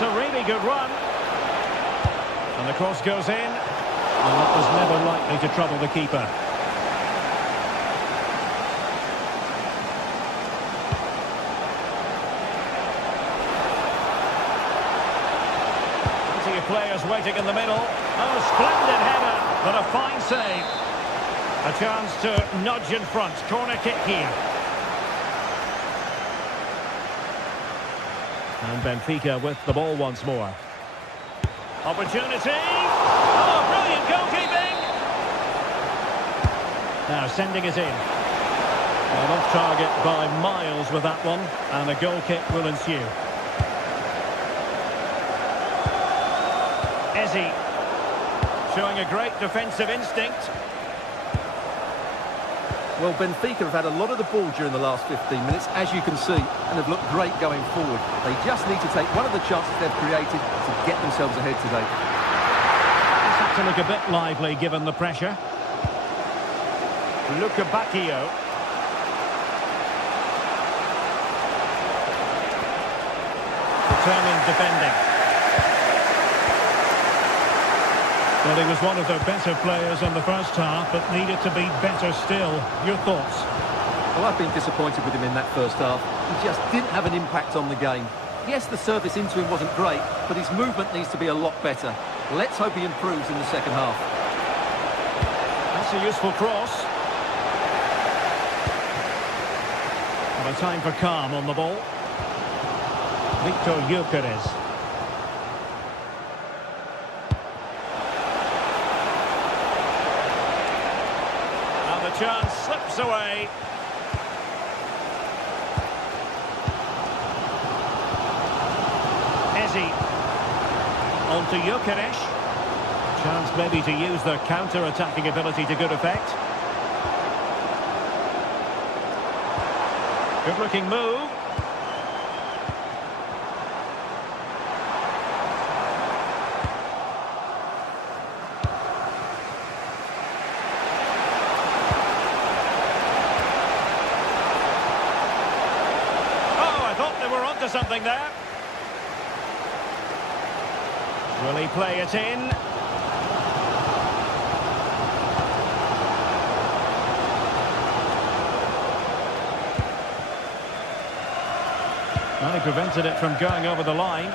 That's a really good run. And the cross goes in. And that was never likely to trouble the keeper. Plenty of players waiting in the middle. Oh, splendid header, but a fine save. A chance to nudge in front. Corner kick here. And Benfica with the ball once more. Opportunity. Oh, brilliant goalkeeping. Now sending it in. And off target by miles with that one. And a goal kick will ensue. Ezzy. Showing a great defensive instinct. Well, Benfica have had a lot of the ball during the last 15 minutes, as you can see, and have looked great going forward. They just need to take one of the chances they've created to get themselves ahead today. This had to look a bit lively given the pressure. Luca Bacchio. Determined defending. Well, he was one of their better players in the first half, but needed to be better still. Your thoughts? Well, I've been disappointed with him in that first half. He just didn't have an impact on the game. Yes, the service into him wasn't great, but his movement needs to be a lot better. Let's hope he improves in the second half. That's a useful cross. And a time for calm on the ball. Victor Gyökeres. Chance slips away. Ezzy. On to Gyökeres. Chance maybe to use their counter-attacking ability to good effect. Good-looking move. We're on to something there. Will he play it in? Well, he prevented it from going over the line.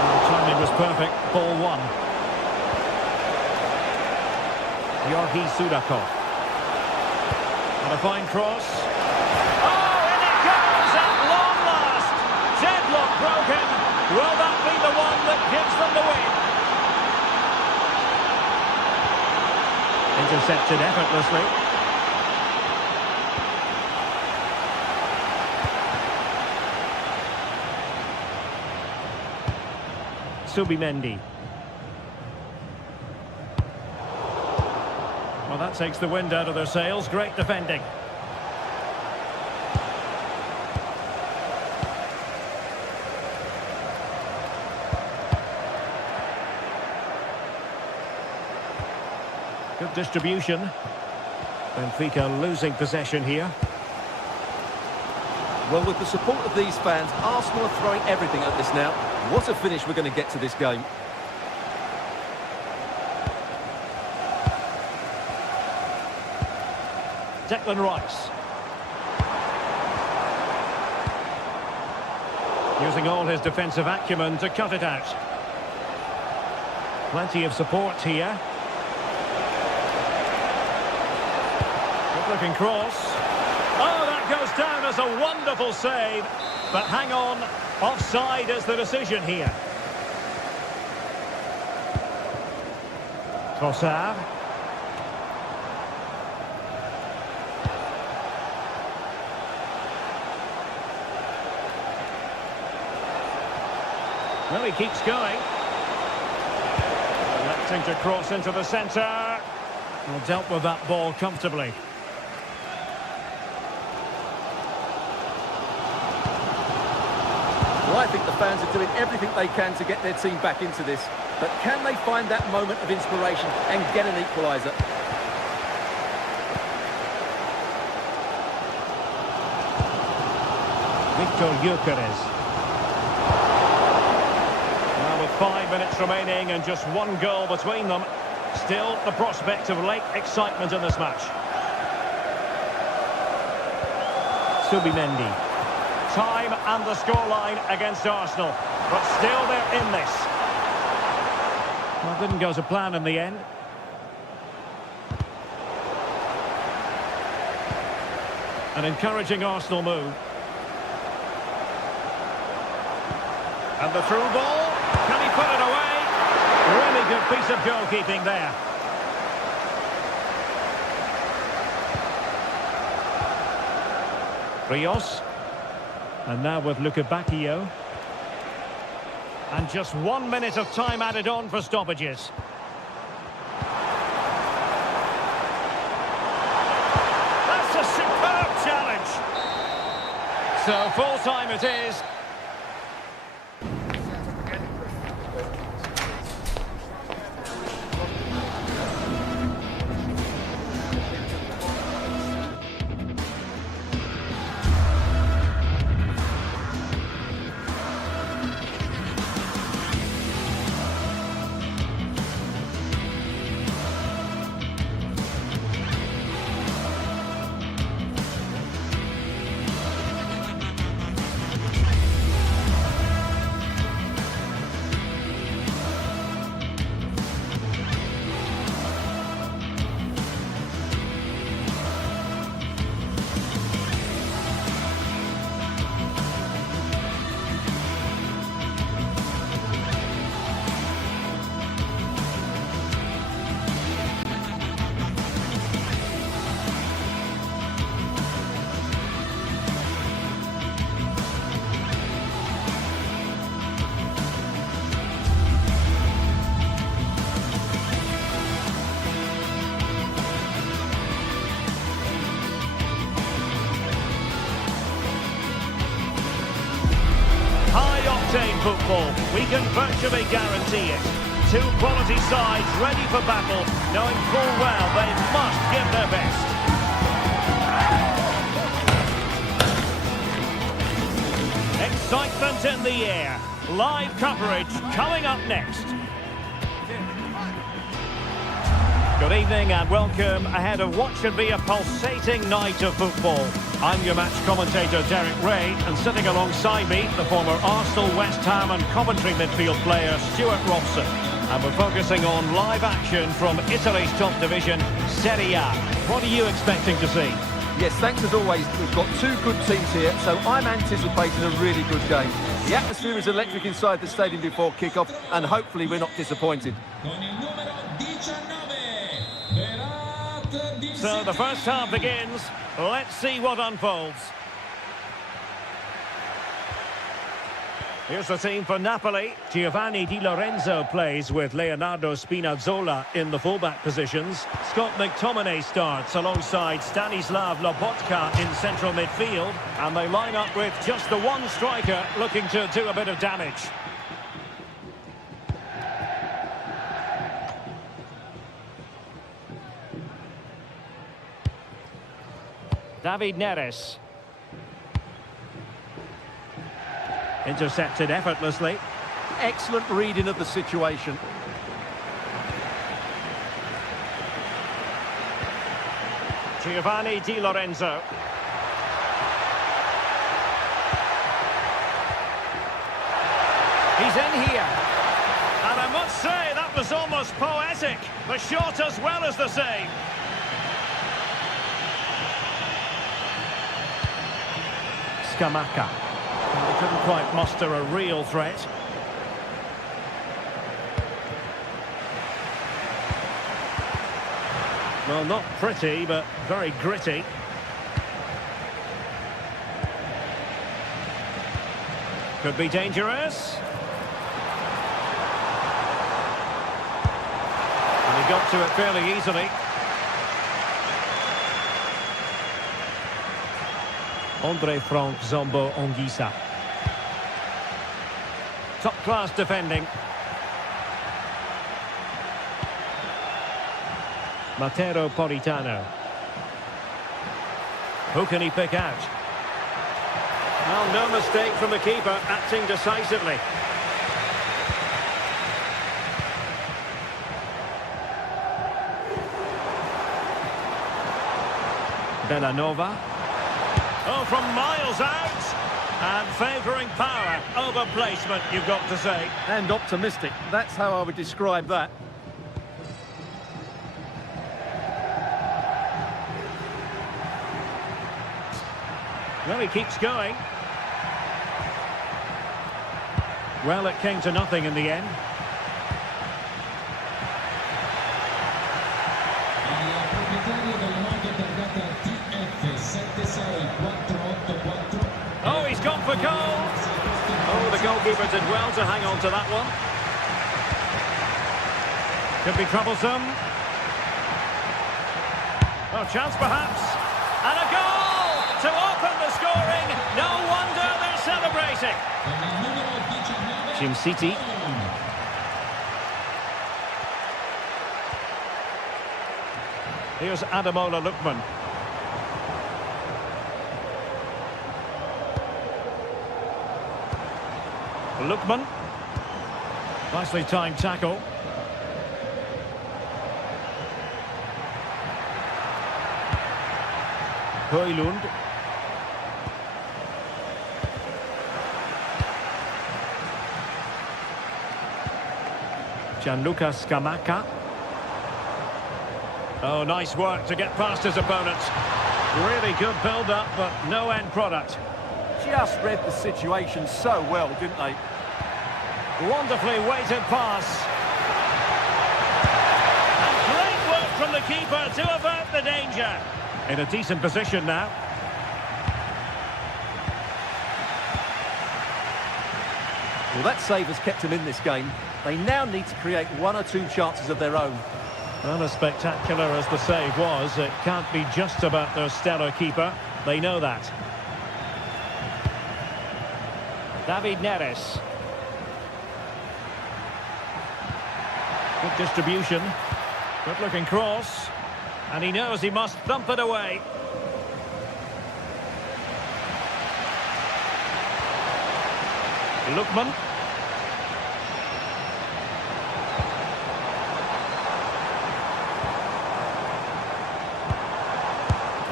The timing was perfect. Ball one. Georgi Sudakov. And a fine cross. Oh, in it goes at long last. Deadlock broken. Will that be the one that gives them the win? Intercepted effortlessly. Subimendi. Well, that takes the wind out of their sails. Great defending. Good distribution. Benfica losing possession here. Well, with the support of these fans, Arsenal are throwing everything at this now. What a finish we're going to get to this game. Declan Rice. Using all his defensive acumen to cut it out. Plenty of support here. Good looking cross. Oh, that goes down as a wonderful save. But hang on, offside is the decision here. Trossard. Well, he keeps going. Electing to cross into the centre. Well, dealt with that ball comfortably. Well, I think the fans are doing everything they can to get their team back into this. But can they find that moment of inspiration and get an equaliser? Victor Gyökeres. Now with 5 minutes remaining and just one goal between them, still the prospect of late excitement in this match. Subimendi. Time and the scoreline against Arsenal, but still they're in this. Well, didn't go to plan in the end. An encouraging Arsenal move. And the through ball. Can he put it away? Really good piece of goalkeeping there. Rios. And now with Luca Bacchio. And just 1 minute of time added on for stoppages. That's a superb challenge. So full time it is. Football, we can virtually guarantee it. Two quality sides ready for battle, knowing full well they must give their best. Excitement in the air. Live coverage coming up next. Good evening and welcome ahead of what should be a pulsating night of football. I'm your match commentator Derek Ray, and sitting alongside me, the former Arsenal, West Ham and Coventry midfield player Stuart Robson. And we're focusing on live action from Italy's top division, Serie A. What are you expecting to see? Yes, thanks as always. We've got two good teams here, so I'm anticipating a really good game. The atmosphere is electric inside the stadium before kick-off, and hopefully we're not disappointed. So the first half begins. Let's see what unfolds. Here's the team for Napoli. Giovanni Di Lorenzo plays with Leonardo Spinazzola in the fullback positions. Scott McTominay starts alongside Stanislav Lobotka in central midfield. And they line up with just the one striker looking to do a bit of damage. David Neres. Intercepted effortlessly. Excellent reading of the situation. Giovanni Di Lorenzo. He's in here. And I must say, that was almost poetic. The shot as well as the save. Scamacca. They couldn't quite muster a real threat. Well, not pretty, but very gritty. Could be dangerous. And he got to it fairly easily. Andre Frank Zombo Anguissa. Top-class defending. Matteo Politano. Who can he pick out? Well, no mistake from the keeper, acting decisively. Bellanova. Oh, from miles out. And favouring power over placement, you've got to say. And optimistic. That's how I would describe that. Well, he keeps going. Well, it came to nothing in the end. Oh, he's gone for goal. Oh, the goalkeeper did well to hang on to that one. Could be troublesome. Oh, chance perhaps. And a goal to open the scoring. No wonder they're celebrating. Jim City. Here's Ademola Lookman. Lookman. Nicely timed tackle. Højlund. Gianluca Scamacca. Oh, nice work to get past his opponents. Really good build-up, but no end product. Just read the situation so well, didn't they? Wonderfully weighted pass. And great work from the keeper to avert the danger. In a decent position now. Well, that save has kept him in this game. They now need to create one or two chances of their own. Well, as spectacular as the save was, it can't be just about their stellar keeper. They know that. David Neres. Good distribution. Good looking cross. And he knows he must thump it away. Lookman.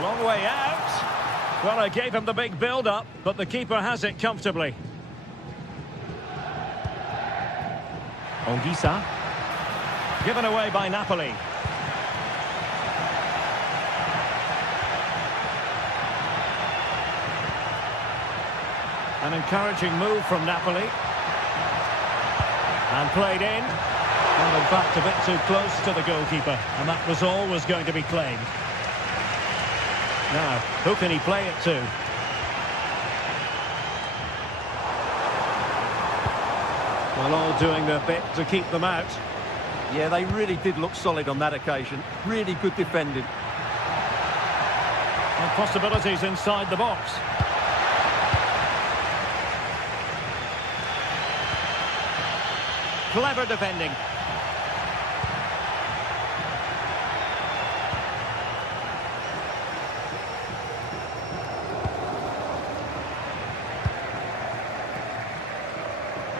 Long way out. Well, I gave him the big build-up, but the keeper has it comfortably. Ongisa. Given away by Napoli. An encouraging move from Napoli. And played in. Well, in fact, a bit too close to the goalkeeper. And that was always going to be claimed. Now, who can he play it to? Well, all doing their bit to keep them out. Yeah, they really did look solid on that occasion. Really good defending. And possibilities inside the box. Clever defending.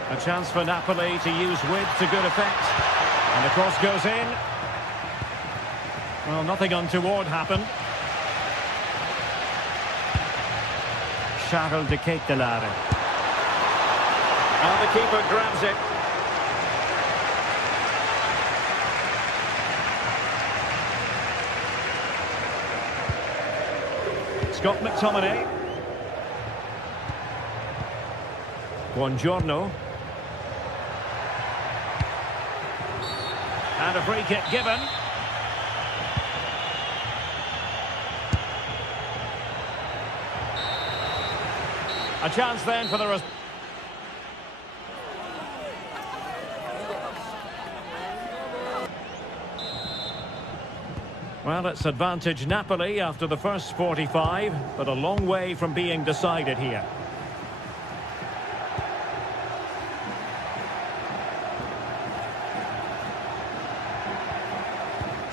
A chance for Napoli to use width to good effect. And the cross goes in. Well, nothing untoward happened. Charles de Ketelaere. And the keeper grabs it. Scott McTominay. Buongiorno. And a free kick given. A chance then for the... Well, it's advantage Napoli after the first 45, but a long way from being decided here.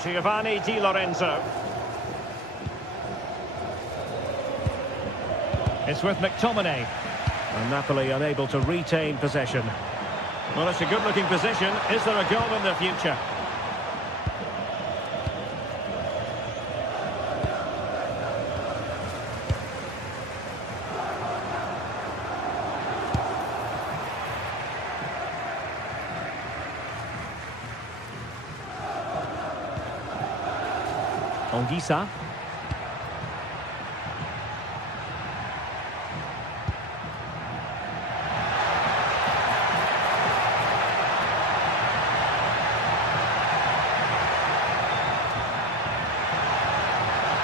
Giovanni Di Lorenzo. It's with McTominay. And Napoli unable to retain possession. Well, it's a good-looking position. Is there a goal in the future? Anguissa.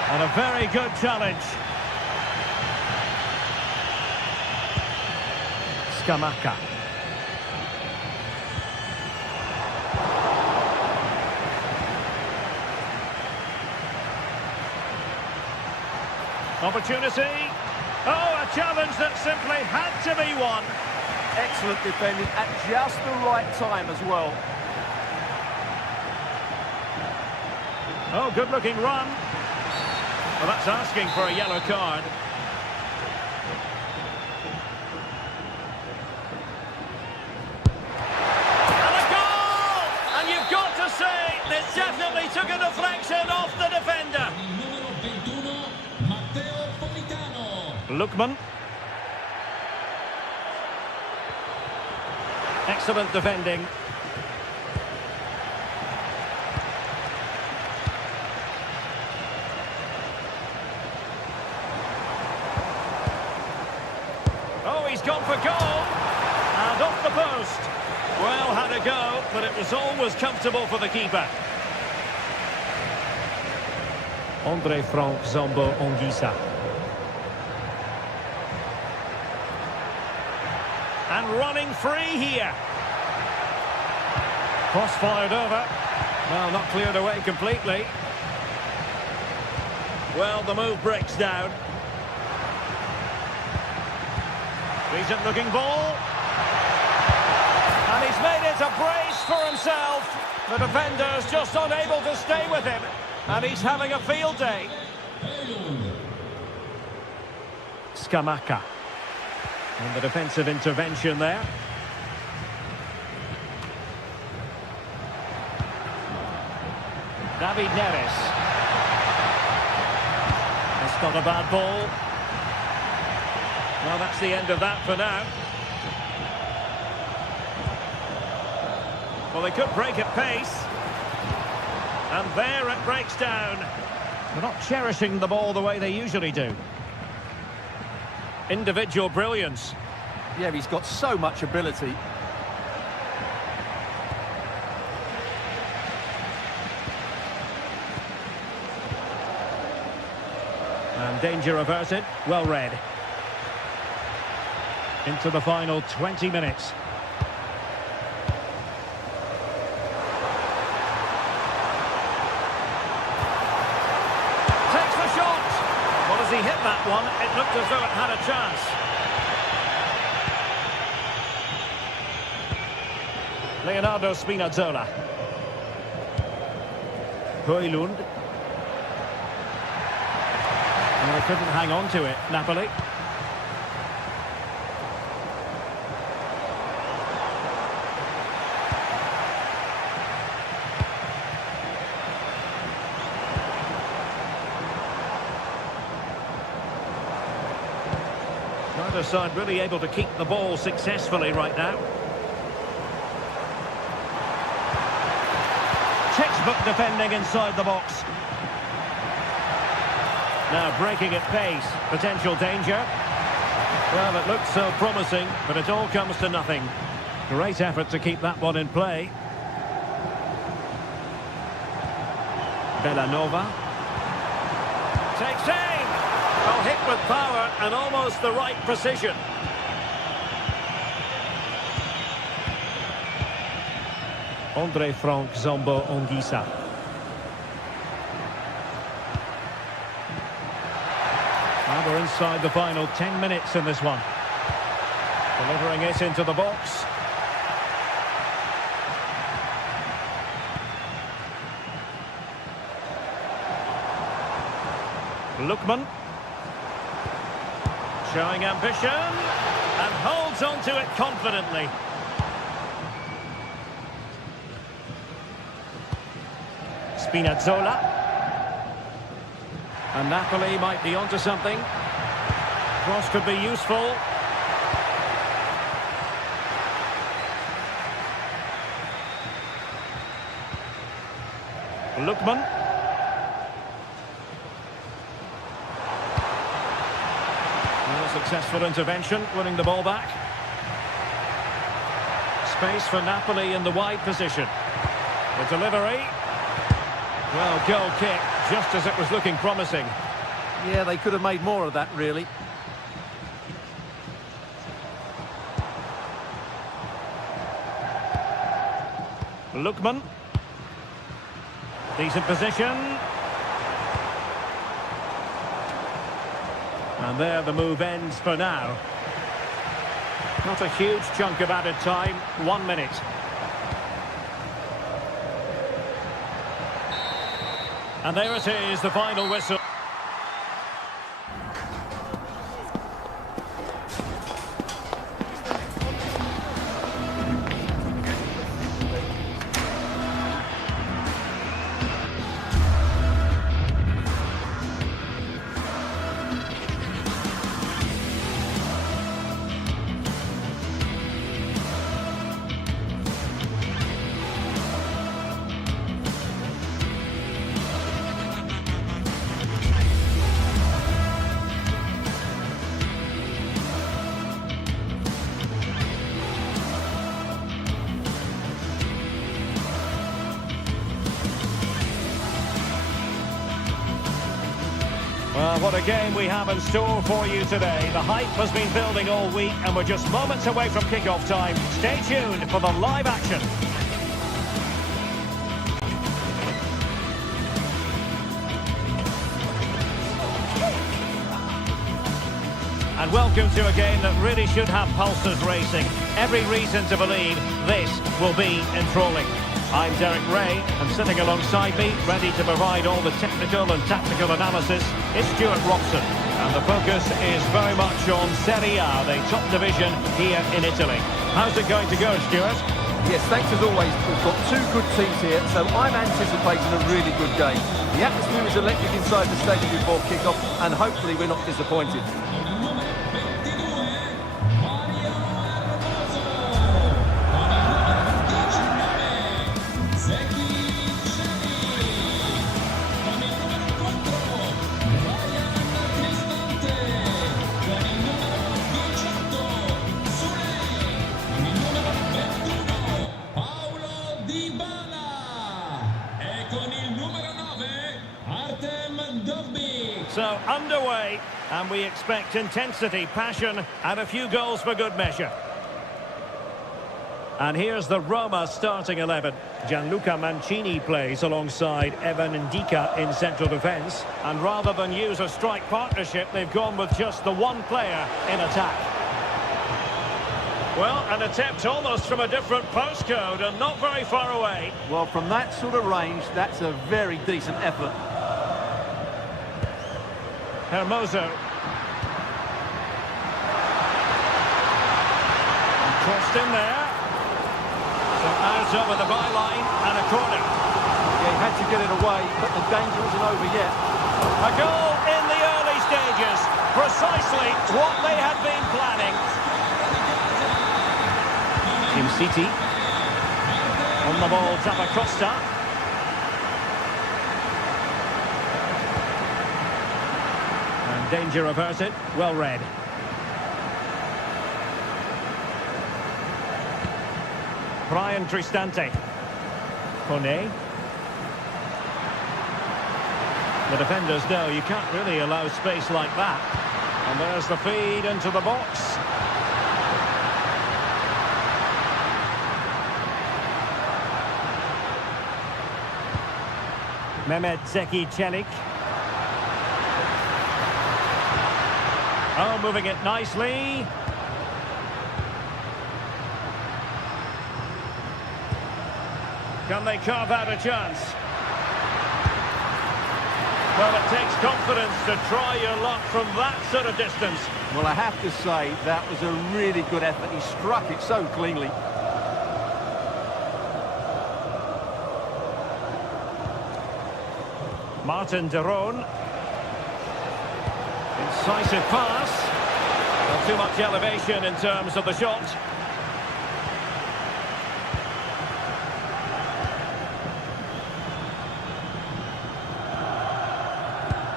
And a very good challenge. Scamacca. Opportunity. Oh, a challenge that simply had to be won. Excellent defending at just the right time as well. Oh, good-looking run. Well, that's asking for a yellow card. And a goal! And you've got to say, it definitely took a deflection off the defender. Lookman. Excellent defending. Oh, he's gone for goal. And off the post. Well, had a go, but it was always comfortable for the keeper. Andre Frank Zombo Anguissa. And running free here. Cross fired over. Well, not cleared away completely. Well, the move breaks down. Decent looking ball. And he's made it a brace for himself. The defender's just unable to stay with him. And he's having a field day. Scamacca. And the defensive intervention there. David Neres. That's not a bad ball. Well, that's the end of that for now. Well, they could break at pace. And there it breaks down. They're not cherishing the ball the way they usually do. Individual brilliance. Yeah, he's got so much ability. And danger averted. Well read. Into the final 20 minutes. Takes the shot. Well, as he hit that one, it looked as though it had a chance. Leonardo Spinazzola. Højlund. And they couldn't hang on to it, Napoli. Neither side really able to keep the ball successfully right now. Textbook defending inside the box. Now breaking at pace. Potential danger. Well, it looked so promising, but it all comes to nothing. Great effort to keep that one in play. Bellanova. Takes aim. Well, hit with power and almost the right precision. Andre Frank Zombo Anguissa. Now we're inside the final 10 minutes in this one. Delivering it into the box. Lookman. Showing ambition, and holds on to it confidently. Spinazzola. And Napoli might be onto something. Cross could be useful. Lookman. A successful intervention, winning the ball back. Space for Napoli in the wide position. The delivery. Well, goal kick, just as it was looking promising. Yeah, they could have made more of that, really. Lookman. Decent position. And there the move ends for now. Not a huge chunk of added time, 1 minute. And there it is, the final whistle. Well, what a game we have in store for you today. The hype has been building all week and we're just moments away from kick-off time. Stay tuned for the live action. And welcome to a game that really should have pulses racing. Every reason to believe this will be enthralling. I'm Derek Ray, and sitting alongside me, ready to provide all the technical and tactical analysis, is Stuart Robson. And the focus is very much on Serie A, the top division here in Italy. How's it going to go, Stuart? Yes, thanks as always. We've got two good teams here, so I'm anticipating a really good game. The atmosphere is electric inside the stadium before kick-off, and hopefully we're not disappointed. So, underway, and we expect intensity, passion, and a few goals for good measure. And here's the Roma starting 11. Gianluca Mancini plays alongside Evan Ndika in central defence. And rather than use a strike partnership, they've gone with just the one player in attack. Well, an attempt almost from a different postcode and not very far away. Well, from that sort of range, that's a very decent effort. Hermoso. Crossed in there. So out over the byline and a corner. Yeah, he had to get it away, but the danger isn't over yet. A goal in the early stages. Precisely what they had been planning. Team City. On the ball, Zappacosta. Danger averted, well read. Brian Tristante. Kone. The defenders know you can't really allow space like that. And there's the feed into the box. Mehmet Zeki Çelik. Oh, moving it nicely. Can they carve out a chance? Well, it takes confidence to try your luck from that sort of distance. Well, I have to say, that was a really good effort. He struck it so cleanly. Martin de Roon. Incisive pass. Not too much elevation in terms of the shot.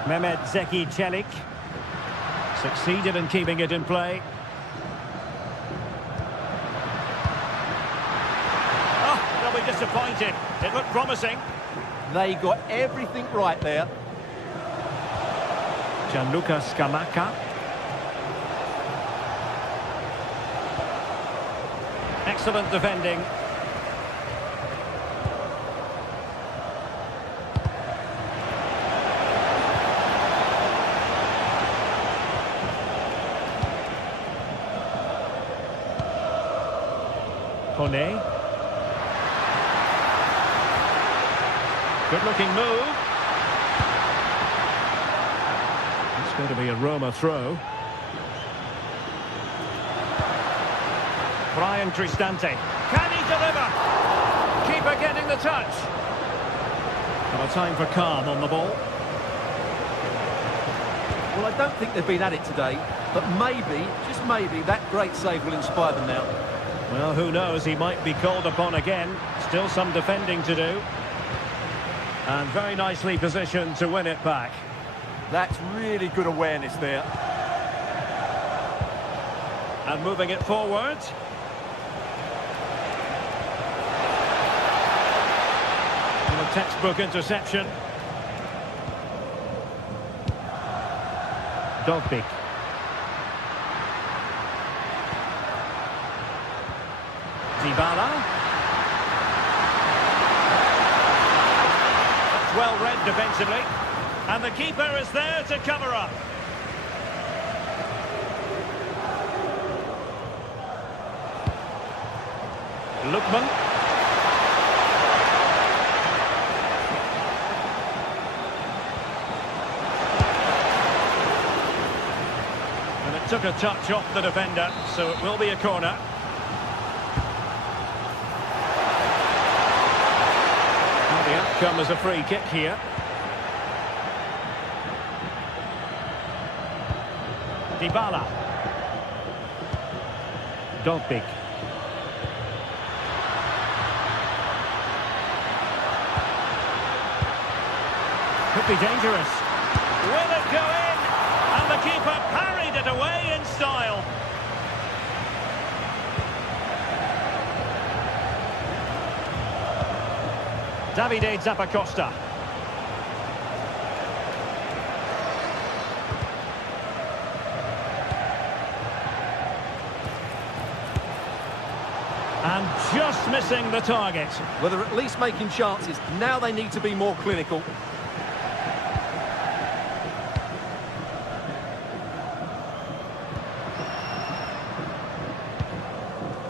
Mehmet Zeki Çelik succeeded in keeping it in play. Oh, they'll be disappointed. It looked promising. They got everything right there. Gianluca Scamacca. Excellent defending. Kone. Good-looking move. It's going to be a Roma throw. Brian Cristante. Can he deliver? Keeper getting the touch. Well, a time for calm on the ball. Well, I don't think they've been at it today, but maybe, just maybe, that great save will inspire them now. Well, who knows? He might be called upon again. Still some defending to do. And very nicely positioned to win it back. That's really good awareness there. And moving it forward. And a textbook interception. Dovbik. Dybala. That's well read defensively. And the keeper is there to cover up. Lookman. And it took a touch off the defender, so it will be a corner. And the outcome is a free kick here. Dybala. Dovbik. Could be dangerous. Will it go in? And the keeper parried it away in style. Davide Zappacosta. And just missing the target. Well, they're at least making chances. Now they need to be more clinical.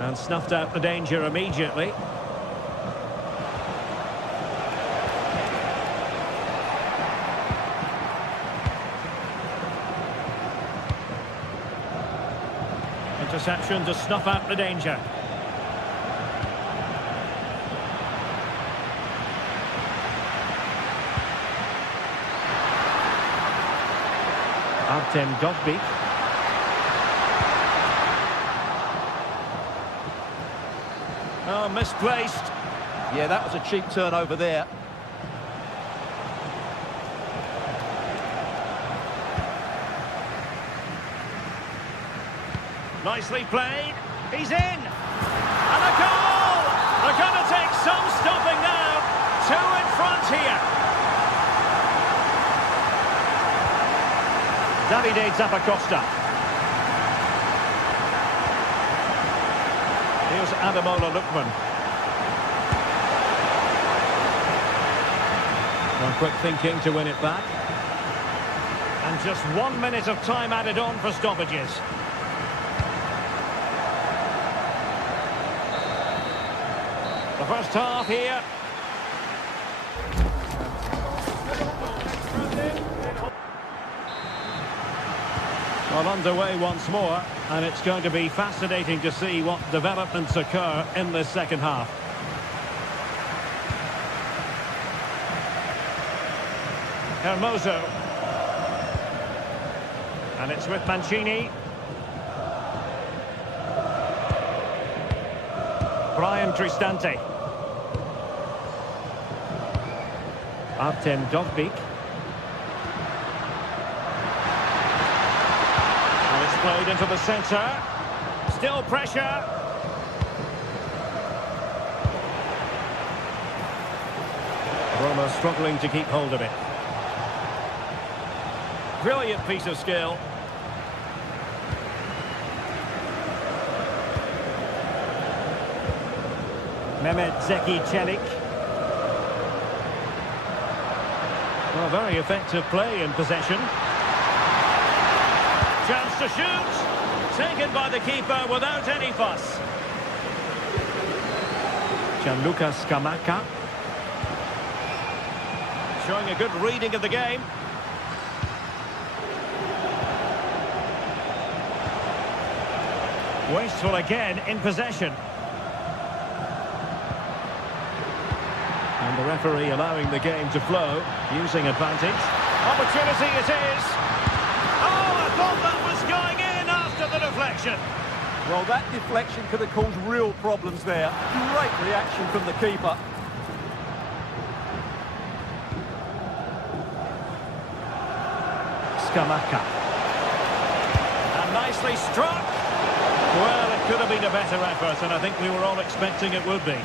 And snuffed out the danger immediately. Interception to snuff out the danger. Artem Dovbik. Oh, misplaced. Yeah, that was a cheap turnover there. Nicely played. He's in. And a goal! They're going to take some stopping now. Two in front here. Davide Zappacosta. Here's Ademola Lookman. Well, quick thinking to win it back. And just 1 minute of time added on for stoppages. The first half here. Well, underway once more, and it's going to be fascinating to see what developments occur in this second half. Hermoso. And it's with Mancini. Brian Cristante. Artem Dovbyk. And it's played into the centre. Still pressure. Roma struggling to keep hold of it. Brilliant piece of skill. Mehmet Zeki Çelik. Well, very effective play in possession. Chance to shoot. Taken by the keeper without any fuss. Gianluca Scamacca. Showing a good reading of the game. Wasteful again in possession. And the referee allowing the game to flow, using advantage. Opportunity it is. Oh, I thought that was going in after the deflection. Well, that deflection could have caused real problems there. Great reaction from the keeper. Scamacca. And nicely struck. Well, it could have been a better effort, and I think we were all expecting it would be.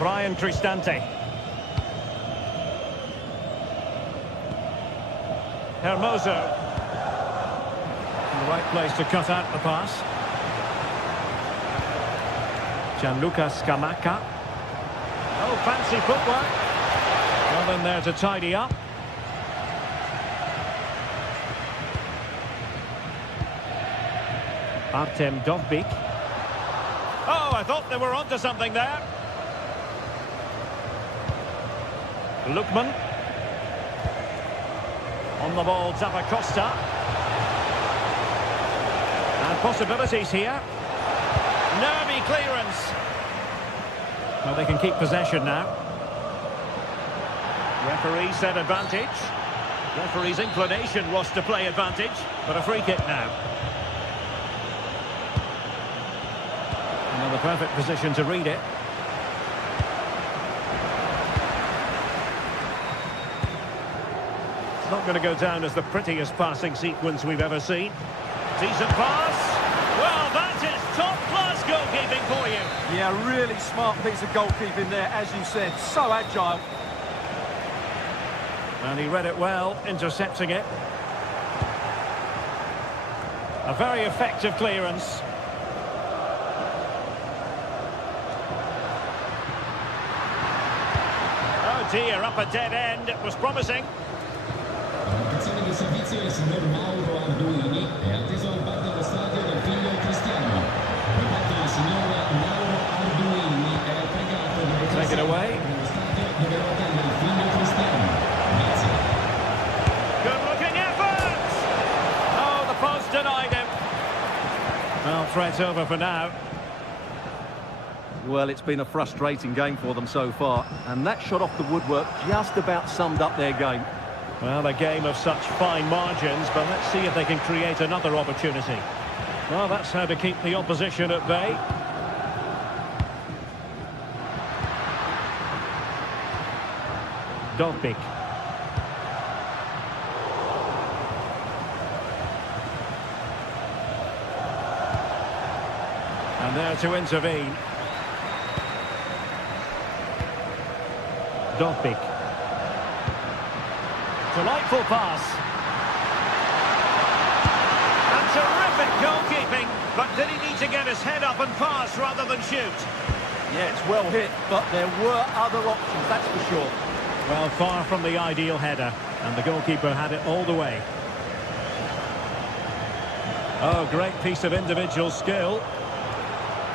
Brian Cristante. Hermoso. In the right place to cut out the pass. Gianluca Scamacca. Oh, fancy footwork. Well in there to tidy up. Artem Dovbyk. Oh, I thought they were onto something there. Lookman. On the ball, Zappacosta. And possibilities here. Nervy clearance. Well, they can keep possession now. Referee said advantage. Referee's inclination was to play advantage, but a free kick now. The perfect position to read it. It's not going to go down as the prettiest passing sequence we've ever seen. Decent pass. Well, that is top-class goalkeeping for you. Yeah, really smart piece of goalkeeping there, as you said. So agile. And he read it well, intercepting it. A very effective clearance. Dear, up a dead end. It was promising. L'applicazione di servizio del signor Mauro Arduini è atteso al bar dello stadio del figlio Cristiano. Ripeto, il signor Mauro Arduini è pregato di Take it away. nello stadio dove attende il figlio Cristiano. Grazie. Good looking effort. Oh, the post denied him. Well, threat over for now. Well, it's been a frustrating game for them so far, and that shot off the woodwork just about summed up their game. Well, a game of such fine margins, but let's see if they can create another opportunity. Well, that's how to keep the opposition at bay. Dovbyk. And there to intervene. Dovbyk. Delightful pass. And terrific goalkeeping, but did he need to get his head up and pass rather than shoot? Yeah, it's well hit, but there were other options, that's for sure. Well, far from the ideal header, and the goalkeeper had it all the way. Oh, great piece of individual skill.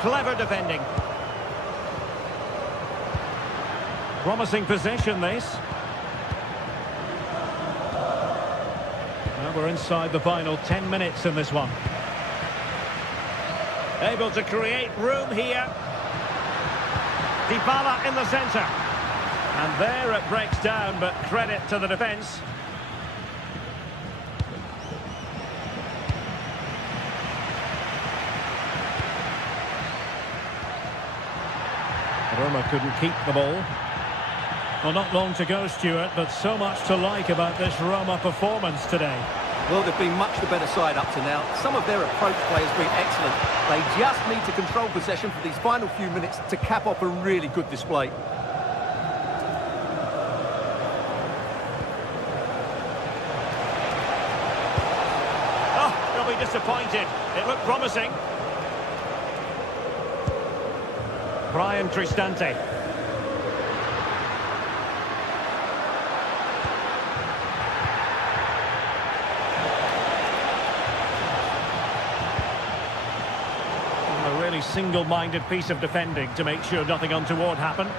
Clever defending. Promising possession, this. Well, we're inside the final 10 minutes in this one. Able to create room here. Dybala in the centre. And there it breaks down, but credit to the defence. Roma couldn't keep the ball. Well, not long to go, Stuart, but so much to like about this Roma performance today. Well, they've been much the better side up to now. Some of their approach play has been excellent. They just need to control possession for these final few minutes to cap off a really good display. Oh, they'll be disappointed. It looked promising. Brian Cristante. A really single-minded piece of defending to make sure nothing untoward happened.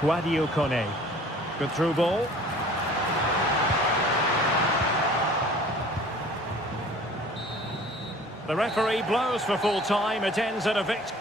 Guadio Kone. Good through ball. The referee blows for full time. It ends at a victory.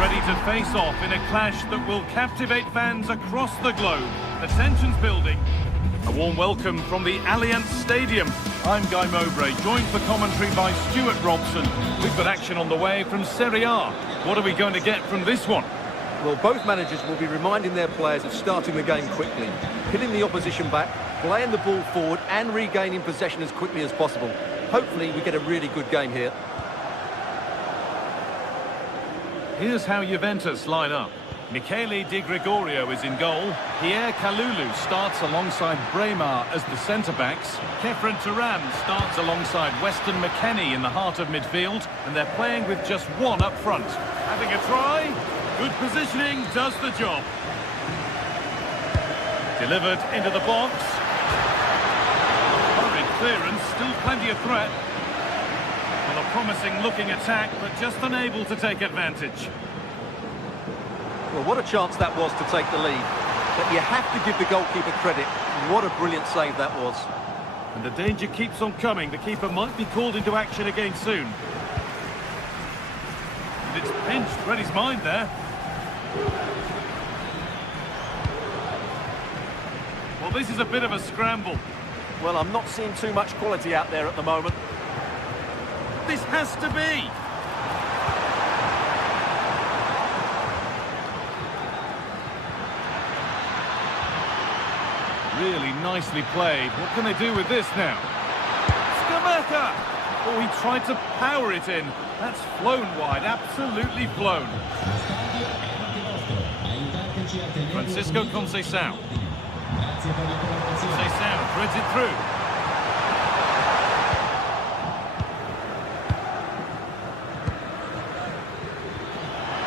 Ready to face off in a clash that will captivate fans across the globe. The tension's building. A warm welcome from the Allianz Stadium. I'm Guy Mowbray, joined for commentary by Stuart Robson. We've got action on the way from Serie A. What are we going to get from this one? Well, both managers will be reminding their players of starting the game quickly, pinning the opposition back, playing the ball forward and regaining possession as quickly as possible. Hopefully we get a really good game here. Here's how Juventus line up. Michele Di Gregorio is in goal. Pierre Kalulu starts alongside Braemar as the centre-backs. Kefren Turan starts alongside Weston McKennie in the heart of midfield. And they're playing with just one up front. Having a try. Good positioning does the job. Delivered into the box. Hurried clearance, still plenty of threat. Well, a promising looking attack, but just unable to take advantage. Well, what a chance that was to take the lead. But you have to give the goalkeeper credit. What a brilliant save that was. And the danger keeps on coming. The keeper might be called into action again soon. And it's pinched, read his mind there. Well, this is a bit of a scramble. Well, I'm not seeing too much quality out there at the moment. This has to be. Really nicely played. What can they do with this now? Scamacca! Oh, he tried to power it in. That's flown wide, absolutely flown. Francisco Conceição. Conceição threads it through.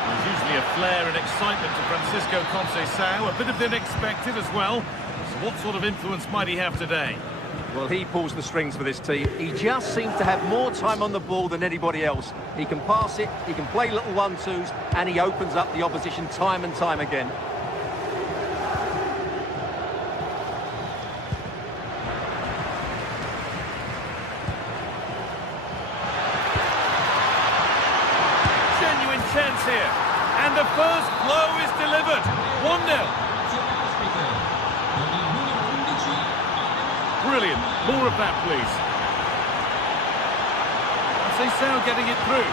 There's usually a flair and excitement to Francisco Conceição, a bit of the unexpected as well. So what sort of influence might he have today? Well, he pulls the strings for this team. He just seems to have more time on the ball than anybody else. He can pass it, he can play little one-twos, and he opens up the opposition time and time again. Genuine chance here. And the first blow is delivered. 1-0. Brilliant. More of that, please. Conceição getting it through.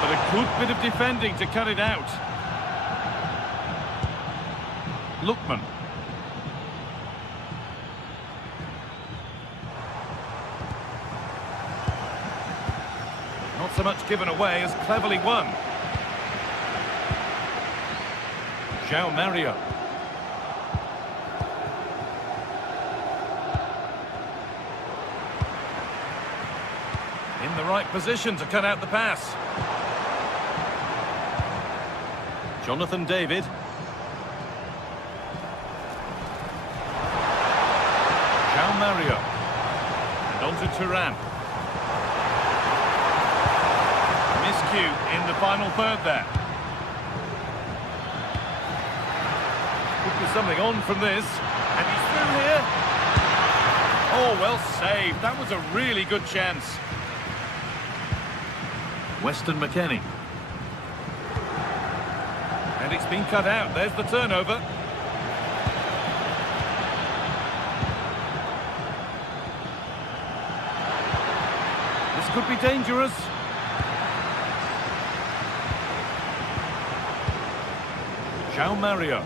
But a good bit of defending to cut it out. Lookman. Not so much given away as cleverly won. João Mario. In the right position to cut out the pass. Jonathan David. João Mario. And on to Turan. Miscue in the final third there. Could be something on from this. And he's through here. Oh, well saved. That was a really good chance. Weston McKennie. And it's been cut out. There's the turnover. This could be dangerous. João Mario.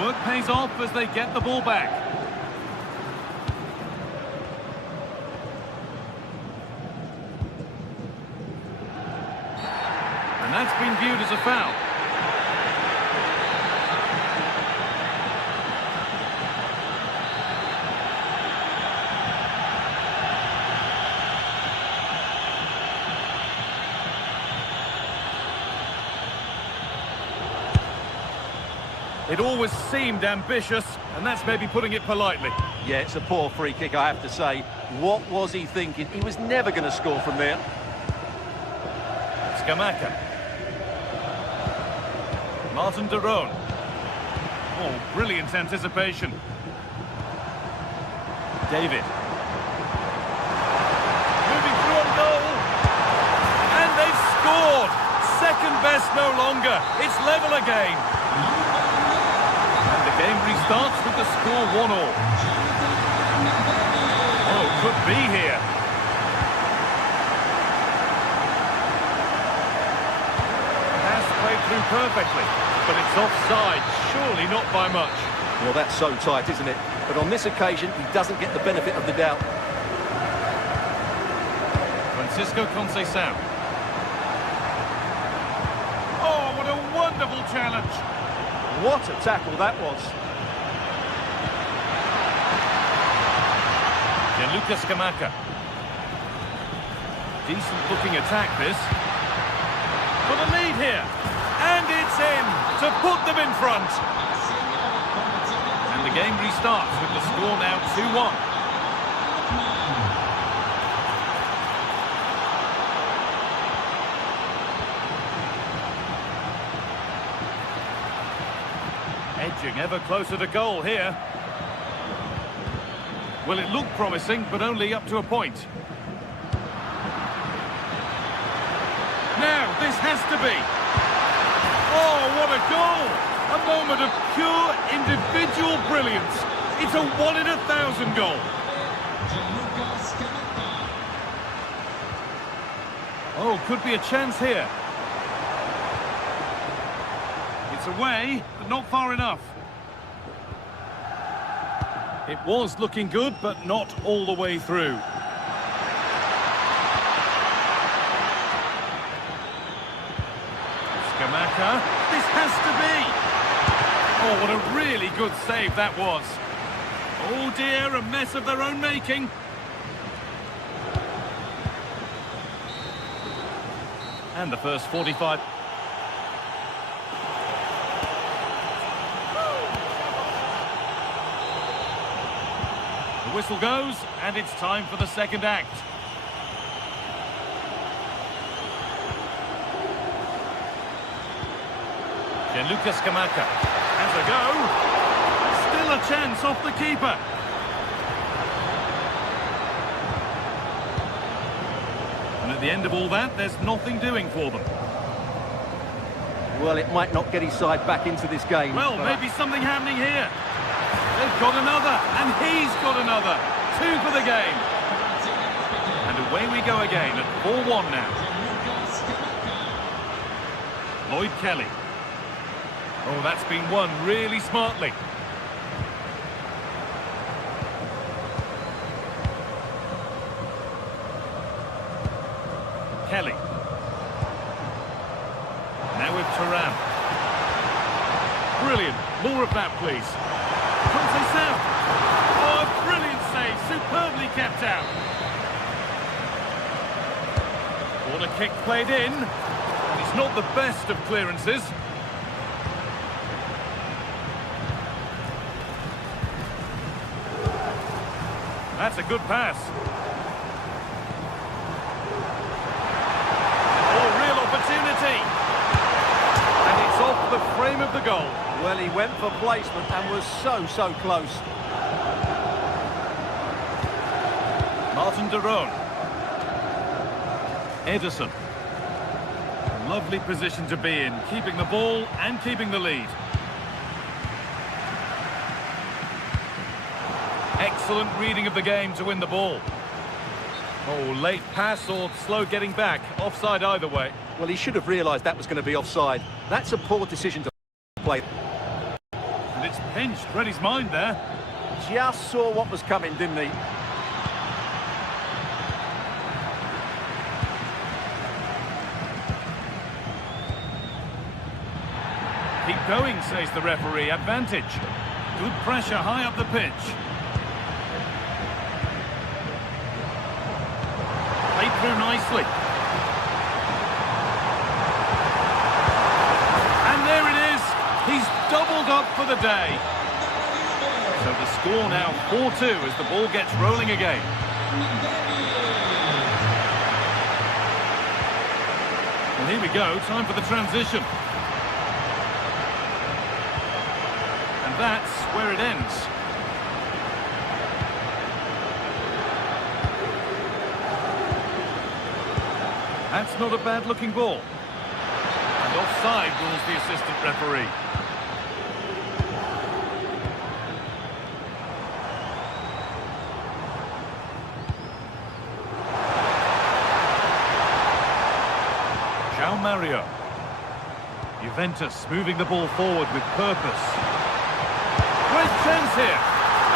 Work pays off as they get the ball back. And that's been viewed as a foul. It always seemed ambitious, and that's maybe putting it politely. Yeah, it's a poor free kick, I have to say. What was he thinking? He was never going to score from there. Scamacca. Martin de Roon. Oh, brilliant anticipation. David. Moving through on goal. And they've scored. Second best no longer. It's level again. Game restarts with the score 1-1. Oh, could be here. Pass played through perfectly, but it's offside, surely not by much. Well, that's so tight, isn't it? But on this occasion, he doesn't get the benefit of the doubt. Francisco Conceição. Oh, what a wonderful challenge. What a tackle that was. Gianluca Scamacca. Decent looking attack this. For the lead here. And it's in to put them in front. And the game restarts with the score now 2-1. Edging ever closer to goal here. Well, it looked promising, but only up to a point. Now, this has to be. Oh, what a goal! A moment of pure individual brilliance. It's a 1 in 1,000 goal. Oh, could be a chance here. It's away, but not far enough. It was looking good, but not all the way through. Scamacca. This has to be. Oh, what a really good save that was. Oh dear, a mess of their own making. And the first 45. The whistle goes, and it's time for the second act. Gianluca Scamacca has a go. Still a chance off the keeper. And at the end of all that, there's nothing doing for them. Well, it might not get his side back into this game. Well, maybe something happening here. They've got another, and he's got another. 2 for the game. And away we go again at 4-1 now. Lloyd Kelly. Oh, that's been won really smartly. Kelly. Now with Thuram. Brilliant. More of that, please. Conceição. Oh, a brilliant save. Superbly kept out. Corner kick played in. It's not the best of clearances. That's a good pass. Oh, real opportunity. And it's off the frame of the goal. Well, he went for placement and was so close. Martin de Roon. Ederson. Lovely position to be in, keeping the ball and keeping the lead. Excellent reading of the game to win the ball. Oh, late pass or slow getting back. Offside either way. Well, he should have realised that was going to be offside. That's a poor decision to play. And it's pinched. Read his mind there. Just saw what was coming, didn't he? Keep going, says the referee. Advantage. Good pressure high up the pitch. Played through nicely. And there it is. He's doubled up for the day. So the score now 4-2 as the ball gets rolling again. Well, here we go. Time for the transition. And that's where it ends. That's not a bad-looking ball. And offside rules the assistant referee. João Mario. Juventus moving the ball forward with purpose. Great chance here.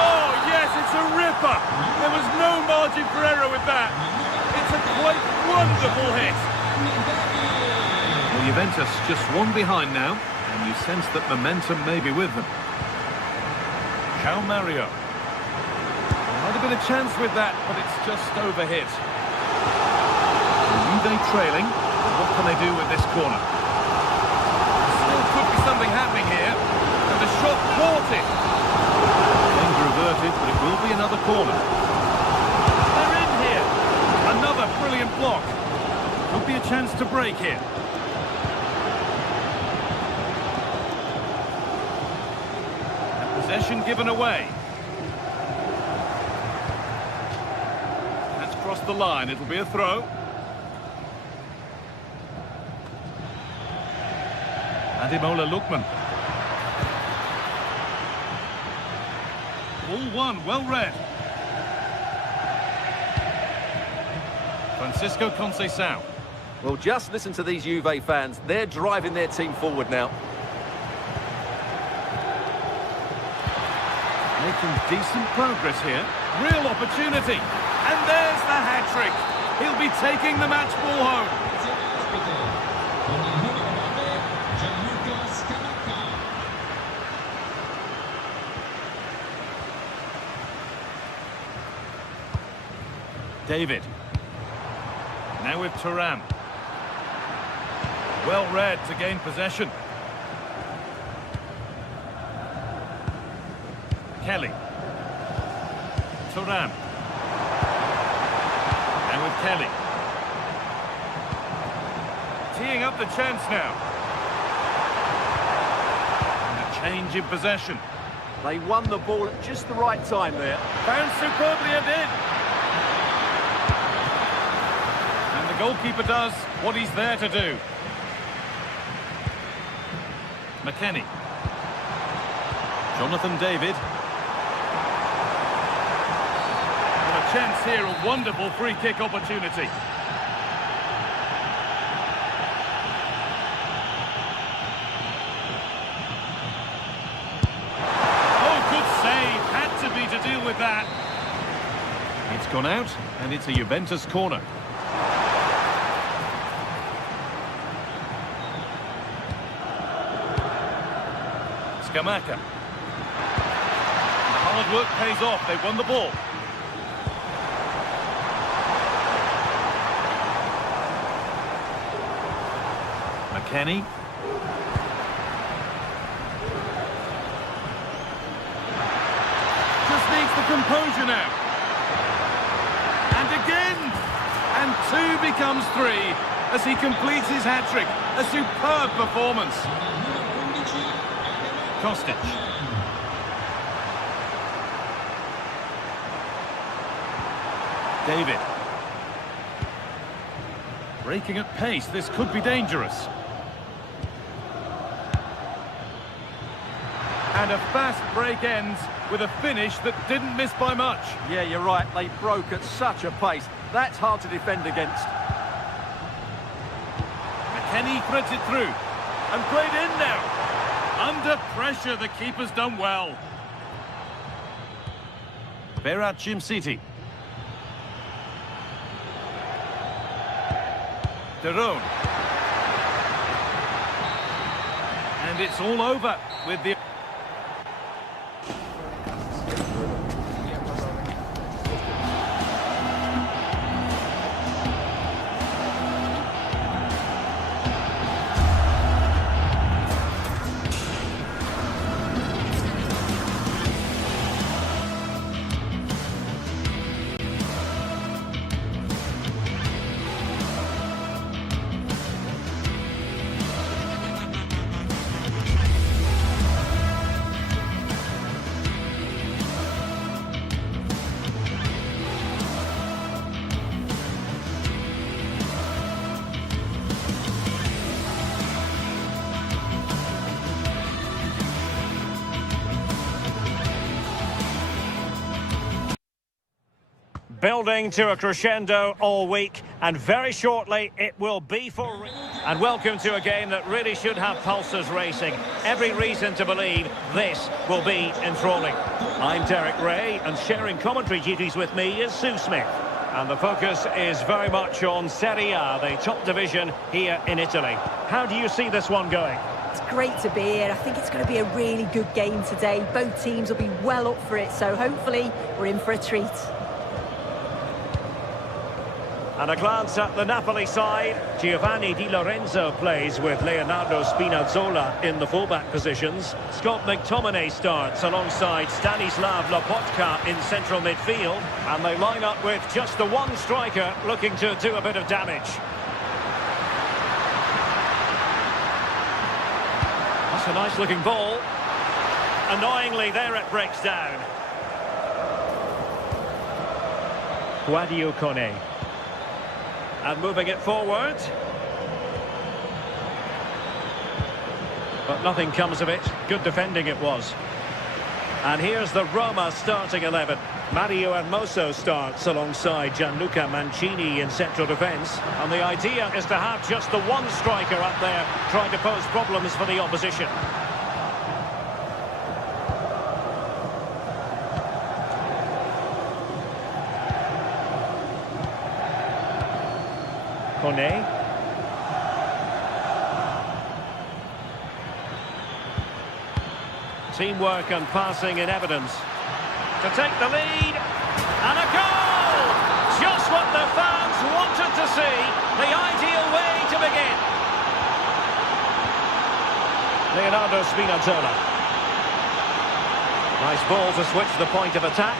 Oh, yes, it's a ripper. There was no margin for error with that. It's a quite wonderful hit. Well, Juventus just one behind now, and you sense that momentum may be with them. João Mario. Might have been a chance with that, but it's just overhit. Juve trailing. What can they do with this corner? Still could be something happening here, and the shot caught it. Danger averted, but it will be another corner. They're in here. Another brilliant block. Could be a chance to break here. And possession given away. That's crossed the line. It'll be a throw. Ademola Lookman. All one, well read. Francisco Conceição. Well, just listen to these Juve fans. They're driving their team forward now. Making decent progress here. Real opportunity. And there's the hat-trick. He'll be taking the match ball home. David. Now with Thuram. Well read to gain possession. Kelly. Thuram. And with Kelly. Teeing up the chance now. And a change in possession. They won the ball at just the right time there. Found superbly and in. And the goalkeeper does what he's there to do. McKennie. Jonathan David. And a chance here, a wonderful free kick opportunity. To deal with that. It's gone out, and it's a Juventus corner. Scamacca. The hard work pays off. They won the ball. McKennie. Needs the composure now. And again. And 2 becomes 3 as he completes his hat-trick. A superb performance. Kostic. David. Breaking at pace. This could be dangerous. And a fast break ends with a finish that didn't miss by much. Yeah, you're right. They broke at such a pace. That's hard to defend against. McKennie threads it through. And played in now. Under pressure, the keeper's done well. Berat City. Derone. And it's all over with the... Building to a crescendo all week, and very shortly it will be for... And welcome to a game that really should have pulses racing. Every reason to believe this will be enthralling. I'm Derek Ray, and sharing commentary duties with me is Sue Smith. And the focus is very much on Serie A, the top division here in Italy. How do you see this one going? It's great to be here. I think it's going to be a really good game today. Both teams will be well up for it, so hopefully we're in for a treat. And a glance at the Napoli side. Giovanni Di Lorenzo plays with Leonardo Spinazzola in the fullback positions. Scott McTominay starts alongside Stanislav Lobotka in central midfield. And they line up with just the one striker looking to do a bit of damage. That's a nice looking ball. Annoyingly, there it breaks down. Guadio Kone. And moving it forward. But nothing comes of it. Good defending it was. And here's the Roma starting 11. Mario Hermoso starts alongside Gianluca Mancini in central defence. And the idea is to have just the one striker up there trying to pose problems for the opposition. Kone. Teamwork and passing in evidence. To take the lead. And a goal! Just what see the ideal way to begin. Leonardo Spinazzola. Nice ball to switch the point of attack.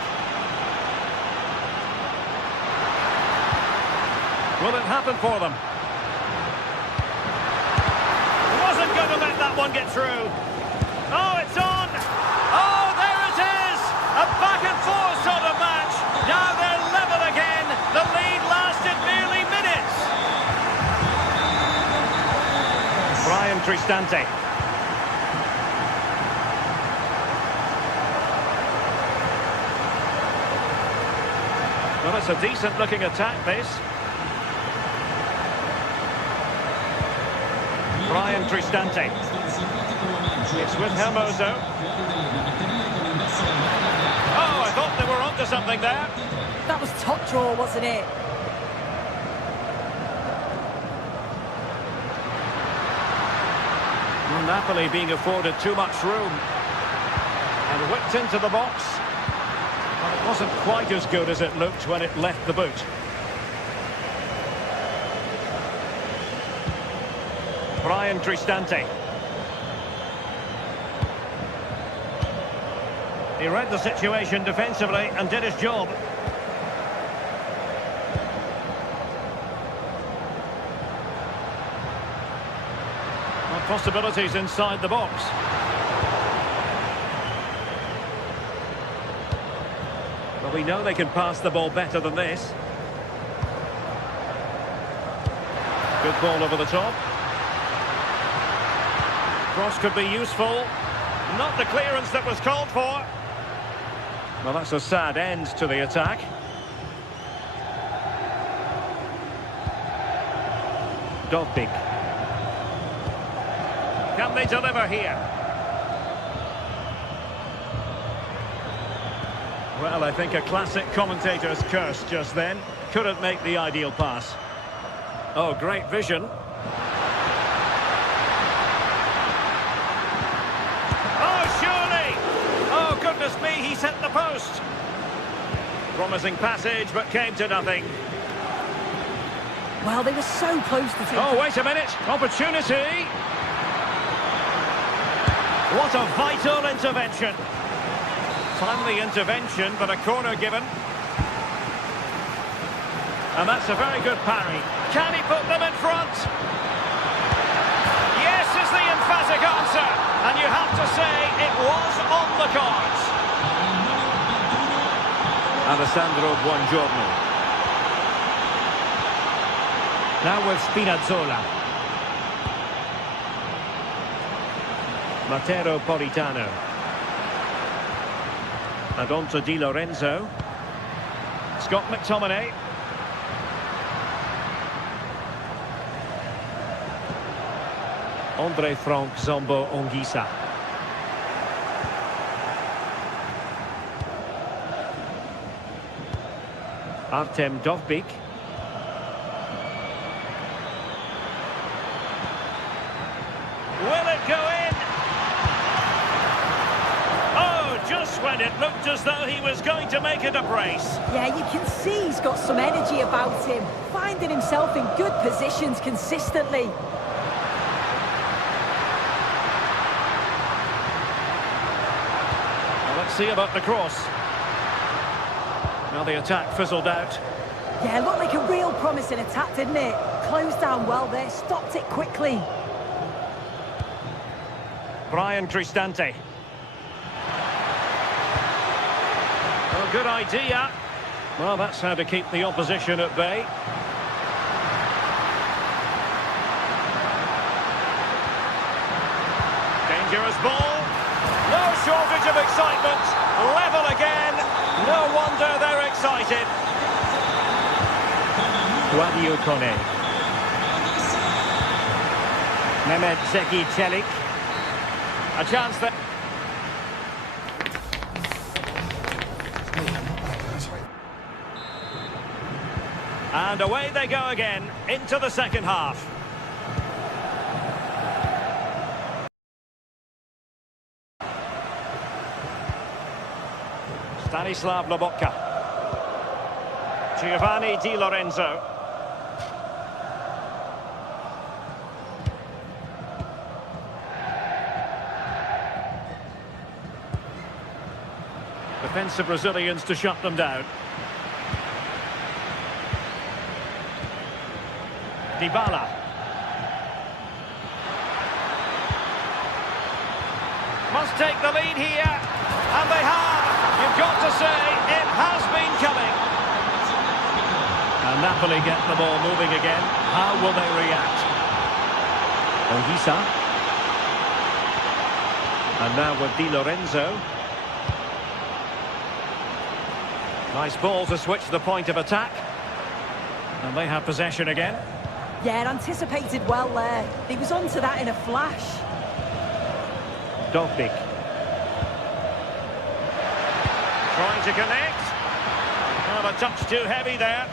Will it happen for them? Wasn't going to let that one get through. Oh, it's on! Oh, there it is! A back and forth sort of match. Now they're level again. The lead lasted nearly minutes. Brian Cristante. Well, it's a decent-looking attack, this. Brian Cristante. It's with Hermoso. Oh, I thought they were onto something there. That was top draw, wasn't it? Well, Napoli being afforded too much room. And whipped into the box. Well, it wasn't quite as good as it looked when it left the boot. Brian Cristante. He read the situation defensively and did his job. Well, possibilities inside the box. Well, we know they can pass the ball better than this. Good ball over the top. Cross could be useful. Not the clearance that was called for. Well, that's a sad end to the attack. Dovbyk. Can they deliver here? Well, I think a classic commentator's curse just then. Couldn't make the ideal pass. Oh, great vision. Goodness me, he hit the post. Promising passage, but came to nothing. Well, they were so close to taking... Oh, wait a minute. Opportunity. What a vital intervention. Timely intervention, but a corner given. And that's a very good parry. Can he put them in front? Yes is the emphatic answer. And you have to say it was on the cards. Alessandro Buongiorno. Now with Spinazzola. Matteo Politano. And on to Di Lorenzo. Scott McTominay. Andre Frank Zombo Ongisa. Artem Dovbyk. Will it go in? Oh, just when it looked as though he was going to make it a brace. Yeah, you can see he's got some energy about him, finding himself in good positions consistently. Well, let's see about the cross. Now the attack fizzled out. Yeah, looked like a real promising attack, didn't it? Closed down well there, stopped it quickly. Brian Cristante. Well, good idea. Well, that's how to keep the opposition at bay. Dangerous ball. No shortage of excitement. Level again. No wonder they're excited. Guadio Kone. Mehmet Zeki Çelik. A chance there. And away they go again into the second half. Stanislav Lobotka. Giovanni Di Lorenzo. Defensive Brazilians to shut them down. Dybala. Must take the lead here. And they have. You've got to say, it has been coming. And Napoli get the ball moving again. How will they react? Ongisa. And now with Di Lorenzo. Nice ball to switch the point of attack. And they have possession again. Yeah, anticipated well there. He was onto that in a flash. Dovbik. Trying to connect. Well, a touch too heavy there.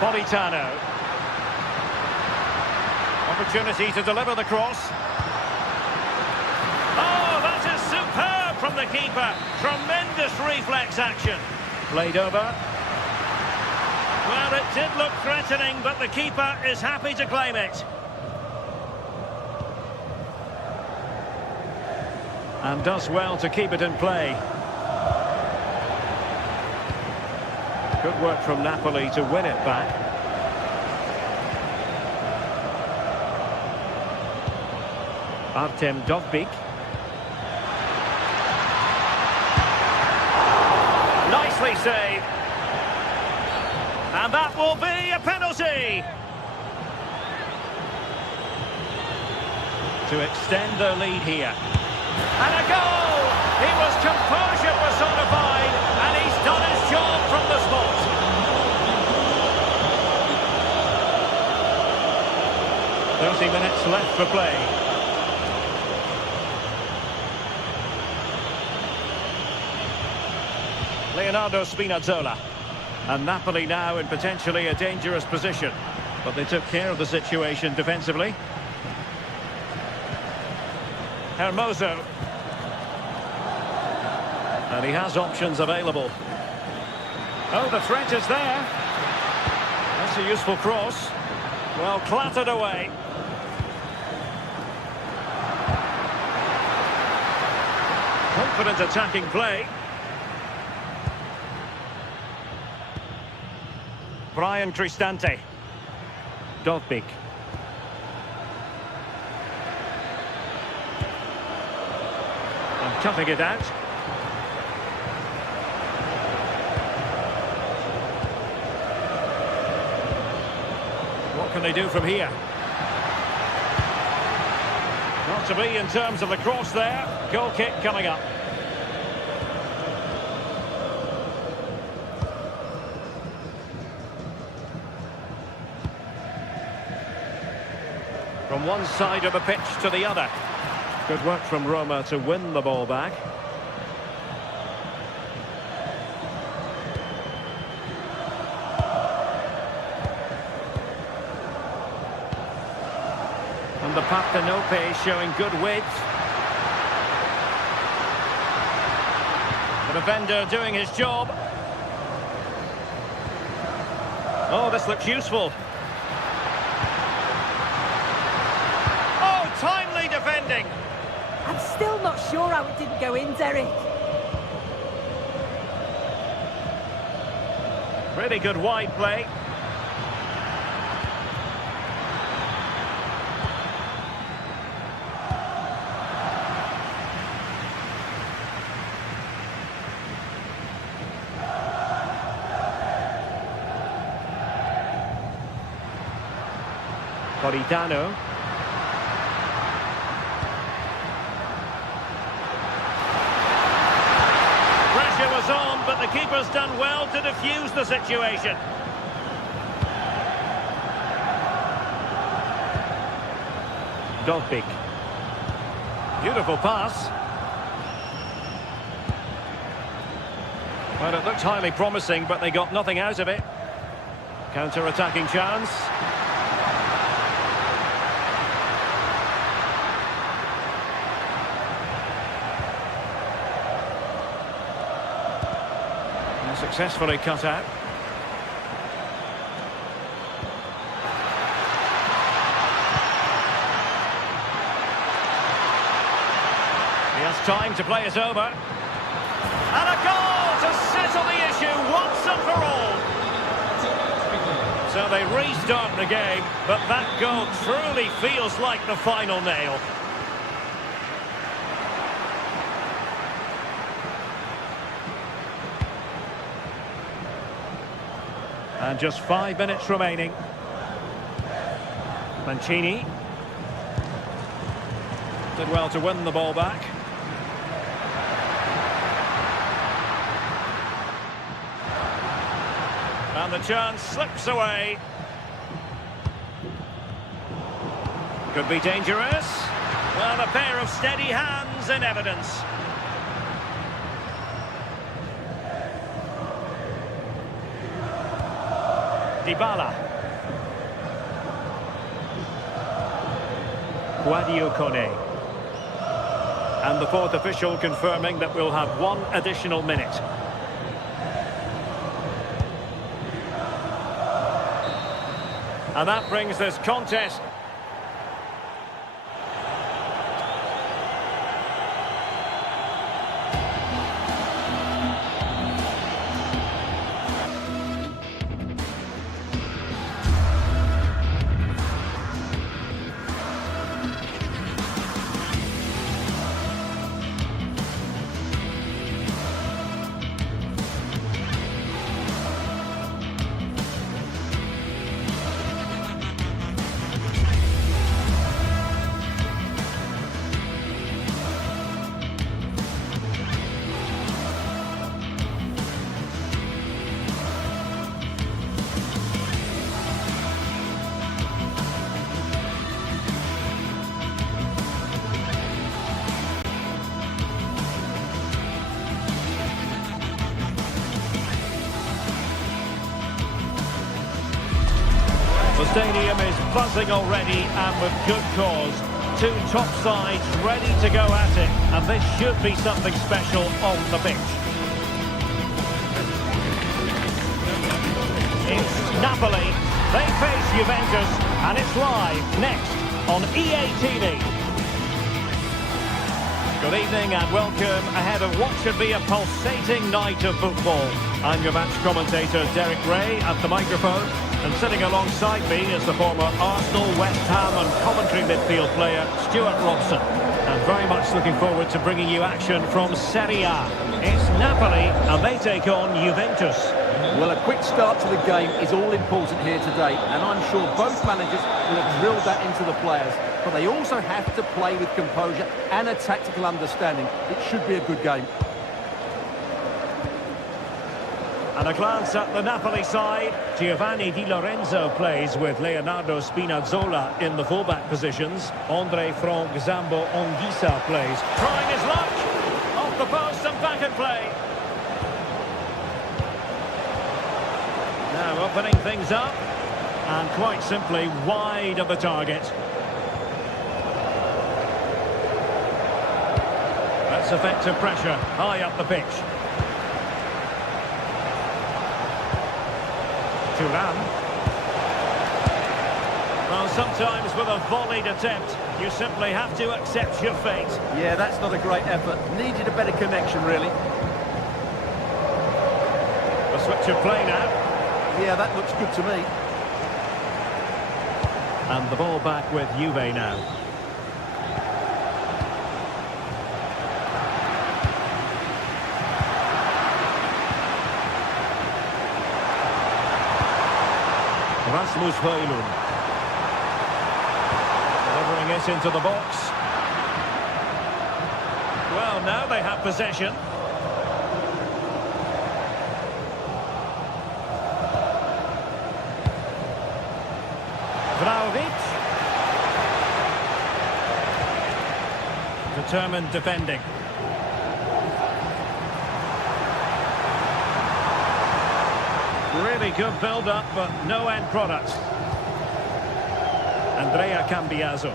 Politano. Opportunity to deliver the cross. Oh, that is superb from the keeper. Tremendous reflex action. Played over. Well, it did look threatening, but the keeper is happy to claim it. And does well to keep it in play. Good work from Napoli to win it back. Artem Dovbik. Nicely saved. And that will be a penalty. To extend their lead here. And a goal! He was composure personified, and he's done his job from the spot. "30 minutes left for play. Leonardo Spinazzola. And Napoli now in potentially a dangerous position. But they took care of the situation defensively. Hermoso. And he has options available. Oh, the threat is there. That's a useful cross. Well, clattered away. Confident attacking play. Brian Cristante. Dovbik. And cutting it out. What can they do from here? Not to be in terms of the cross there. Goal kick coming up. From one side of the pitch to the other. Good work from Roma to win the ball back. And the Partenope showing good width. The defender doing his job. Oh, this looks useful. Timely defending. I'm still not sure how it didn't go in, Derek. Really good wide play. Politano. Was on, but the keeper's done well to defuse the situation. Dovbik. Beautiful pass. Well, it looked highly promising, but they got nothing out of it. Counter-attacking chance. Successfully cut out. time to play it over. And a goal to settle the issue once and for all. So they restart the game, but that goal truly feels like the final nail. And just 5 minutes remaining. Mancini did well to win the ball back. And the chance slips away. Could be dangerous. Well, a pair of steady hands in evidence. Dybala. Guadio Kone. And the fourth official confirming that we'll have one additional minute. And that brings this contest. The stadium is buzzing already, and with good cause. Two top sides ready to go at it, and this should be something special on the pitch. It's Napoli. They face Juventus, and it's live next on EA TV. Good evening and welcome ahead of what should be a pulsating night of football. I'm your match commentator Derek Ray at the microphone, and sitting alongside me is the former Arsenal, West Ham and Coventry midfield player Stuart Robson. And very much looking forward to bringing you action from Serie A. It's Napoli and they take on Juventus. Well, a quick start to the game is all important here today, and I'm sure both managers will have drilled that into the players. But they also have to play with composure and a tactical understanding. It should be a good game. And a glance at the Napoli side. Giovanni Di Lorenzo plays with Leonardo Spinazzola in the fullback positions. Andre Frank Zambo Anguissa plays. Trying his luck. Off the post and back in play. Now opening things up. And quite simply wide of the target. That's effective pressure. High up the pitch. Thuram. Well, sometimes with a volleyed attempt, you simply have to accept your fate. Yeah, that's not a great effort. Needed a better connection, really. A switch of play now. Yeah, that looks good to me. And the ball back with Juve now. Rasmus Højlund. Delivering it into the box. Well, now they have possession. Vlahovic. Determined defending. Really good build-up, but no end product. Andrea Cambiaso.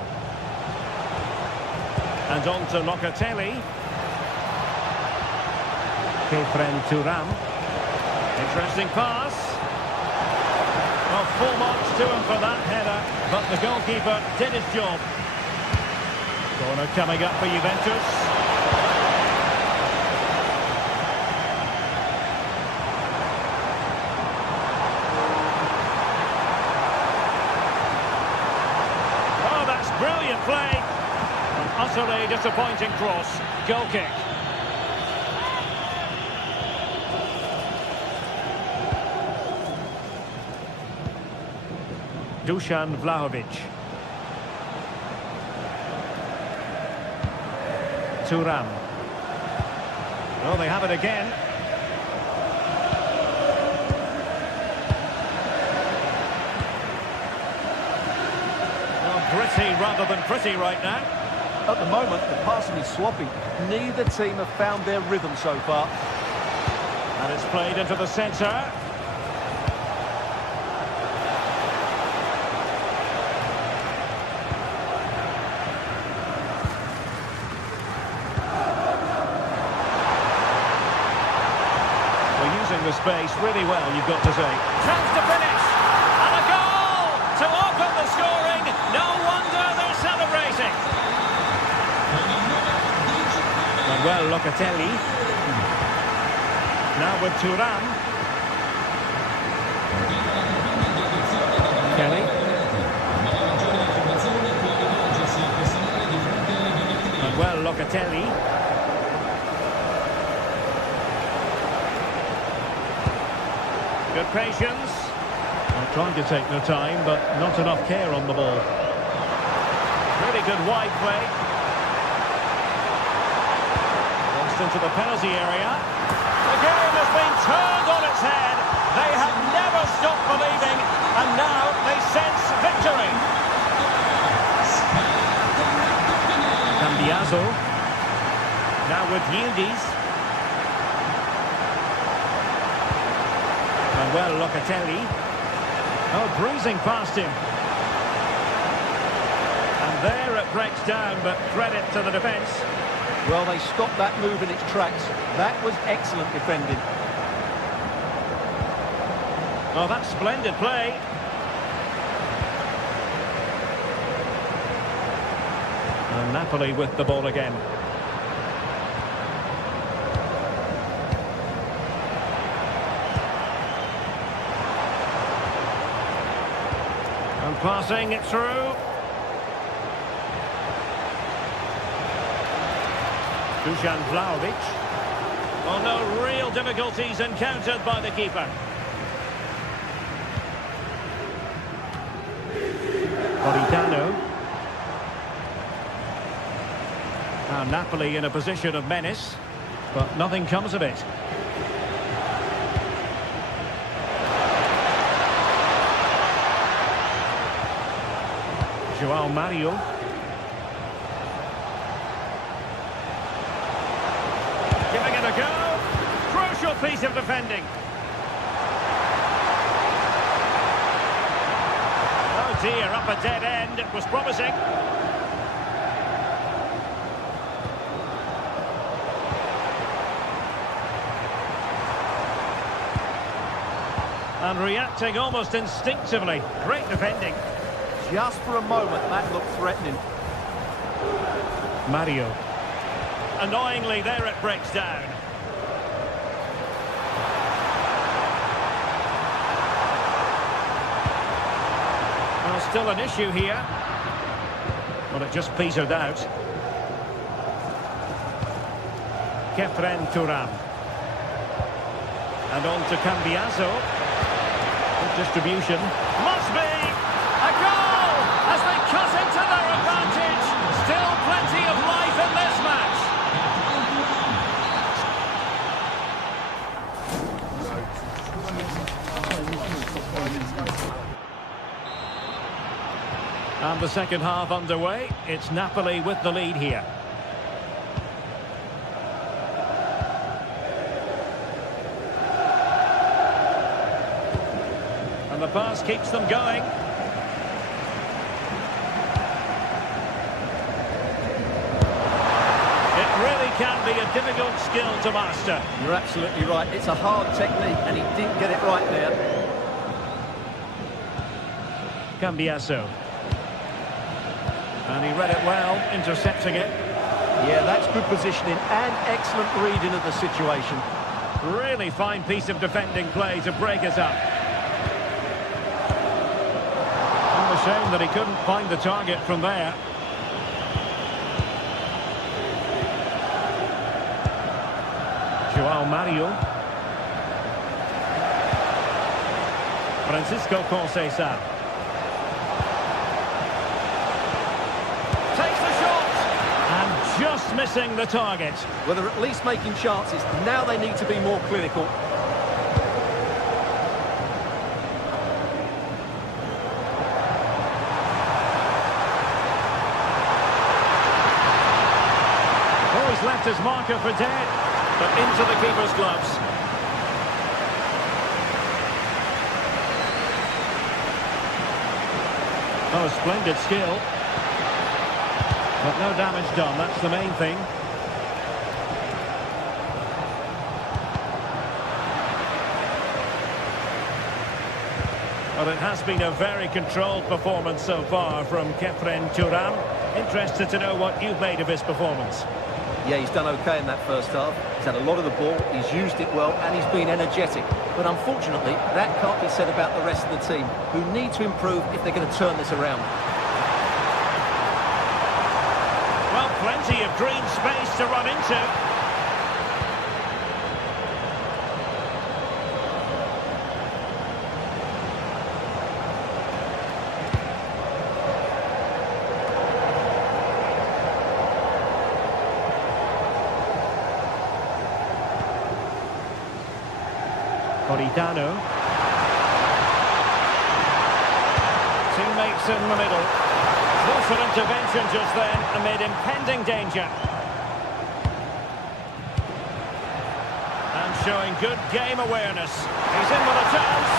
And on to Locatelli. Kefren Thuram. Interesting pass. Well, full marks to him for that header, but the goalkeeper did his job. Corner coming up for Juventus. Brilliant play. An utterly disappointing cross. Goal kick. Dusan Vlahovic. Thuram. Oh, they have it again. Well, gritty rather than pretty right now. At the moment, the passing is sloppy. Neither team have found their rhythm so far. And it's played into the centre. Using the space really well, you've got to say. Chance to finish! And a goal to open the scoring! No wonder they're celebrating! Manuel Locatelli. Now with Thuram. Kelly. Manuel Locatelli. Good patience. Well, trying to take their time, but not enough care on the ball. Really good wide play. Lost into the penalty area. The game has been turned on its head. They have never stopped believing, and now they sense victory. Cambiaso. Now with Yildiz. Well, Locatelli. Oh, breezing past him. And there it breaks down, but credit to the defence. Well, they stopped that move in its tracks. That was excellent defending. Oh, that's splendid play. And Napoli with the ball again. Passing it through. Dusan Vlahovic. Well, no real difficulties encountered by the keeper. Politano. Now Napoli in a position of menace, but nothing comes of it. João Mario. Giving it a go. Crucial piece of defending. Oh dear, up a dead end. It was promising. And reacting almost instinctively. Great defending. Just for a moment, that looked threatening. Mario. Annoyingly, there it breaks down. Well, still an issue here. Well, it just petered out. Kefren Thuram. And on to Cambiaso. Good distribution. Must be a goal as they cut into their advantage. Still plenty of life in this match. And the second half underway. It's Napoli with the lead here. And the pass keeps them going. It really can be a difficult skill to master. You're absolutely right. It's a hard technique, and he didn't get it right there. Cambiaso. And he read it well, intercepting it. Yeah, that's good positioning and excellent reading of the situation. Really fine piece of defending play to break it up. And the shame that he couldn't find the target from there. João Mario. Francisco Conceição. Takes the shot! And just missing the target. Well, they're at least making chances. Now they need to be more clinical. Oh, he's left his marker for dead, but into the keeper's gloves. Oh, splendid skill. But no damage done, that's the main thing. Well, it has been a very controlled performance so far from Khéphren Thuram. Interested to know what you've made of his performance. Yeah, he's done okay in that first half. He's had a lot of the ball, he's used it well, and he's been energetic. But unfortunately, that can't be said about the rest of the team, who need to improve if they're going to turn this around. Well, plenty of green space to run into. Politano. Teammates in the middle. Closer intervention just then amid impending danger. And showing good game awareness. He's in with a chance.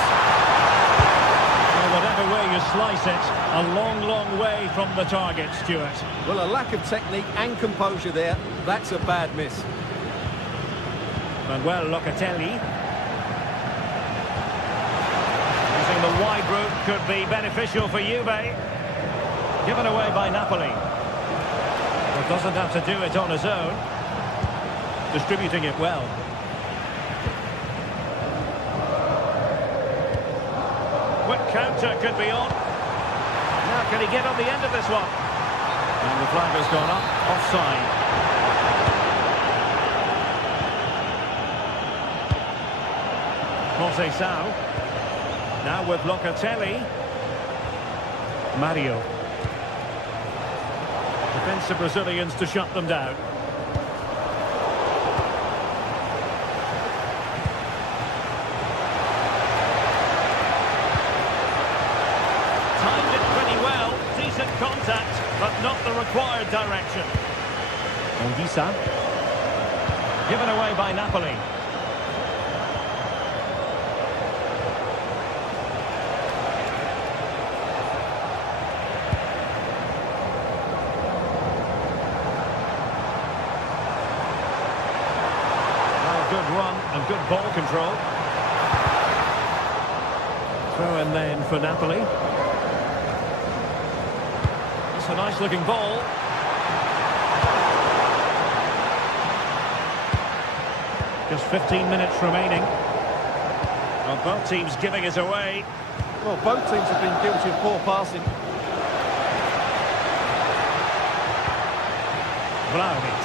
Well, whatever way you slice it, a long, long way from the target, Stuart. Well, a lack of technique and composure there. That's a bad miss. Manuel Locatelli. The wide route could be beneficial for Juve. Given away by Napoli. But doesn't have to do it on his own. Distributing it well. Quick counter could be on. Now can he get on the end of this one? And the flag has gone up. Offside. Conceição. Now with Locatelli. Mario. Defensive Brazilians to shut them down. Timed it pretty well. Decent contact, but not the required direction. Ondisa. Given away by Napoli. Good run and good ball control. Throw in then for Napoli. It's a nice looking ball. Just 15 minutes remaining. Well, both teams giving it away. Well, both teams have been guilty of poor passing. Vlahovic.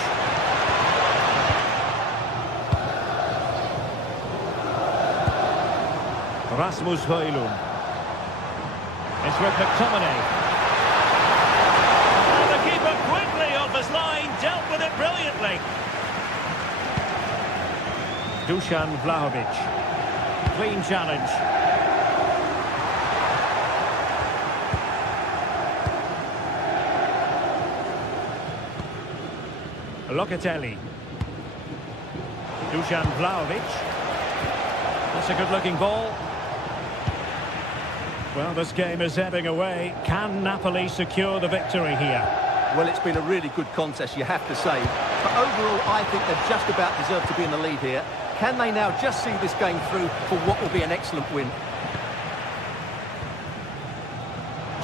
Rasmus Højlund. It's with McTominay. And the keeper quickly off his line, dealt with it brilliantly. Dusan Vlahovic. Clean challenge. Locatelli. Dusan Vlahovic. That's a good-looking ball. Well, this game is ebbing away. Can Napoli secure the victory here? Well, it's been a really good contest, you have to say. But overall, I think they've just about deserved to be in the lead here. Can they now just see this game through for what will be an excellent win?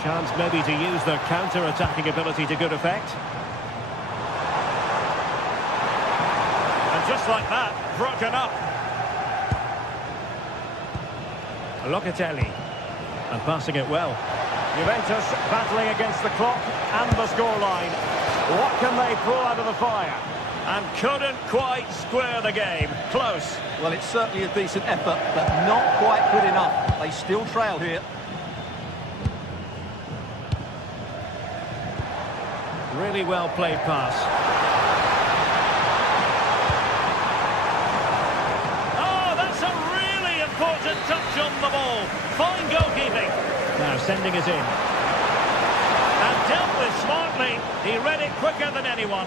Chance maybe to use their counter-attacking ability to good effect. And just like that, broken up. Locatelli. And passing it well. Juventus battling against the clock and the scoreline. What can they pull out of the fire? And couldn't quite square the game. Close. Well, it's certainly a decent effort, but not quite good enough. They still trail here. Really well played pass. Oh, that's a really important touch on the ball. Fine goalkeeping. Now sending it in. And dealt with smartly. He read it quicker than anyone.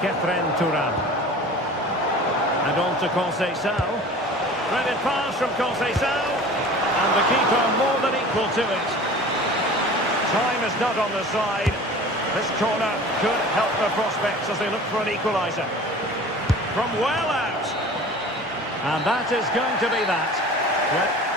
Kefren Turam. And on to Conceição. Threaded pass from Conceição. And the keeper more than equal to it. Time is not on the side. This corner could help the prospects as they look for an equaliser. From well out. And that is going to be that. Well,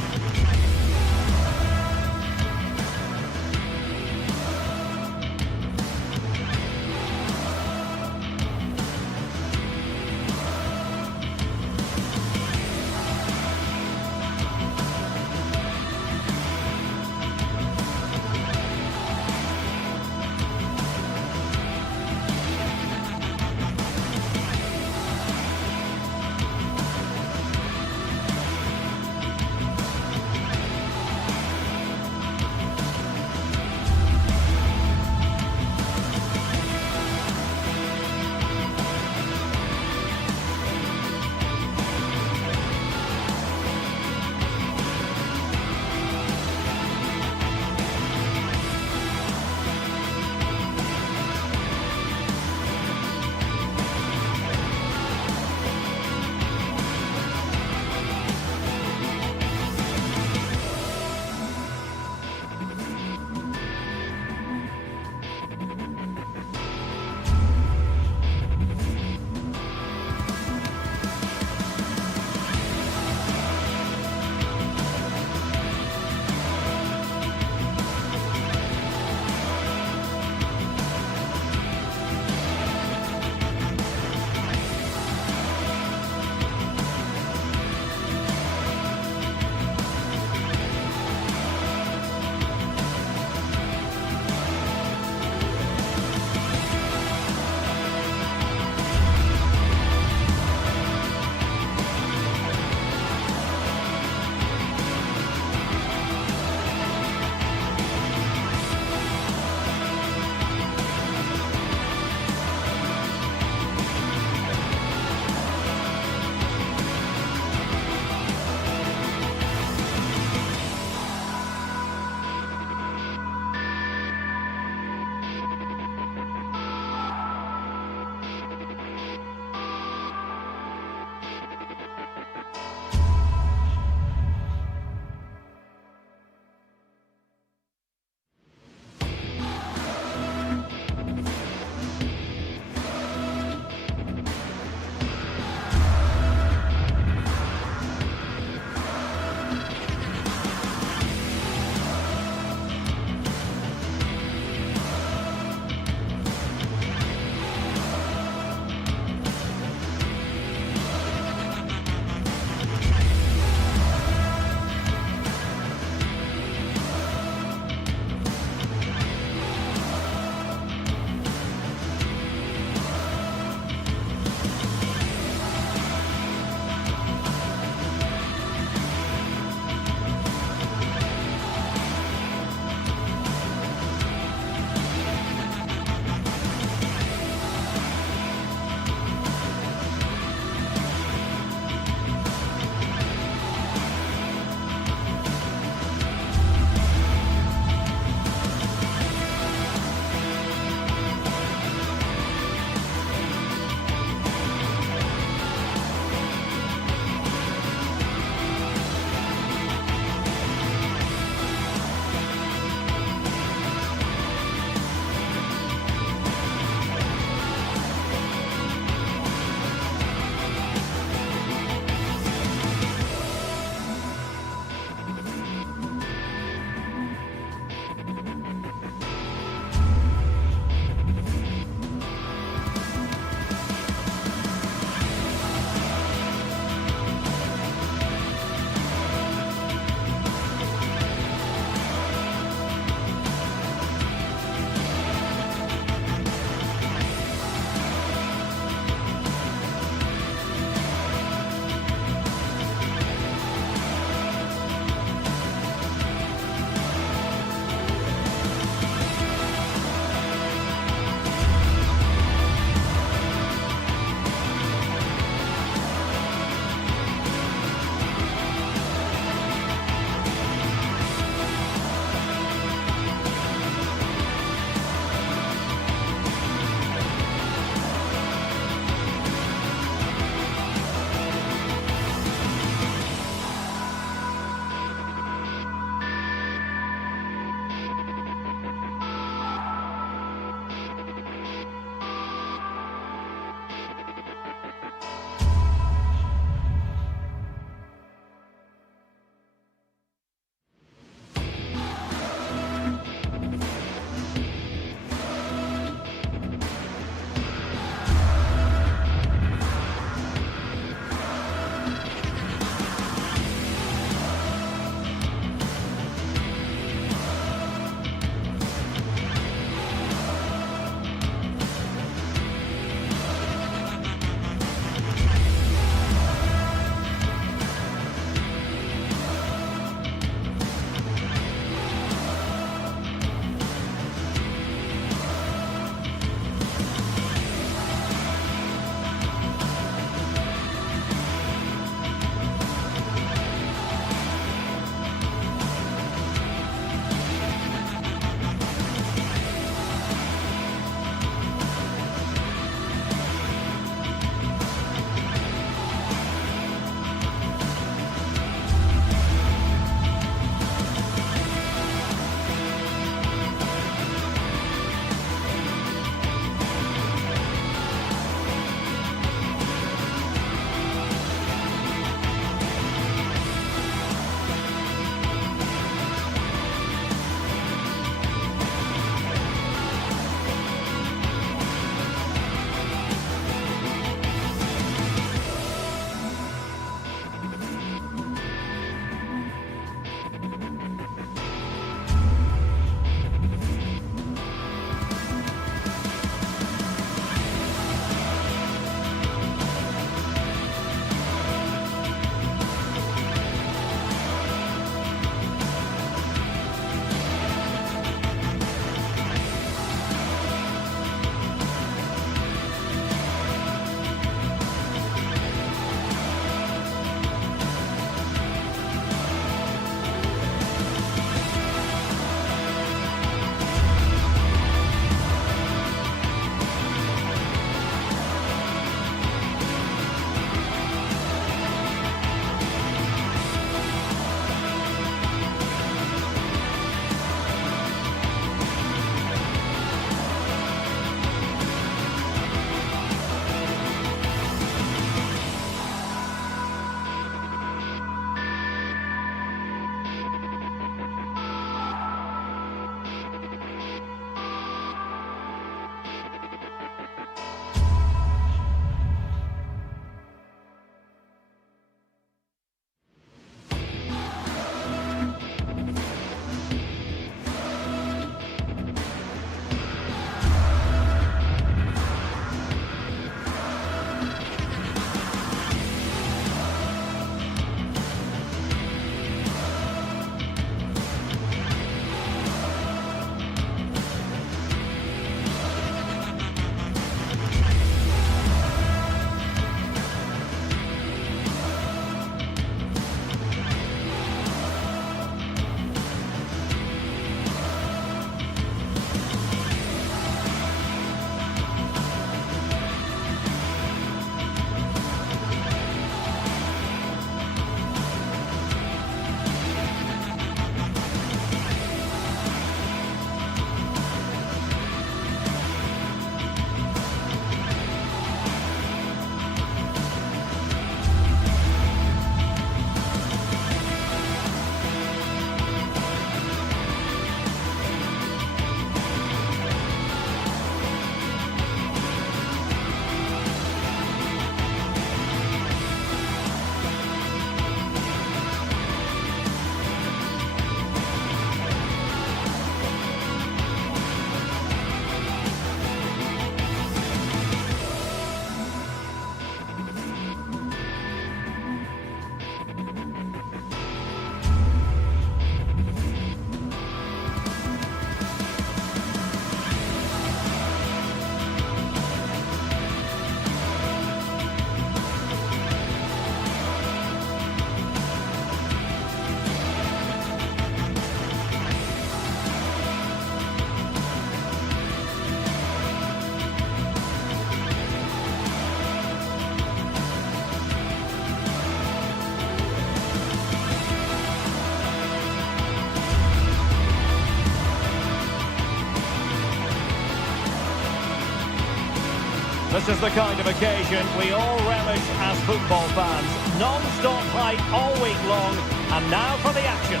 This is the kind of occasion we all relish as football fans. Non-stop hype all week long, and now for the action.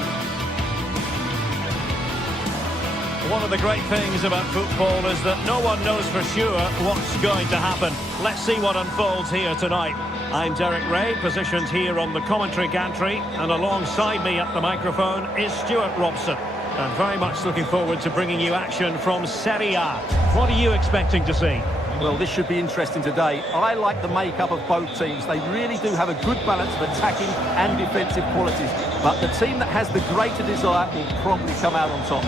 One of the great things about football is that no one knows for sure what's going to happen. Let's see what unfolds here tonight. I'm Derek Ray, positioned here on the commentary gantry, and alongside me at the microphone is Stuart Robson. And very much looking forward to bringing you action from Serie A. What are you expecting to see? Well, this should be interesting today. I like the makeup of both teams. They really do have a good balance of attacking and defensive qualities. But the team that has the greater desire will probably come out on top.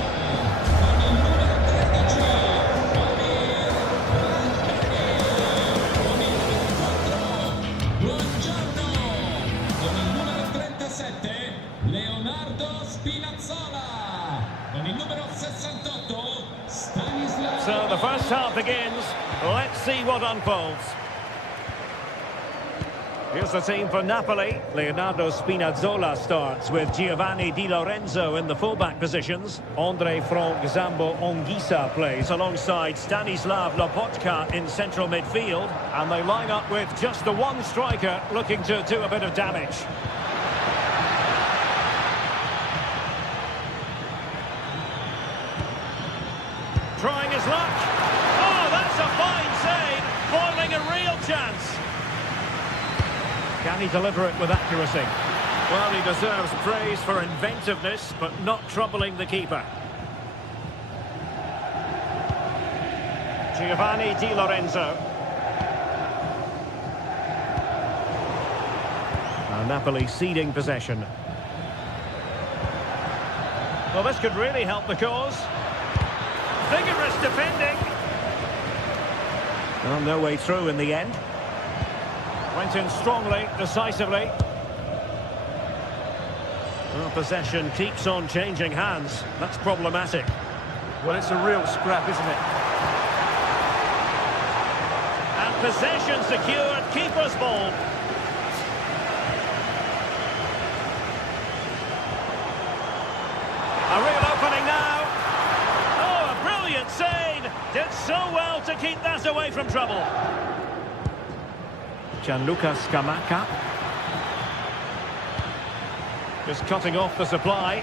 So the first half begins. Let's see what unfolds. Here's the team for Napoli. Leonardo Spinazzola starts with Giovanni Di Lorenzo in the fullback positions. Andre Frank Zambo Anguissa plays alongside Stanislav Lobotka in central midfield. And they line up with just the one striker looking to do a bit of damage. Trying his luck. Oh, that's a fine save. Foiling a real chance. Can he deliver it with accuracy? Well, he deserves praise for inventiveness, but not troubling the keeper. Giovanni Di Lorenzo. Now Napoli ceding possession. Well, this could really help the cause. Vigorous defending. Well, no way through in the end. Went in strongly, decisively. Well, possession keeps on changing hands. That's problematic. Well, it's a real scrap, isn't it? And possession secured, keeper's ball. A real opening now. Brilliant save! Did so well to keep that away from trouble. Gianluca Scamacca. Just cutting off the supply.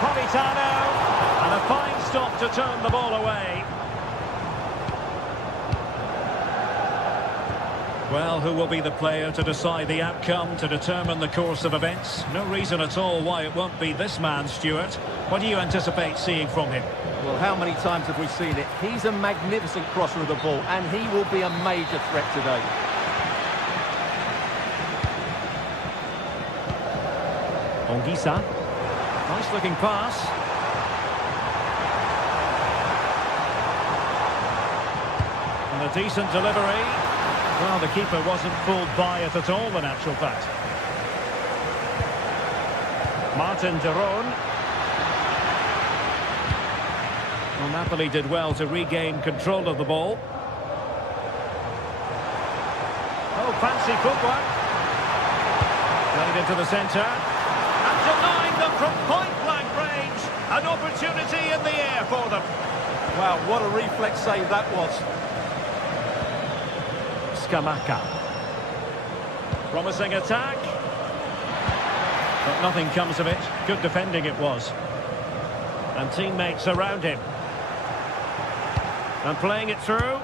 Politano. And a fine stop to turn the ball away. Well, who will be the player to decide the outcome, to determine the course of events? No reason at all why it won't be this man, Stuart. What do you anticipate seeing from him? Well, how many times have we seen it? He's a magnificent crosser of the ball, and he will be a major threat today. Anguissa. Nice looking pass. And a decent delivery. Well, the keeper wasn't fooled by it at all, in actual fact. Martin de Roon. Well, Napoli did well to regain control of the ball. Oh, fancy footwork. Played into the centre. And denying them from point-blank range. An opportunity in the air for them. Wow, what a reflex save that was. Scamacca. Promising attack. But nothing comes of it. Good defending it was. And teammates around him. And playing it through.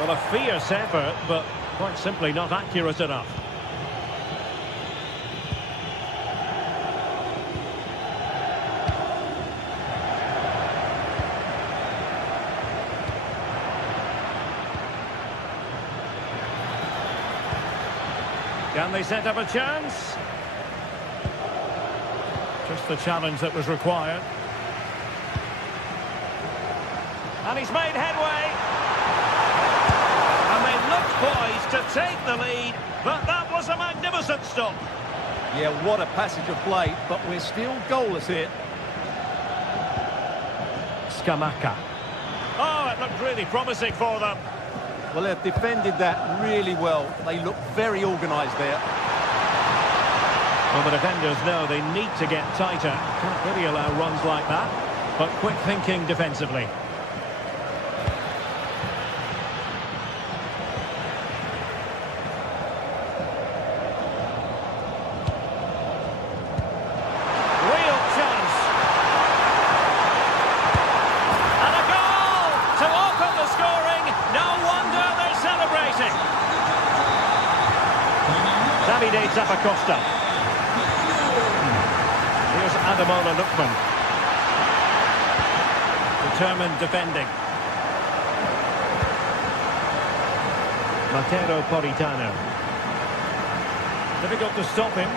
Well, a fierce effort, but quite simply not accurate enough. Can they set up a chance? Just the challenge that was required. And he's made headway. And they looked poised to take the lead, but that was a magnificent stop. Yeah, what a passage of play, but we're still goalless here. Scamacca. Oh, it looked really promising for them. Well, they've defended that really well. They look very organised there. Well, the defenders know they need to get tighter. Can't really allow runs like that. but quick thinking defensively. Real chance. And a goal to open the scoring. No wonder they're celebrating. Davide Zappacosta. Here's Ademola Lookman. Determined defending. Matteo Politano. Difficult to stop him.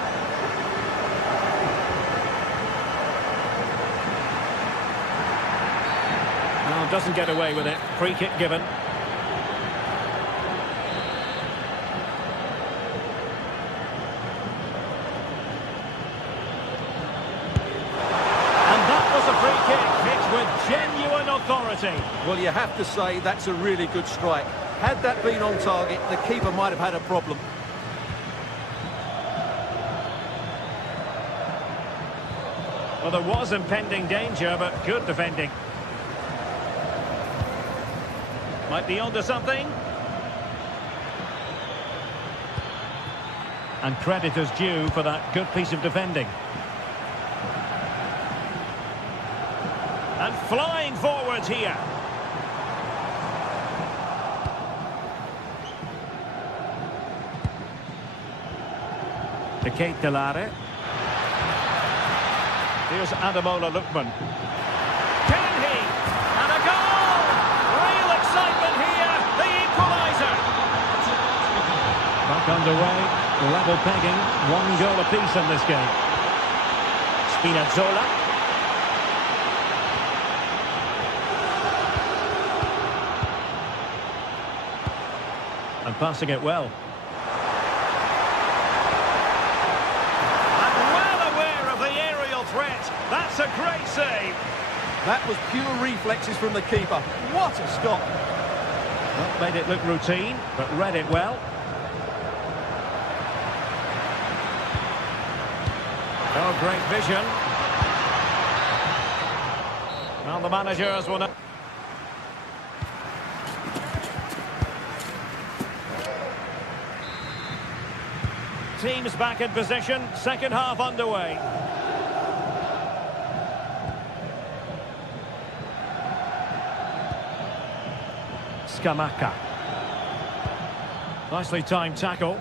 No, doesn't get away with it. Free kick given. With genuine authority. Well, you have to say that's a really good strike. Had that been on target, the keeper might have had a problem. Well, there was impending danger, but good defending. Might be onto something. And credit is due for that good piece of defending. And flying forwards here. The Kate Delare. Here's Ademola Lookman. Can he? And a goal! Real excitement here. The equaliser. Back underway. Level pegging. 1 goal apiece in this game. Spinazzola. And passing it well. And well aware of the aerial threat. That's a great save. That was pure reflexes from the keeper. What a stop. Well, made it look routine, but read it well. Oh, great vision. Well, the managers will know. Teams back in position, second half underway. Scamacca. Nicely timed tackle.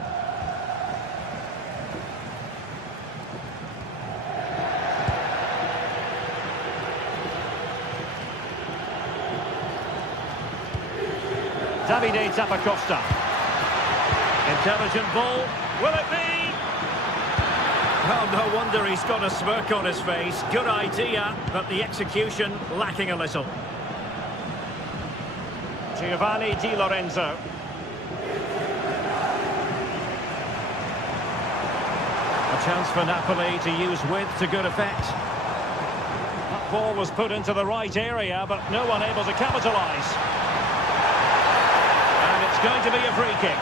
Davide Zappacosta. Intelligent ball. Will it be? Oh, no wonder he's got a smirk on his face. Good idea, but the execution lacking a little. Giovanni Di Lorenzo. A chance for Napoli to use width to good effect. That ball was put into the right area, but no one able to capitalise. And it's going to be a free kick.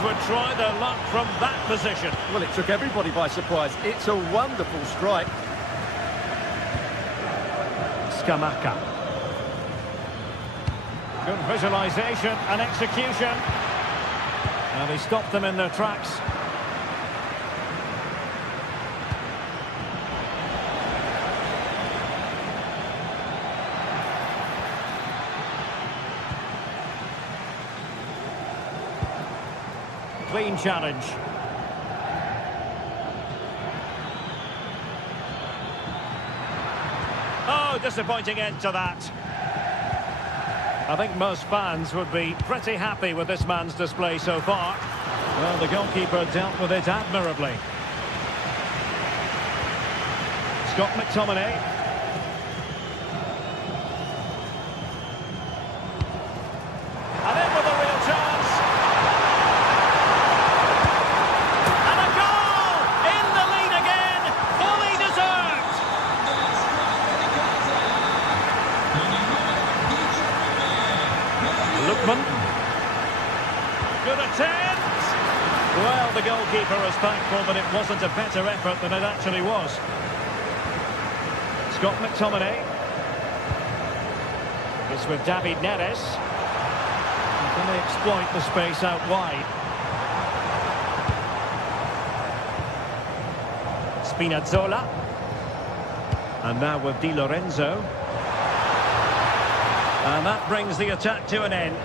Would try their luck from that position. Well, it took everybody by surprise. It's a wonderful strike. Scamacca. Good visualisation and execution. And he stopped them in their tracks. Clean challenge. Oh, disappointing end to that. I think most fans would be pretty happy with this man's display so far. Well, the goalkeeper dealt with it admirably. Scott McTominay. Lookman. Good attempt. Well, the goalkeeper is thankful that it wasn't a better effort than it actually was. Scott McTominay. It's with David Neres. Can they exploit the space out wide? Spinazzola. And now with Di Lorenzo. And that brings the attack to an end.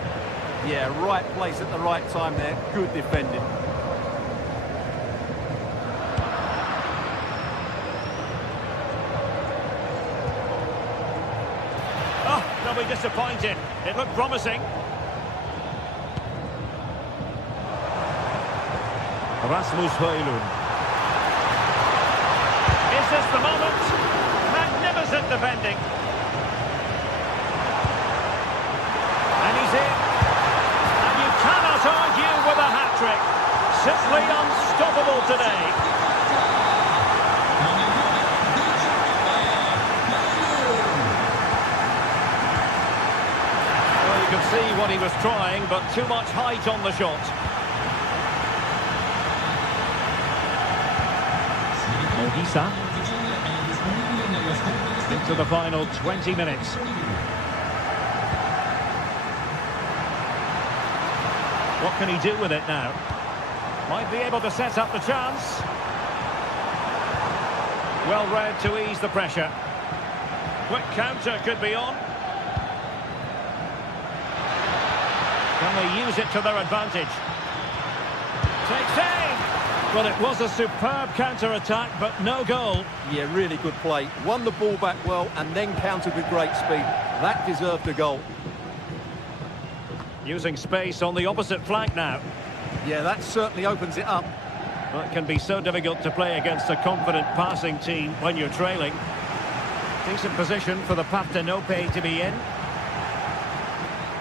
Yeah, right place at the right time there. Good defending. Oh, they'll be disappointed. It looked promising. Rasmus Højlund. Is this the moment? Magnificent defending. And he's in. And you cannot argue with a hat-trick. Simply unstoppable today. Well, you can see what he was trying, but too much height on the shot. Ogisa. Into the final 20 minutes. What can he do with it now? Might be able to set up the chance. Well read to ease the pressure. Quick counter could be on. Can they use it to their advantage? Takes aim! Well, it was a superb counter-attack, but no goal. Yeah, really good play. Won the ball back well and then countered with great speed. That deserved a goal. Using space on the opposite flank now. Yeah, that certainly opens it up. Well, it can be so difficult to play against a confident passing team when you're trailing. Decent position for the Partenope to be in.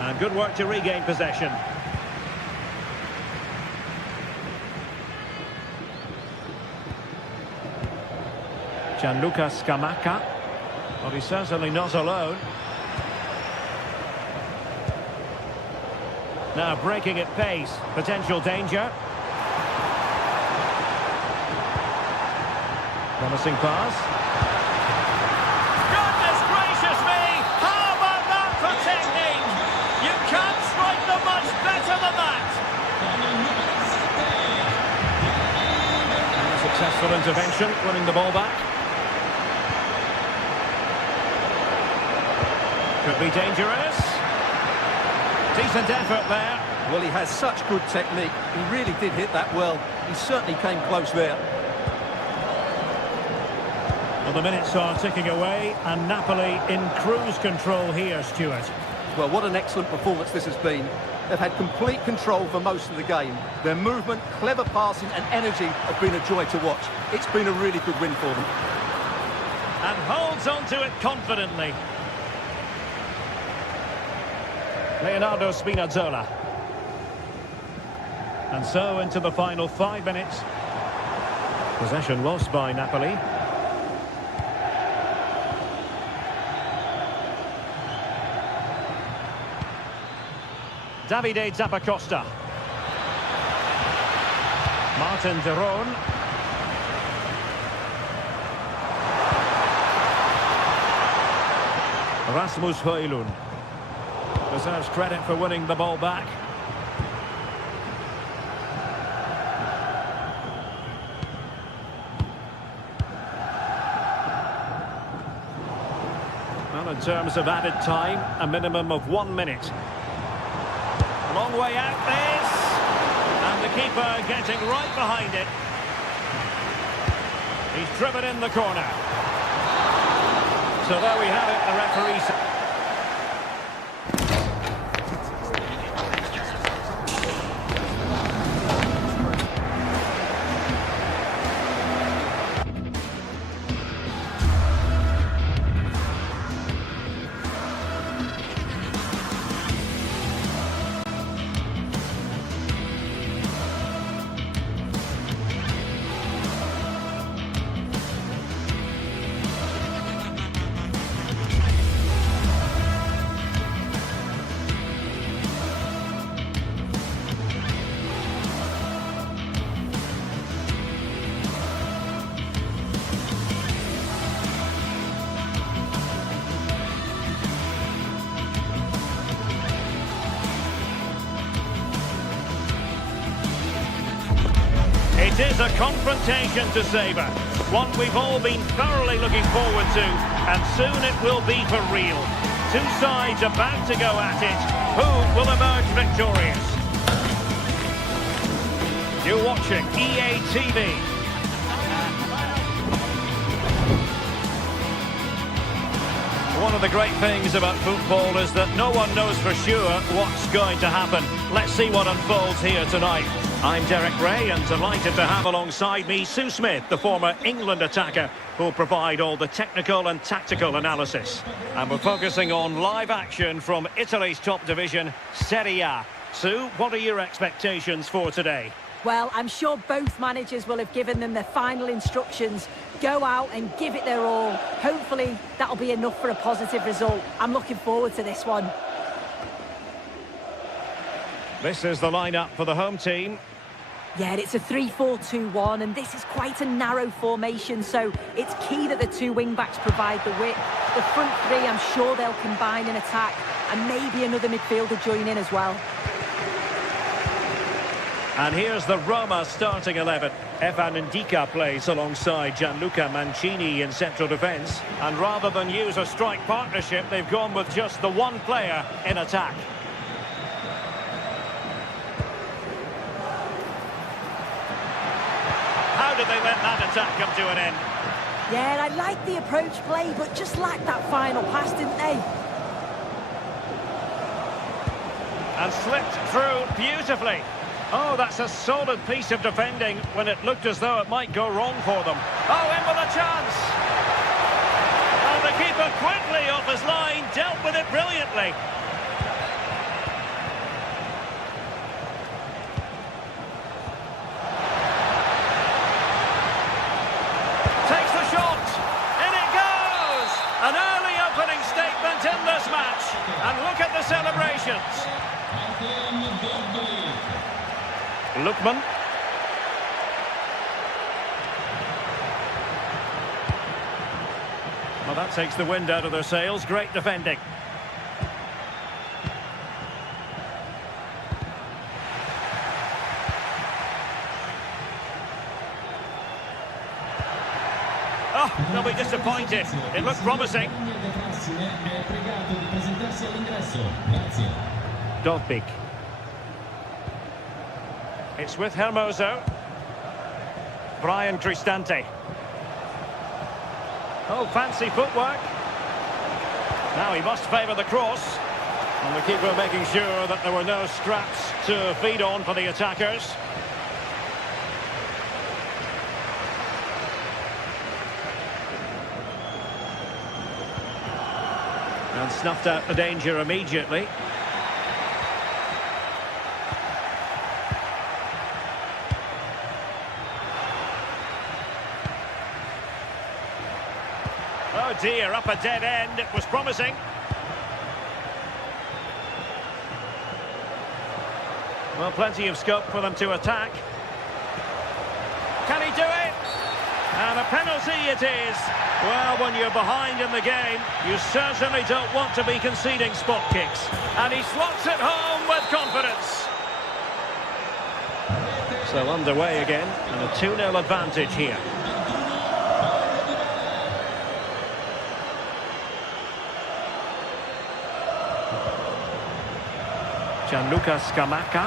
And good work to regain possession. Gianluca Scamacca. Well, he's certainly not alone. Now breaking at pace. Potential danger. Promising pass. Goodness gracious me! How about that for technique? You can't strike them much better than that. And a successful intervention, winning the ball back. Could be dangerous. Decent effort there. Well, he has such good technique. He really did hit that well. He certainly came close there. Well, the minutes are ticking away, and Napoli in cruise control here, Stuart. Well, what an excellent performance this has been. They've had complete control for most of the game. Their movement, clever passing and energy have been a joy to watch. It's been a really good win for them. And holds on to it confidently. Leonardo Spinazzola. And so into the final 5 minutes. Possession lost by Napoli. Davide Zappacosta. Martin de Roon. Rasmus Højlund. Deserves credit for winning the ball back. Well, in terms of added time, a minimum of 1 minute. Long way out this. And the keeper getting right behind it. He's driven in the corner. So there we have it, the referee. It is a confrontation to savour. One we've all been thoroughly looking forward to, and soon it will be for real. Two sides about to go at it. Who will emerge victorious? You're watching EA TV. One of the great things about football is that no one knows for sure what's going to happen. Let's see what unfolds here tonight. I'm Derek Ray, and delighted to have alongside me Sue Smith, the former England attacker, who'll provide all the technical and tactical analysis. And we're focusing on live action from Italy's top division, Serie A. Sue, what are your expectations for today? Well, I'm sure both managers will have given them their final instructions. Go out and give it their all. Hopefully, that'll be enough for a positive result. I'm looking forward to this one. This is the lineup for the home team. Yeah, it's a 3-4-2-1, and this is quite a narrow formation, so it's key that the two wing-backs provide the width. The front three, I'm sure they'll combine in attack, and maybe another midfielder join in as well. And here's the Roma starting 11. Evan Ndika plays alongside Gianluca Mancini in central defence. And rather than use a strike partnership, they've gone with just the one player in attack. How did they let that attack come to an end? Yeah, I like the approach play, but just lacked that final pass, didn't they? And slipped through beautifully. Oh, that's a solid piece of defending when it looked as though it might go wrong for them. Oh, in with a chance! And the keeper quickly off his line, dealt with it brilliantly. Takes the shot, in it goes! An early opening statement in this match. And look at the celebrations. Lookman. Well, that takes the wind out of their sails. Great defending. Oh, they'll be disappointed. It looked promising. Dovbik. It's with Hermoso. Brian Cristante. Oh, fancy footwork. Now he must favour the cross. And the keeper making sure that there were no scraps to feed on for the attackers. And snuffed out the danger immediately. Oh dear, up a dead end. It was promising. Well, plenty of scope for them to attack. Can he do it? And a penalty it is. Well, when you're behind in the game, you certainly don't want to be conceding spot kicks. And he slots it home with confidence. So underway again, and a 2-0 advantage here. Gianluca Scamacca.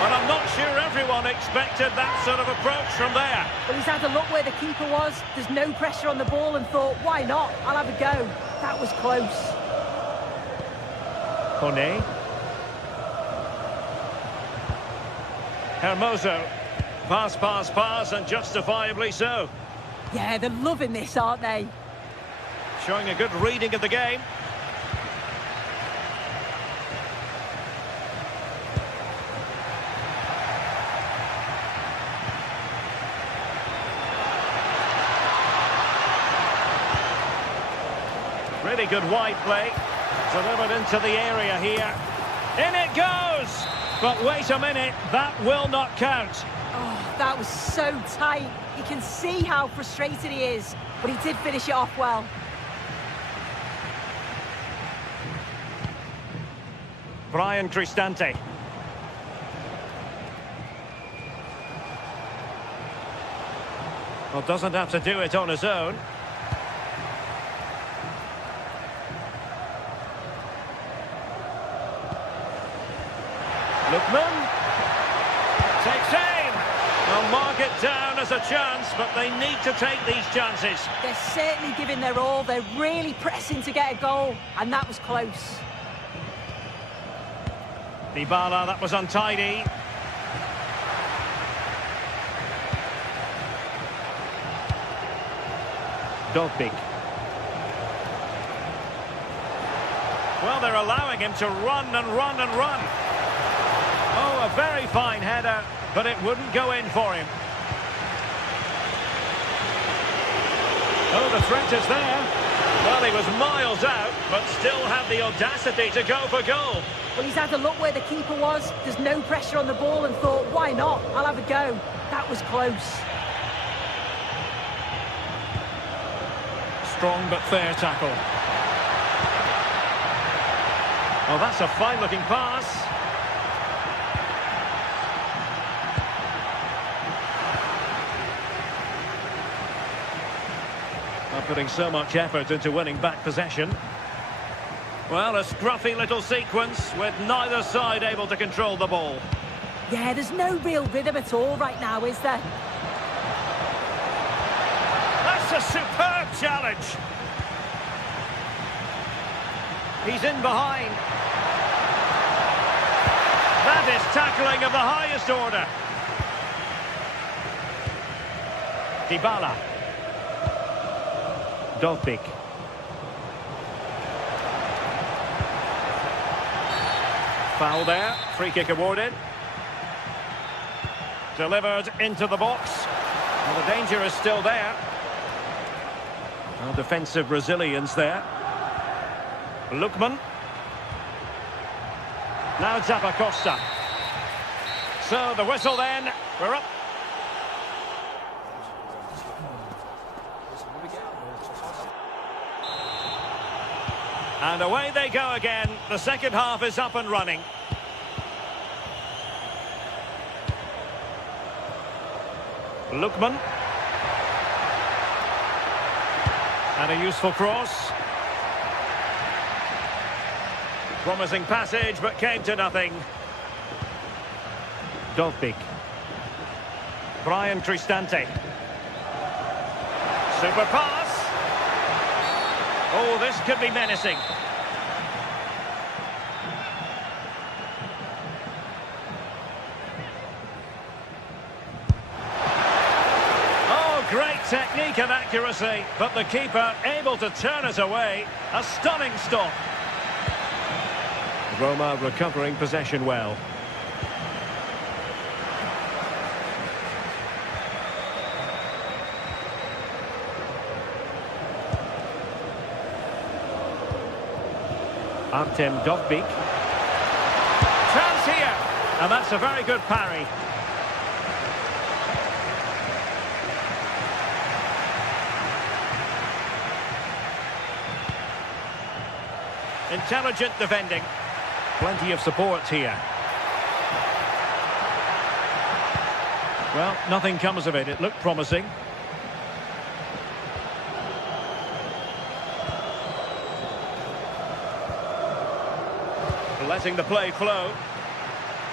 Well, I'm not sure everyone expected that sort of approach from there. Well, he's had a look where the keeper was. There's no pressure on the ball and thought, why not? I'll have a go. That was close. Kone. Hermoso. Pass, pass, pass, and justifiably so. Yeah, they're loving this, aren't they? Showing a good reading of the game. Really good wide play. Delivered into the area here. In it goes! But wait a minute, that will not count. Oh, that was so tight. You can see how frustrated he is, but he did finish it off well. Well, doesn't have to do it on his own. Lookman takes aim. They'll mark it down as a chance, but they need to take these chances. They're certainly giving their all. They're really pressing to get a goal, and that was close. Dybala, that was untidy. Dovbyk. Well, they're allowing him to run and run and run. Oh, a very fine header, but it wouldn't go in for him. Oh, the threat is there. Well, he was miles out, but still had the audacity to go for goal. Well, he's had a look where the keeper was. There's no pressure on the ball and thought, why not? I'll have a go. That was close. Strong but fair tackle. Oh, that's a fine-looking pass. Not putting so much effort into winning back possession. Well, a scruffy little sequence with neither side able to control the ball. Yeah, there's no real rhythm at all right now, is there? That's a superb challenge. He's in behind. That is tackling of the highest order. Dybala. Dovbyk. Foul there. Free kick awarded. Delivered into the box. Well, the danger is still there. Well, defensive resilience there. Lookman. Now Zappacosta. So the whistle then. We're up. And away they go again. The second half is up and running. Lookman. And a useful cross. Promising passage, but came to nothing. Dovbyk. Brian Cristante. Super pass. Oh, this could be menacing. Oh, great technique and accuracy, but the keeper able to turn it away. A stunning stop. Roma recovering possession well. Artem Dovbyk. Chance here. And that's a very good parry. Intelligent defending. Plenty of support here. Well, nothing comes of it. It looked promising. Letting the play flow.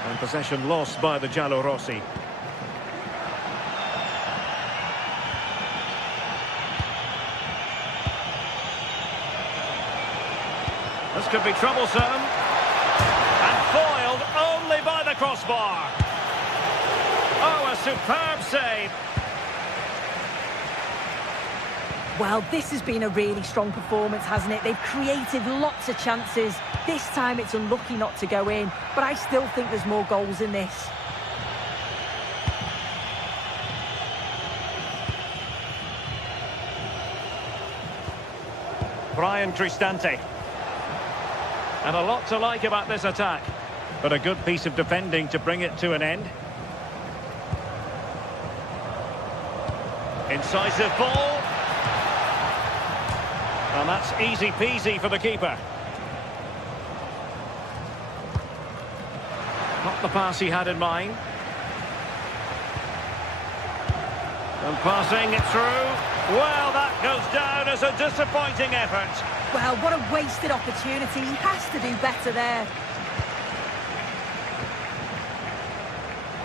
And possession lost by the Giallorossi. This could be troublesome. And foiled only by the crossbar. Oh, a superb save. Well, this has been a really strong performance, hasn't it? They've created lots of chances. This time it's unlucky not to go in, but I still think there's more goals in this. Brian Cristante. And a lot to like about this attack, but a good piece of defending to bring it to an end. Incisive ball. And that's easy peasy for the keeper. Not the pass he had in mind. And passing it through. Well, that goes down as a disappointing effort. Well, what a wasted opportunity. He has to do better there.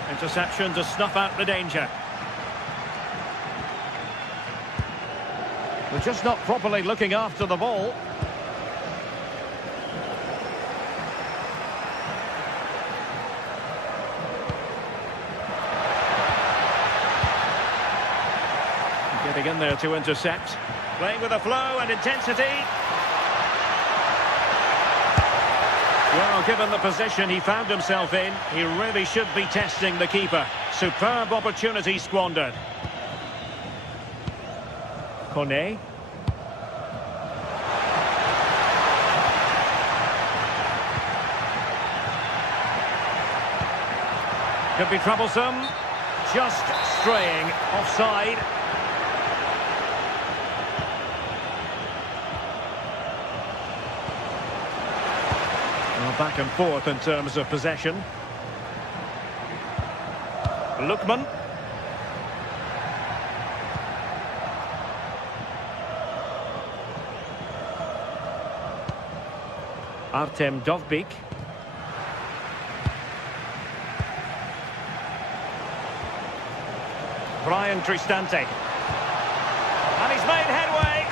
Interception to snuff out the danger. They're just not properly looking after the ball. Getting in there to intercept. Playing with a flow and intensity. Well, given the position he found himself in, he really should be testing the keeper. Superb opportunity squandered. Kone. Could be troublesome. Just straying offside. Back and forth in terms of possession. Lookman. Artem Dovbyk. Brian Cristante. And he's made headway.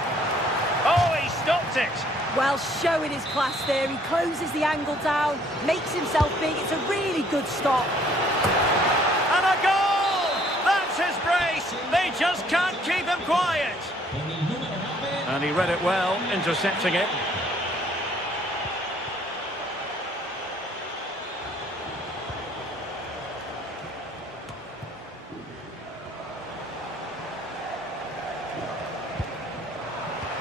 Oh, he stopped it. Well, showing his class there. He closes the angle down, makes himself big. It's a really good stop. And a goal! That's his brace. They just can't keep him quiet. And he read it well, intercepting it.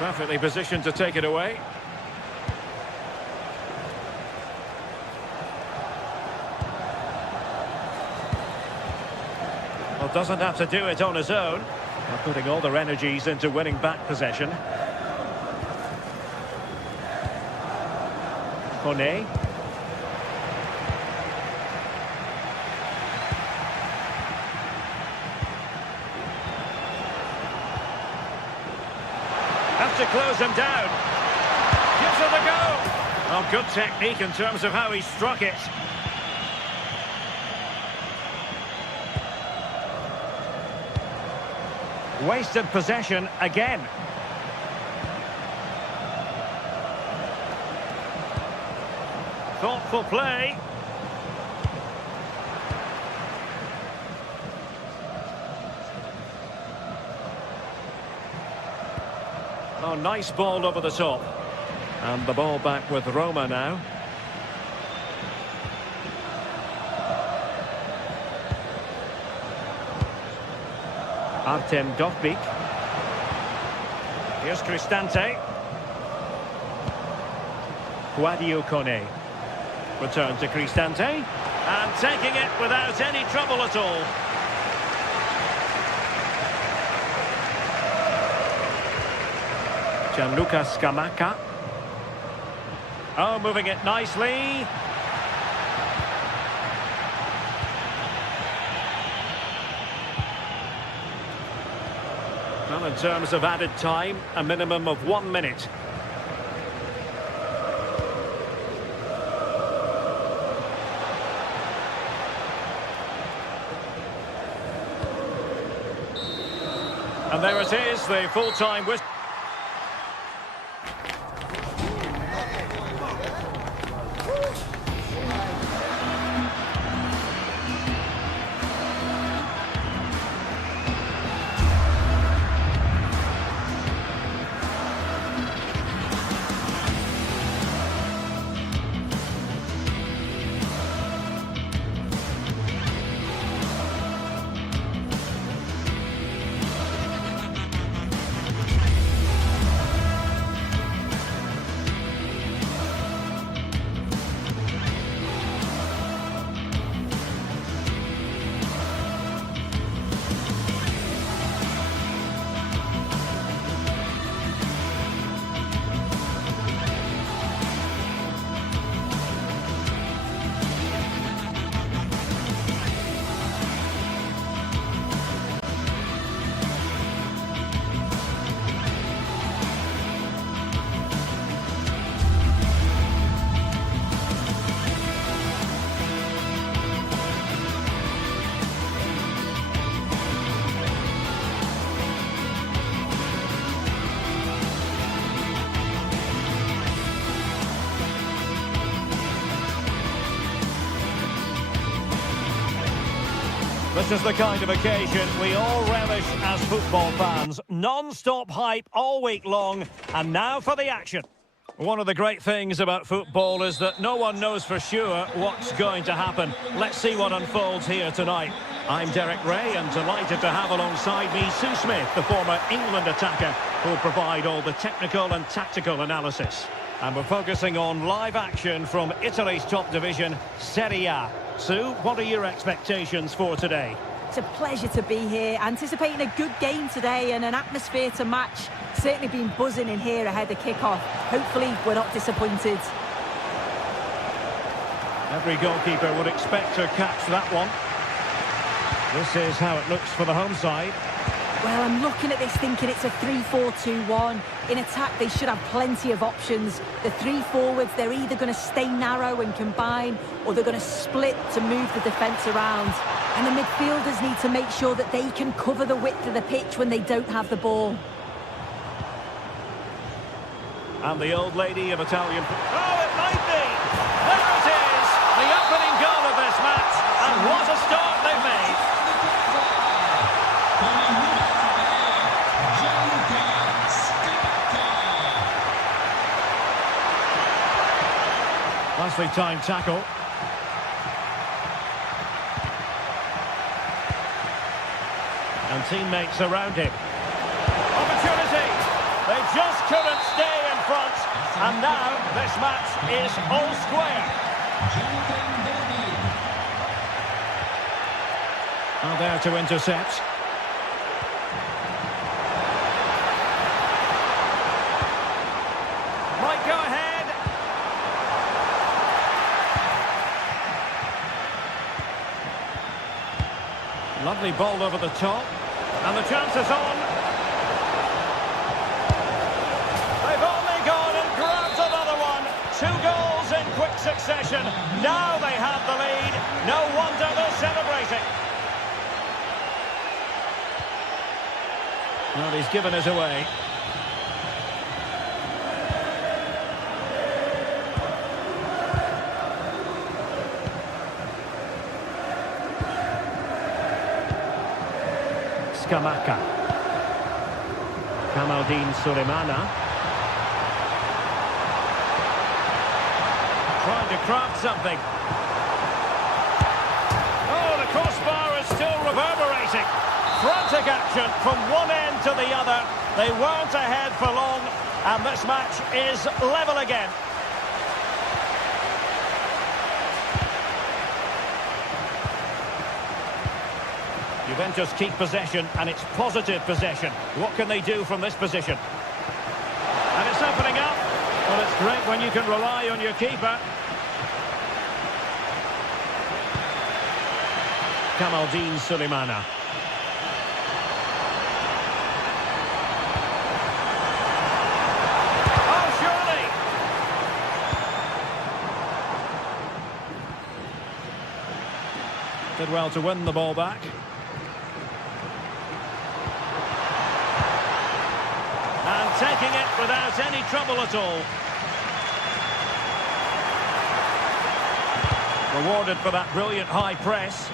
Perfectly positioned to take it away. Well, doesn't have to do it on his own. They're putting all their energies into winning back possession. Kone. Have to close him down. Gives it a go. Oh, good technique in terms of how he struck it. Wasted possession again. Thoughtful play. Oh, nice ball over the top. And the ball back with Roma now. Artem Dovbyk. Here's Cristante. Guadio Kone. Return to Cristante. And taking it without any trouble at all. Gianluca Scamacca. Oh, moving it nicely. Well, in terms of added time, a minimum of 1 minute. And there it is, the full-time whistle. This is the kind of occasion we all relish as football fans. Non-stop hype all week long, and now for the action. One of the great things about football is that no one knows for sure what's going to happen. Let's see what unfolds here tonight. I'm Derek Ray, and delighted to have alongside me Sue Smith, the former England attacker, who'll provide all the technical and tactical analysis. And we're focusing on live action from Italy's top division, Serie A. Sue, what are your expectations for today? It's a pleasure to be here, anticipating a good game today and an atmosphere to match. Certainly been buzzing in here ahead of kick-off. Hopefully we're not disappointed. Every goalkeeper would expect to catch that one. This is how it looks for the home side. Well, I'm looking at this thinking it's a 3-4-2-1. In attack, they should have plenty of options. The three forwards, they're either going to stay narrow and combine, or they're going to split to move the defence around. And the midfielders need to make sure that they can cover the width of the pitch when they don't have the ball. And the old lady of Italian... Oh, it might be! There it is! The opening goal of this match. And what a start they've made! Nicely timed tackle. And teammates around him. Opportunity! They just couldn't stay in front. And now this match is all square. Now there to intercept. Might go ahead. Lovely ball over the top. And the chance is on. They've only gone and grabbed another one. 2 goals in quick succession. Now they have the lead. No wonder they're celebrating. Well, he's given it away. Scamacca. Kamaldeen Sulemana. Trying to craft something. Oh, the crossbar is still reverberating. Frantic action from one end to the other. They weren't ahead for long, and this match is level again. Juventus keep possession, and it's positive possession. What can they do from this position? And it's opening up. Well, it's great when you can rely on your keeper. Kamaldeen Sulemana. Oh, surely! Did well to win the ball back. And taking it without any trouble at all. Rewarded for that brilliant high press.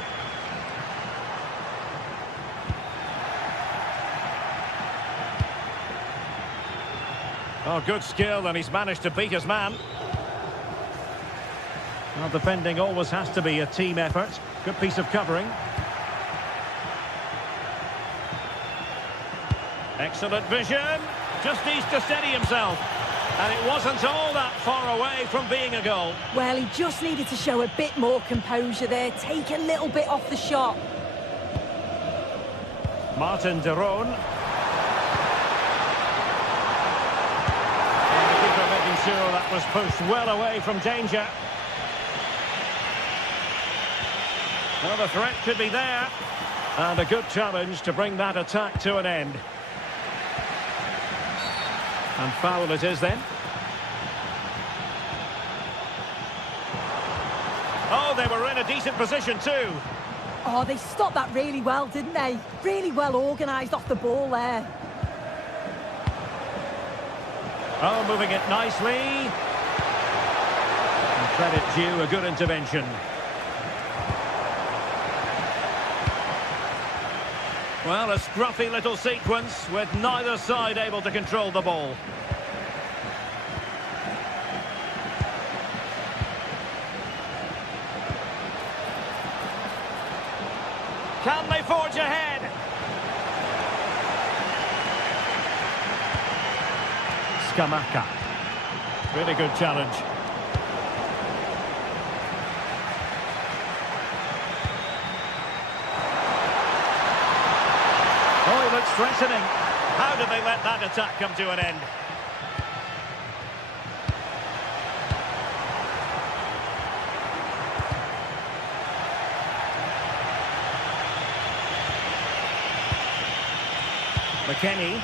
Oh, good skill, and he's managed to beat his man. Well, defending always has to be a team effort. Good piece of covering. Excellent vision. Just needs to steady himself. And it wasn't all that far away from being a goal. Well, he just needed to show a bit more composure there, take a little bit off the shot. Martin de Roon. And the keeper making sure that was pushed well away from danger. Well, the threat could be there. And a good challenge to bring that attack to an end. And foul it is then. Oh, they were in a decent position too. Oh, they stopped that really well, didn't they? Really well organised off the ball there. Oh, moving it nicely. And credit due, a good intervention. Well, a scruffy little sequence with neither side able to control the ball. Can they forge ahead? Scamacca. Really good challenge. Oh, he looks threatening. How did they let that attack come to an end? McKennie.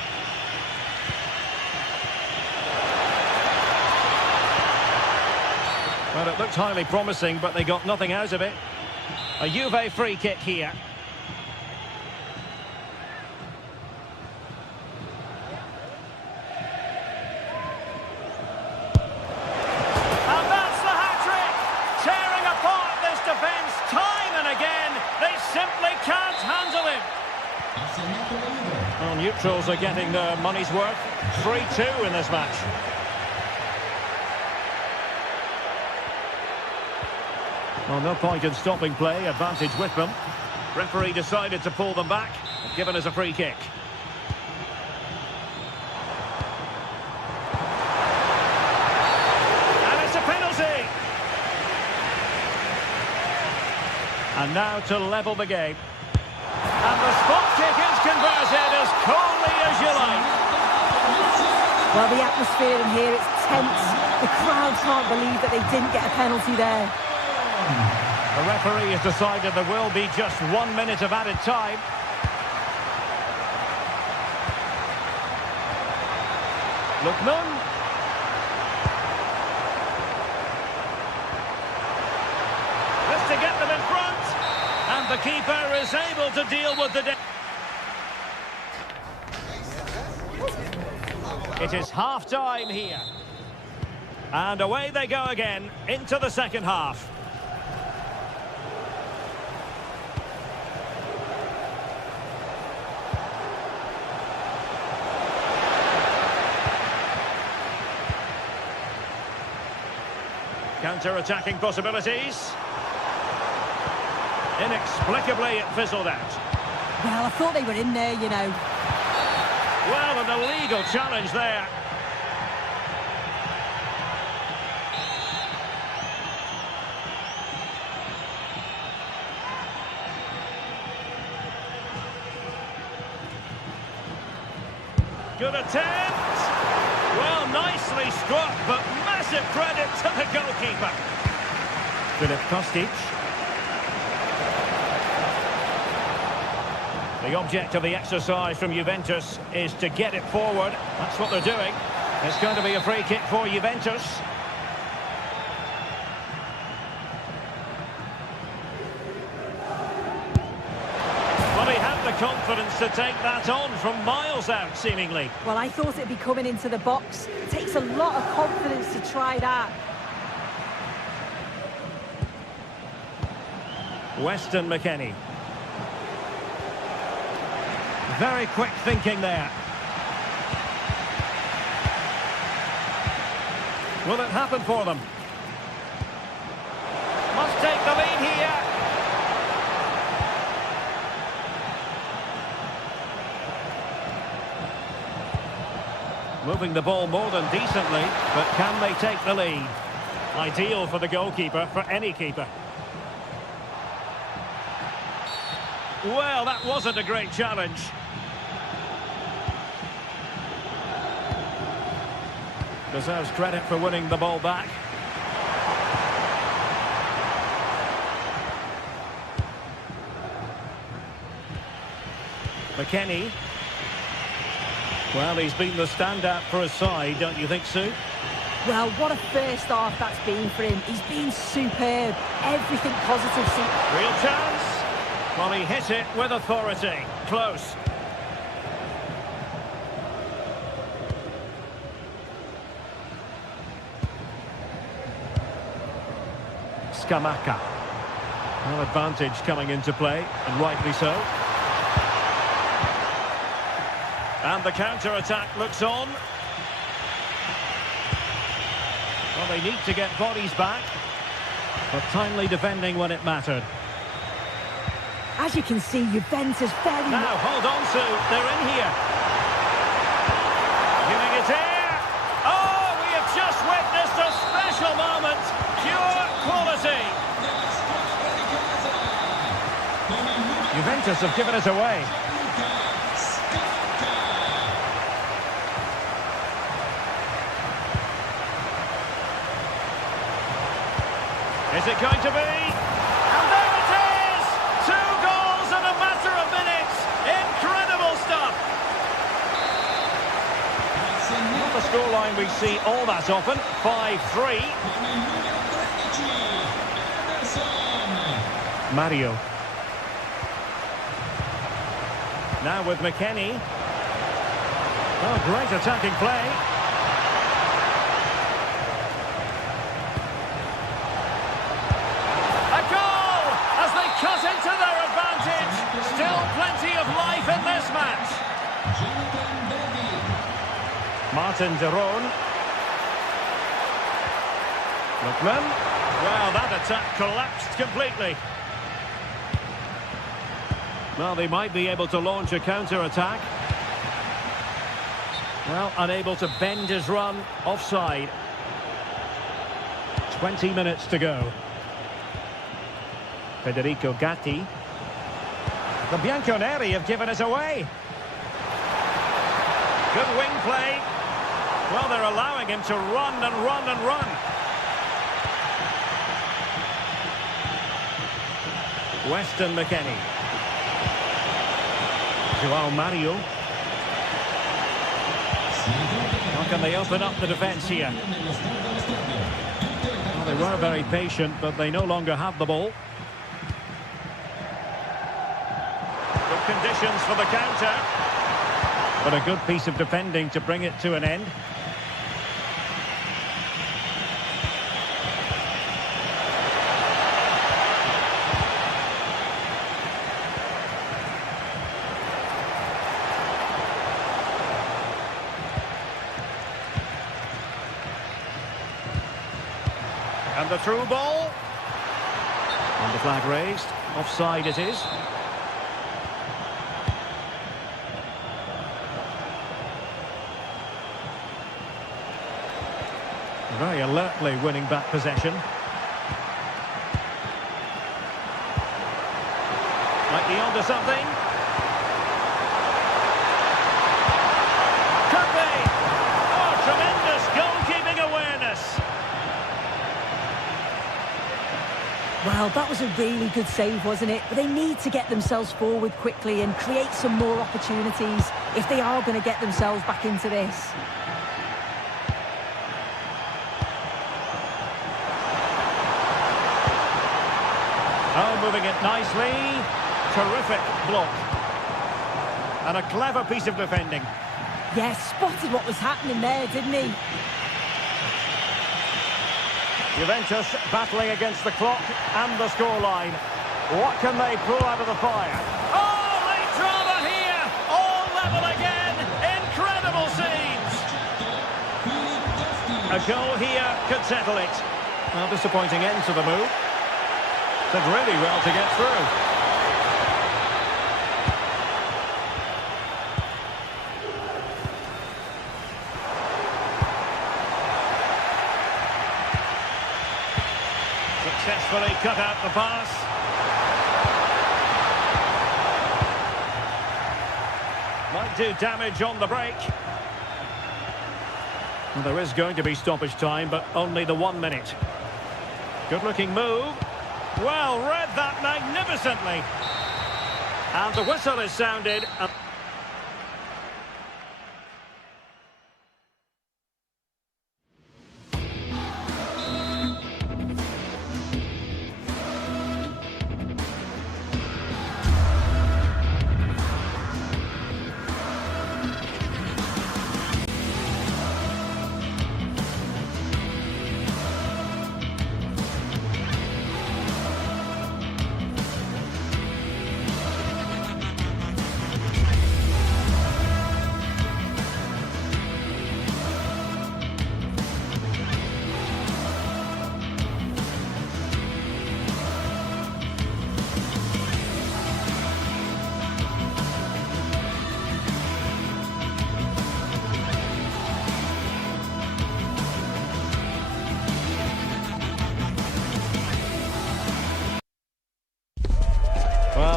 Well, it looks highly promising, but they got nothing out of it. A Juve free kick here. And that's the hat-trick! Tearing apart this defence time and again. They simply can't handle it. Well, neutrals are getting their money's worth. 3-2 in this match. Well, no point in stopping play, advantage with them. Referee decided to pull them back, given us a free kick. And it's a penalty! And now to level the game. And the spot kick is converted as coldly as you like. Well, the atmosphere in here, it's tense. The crowd can't believe that they didn't get a penalty there. The referee has decided there will be just 1 minute of added time. Lookman. Just to get them in front. And the keeper is able to deal with the... It is half-time here. And away they go again into the second half. Counter-attacking possibilities. Inexplicably, it fizzled out. Well, I thought they were in there, you know. Well, an illegal challenge there. Good attempt. Well, nicely struck, but massive credit to the goalkeeper. Filip Kostic. The object of the exercise from Juventus is to get it forward. That's what they're doing. It's going to be a free kick for Juventus. Well, he had the confidence to take that on from miles out, seemingly. Well, I thought it'd be coming into the box. It takes a lot of confidence to try that. Weston McKennie. Very quick thinking there. Will it happen for them? Must take the lead here. Moving the ball more than decently, but can they take the lead? Ideal for the goalkeeper, for any keeper. Well, that wasn't a great challenge. Deserves credit for winning the ball back. McKennie. Well, he's been the standout for his side, don't you think, Sue? Well, what a first half that's been for him. He's been superb. Everything positive. Real chance. Well, he hit it with authority. Close. Scamacca. Well, advantage coming into play, and rightly so. And the counter-attack looks on. Well, they need to get bodies back, but timely defending when it mattered. As you can see, Juventus very... Now, hold on, Sue. They're in here. Giving it here. Oh, we have just witnessed a special moment. Pure quality. Juventus have given it away. Is it going to be? And there it is! 2 goals in a matter of minutes. Incredible stuff. Not the scoreline we see all that often. 5-3. Mario. Now with McKennie. Oh, great attacking play. Cut into their advantage. Still plenty of life in this match. Martin de Roon. Lookman. Well, that attack collapsed completely. Well, they might be able to launch a counter-attack. Well, unable to bend his run. Offside. 20 minutes to go. Federico Gatti. The Bianconeri have given it away. Good wing play. Well, they're allowing him to run and run and run. Weston McKennie. Joao Mario. How can they open up the defence here? Well, they were very patient, but they no longer have the ball. Conditions for the counter, but a good piece of defending to bring it to an end. And the through ball, and the flag raised. Offside it is. Very alertly winning back possession. Might be onto something. Could be. Oh, tremendous goalkeeping awareness. Well, that was a really good save, wasn't it? But they need to get themselves forward quickly and create some more opportunities if they are going to get themselves back into this. Oh, moving it nicely. Terrific block. And a clever piece of defending. Yes, spotted what was happening there, didn't he? Juventus battling against the clock and the scoreline. What can they pull out of the fire? Oh, late drama here. All level again. Incredible scenes. A goal here could settle it. Well, disappointing end to the move. Did really well to get through. Successfully cut out the pass. Might do damage on the break. Well, there is going to be stoppage time, but only the 1 minute. Good looking move. Well, read that magnificently. And the whistle is sounded.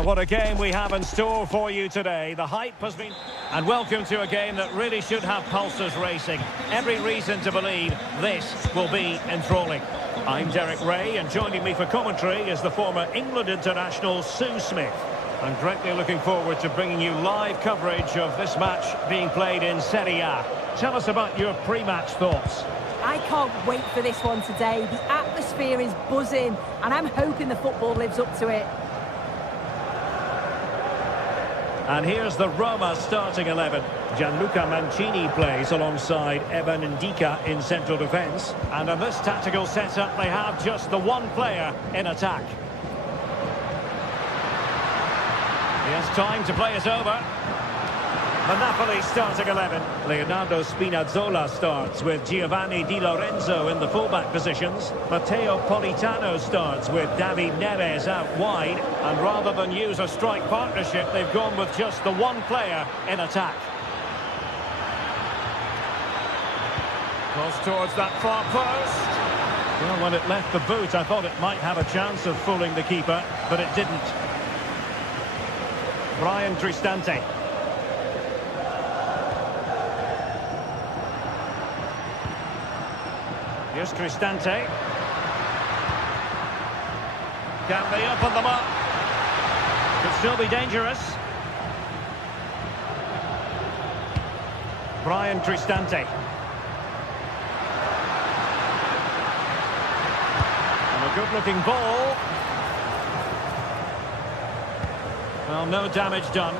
What a game we have in store for you today. The hype has been... And welcome to a game that really should have pulses racing. Every reason to believe this will be enthralling. I'm Derek Ray, and joining me for commentary is the former England international Sue Smith. I'm greatly looking forward to bringing you live coverage of this match being played in Serie A. Tell us about your pre-match thoughts. I can't wait for this one today. The atmosphere is buzzing, and I'm hoping the football lives up to it. And here's the Roma starting 11. Gianluca Mancini plays alongside Evan Ndika in central defence. And in this tactical setup, they have just the one player in attack. He has time to play it over. The Napoli starting 11. Leonardo Spinazzola starts with Giovanni Di Lorenzo in the fullback positions. Matteo Politano starts with David Neres out wide. And rather than use a strike partnership, they've gone with just the one player in attack. Cross towards that far post. Well, when it left the boot, I thought it might have a chance of fooling the keeper, but it didn't. Brian Cristante. Here's Cristante. Can they open them up? Could still be dangerous. Brian Cristante. And a good-looking ball. Well, no damage done.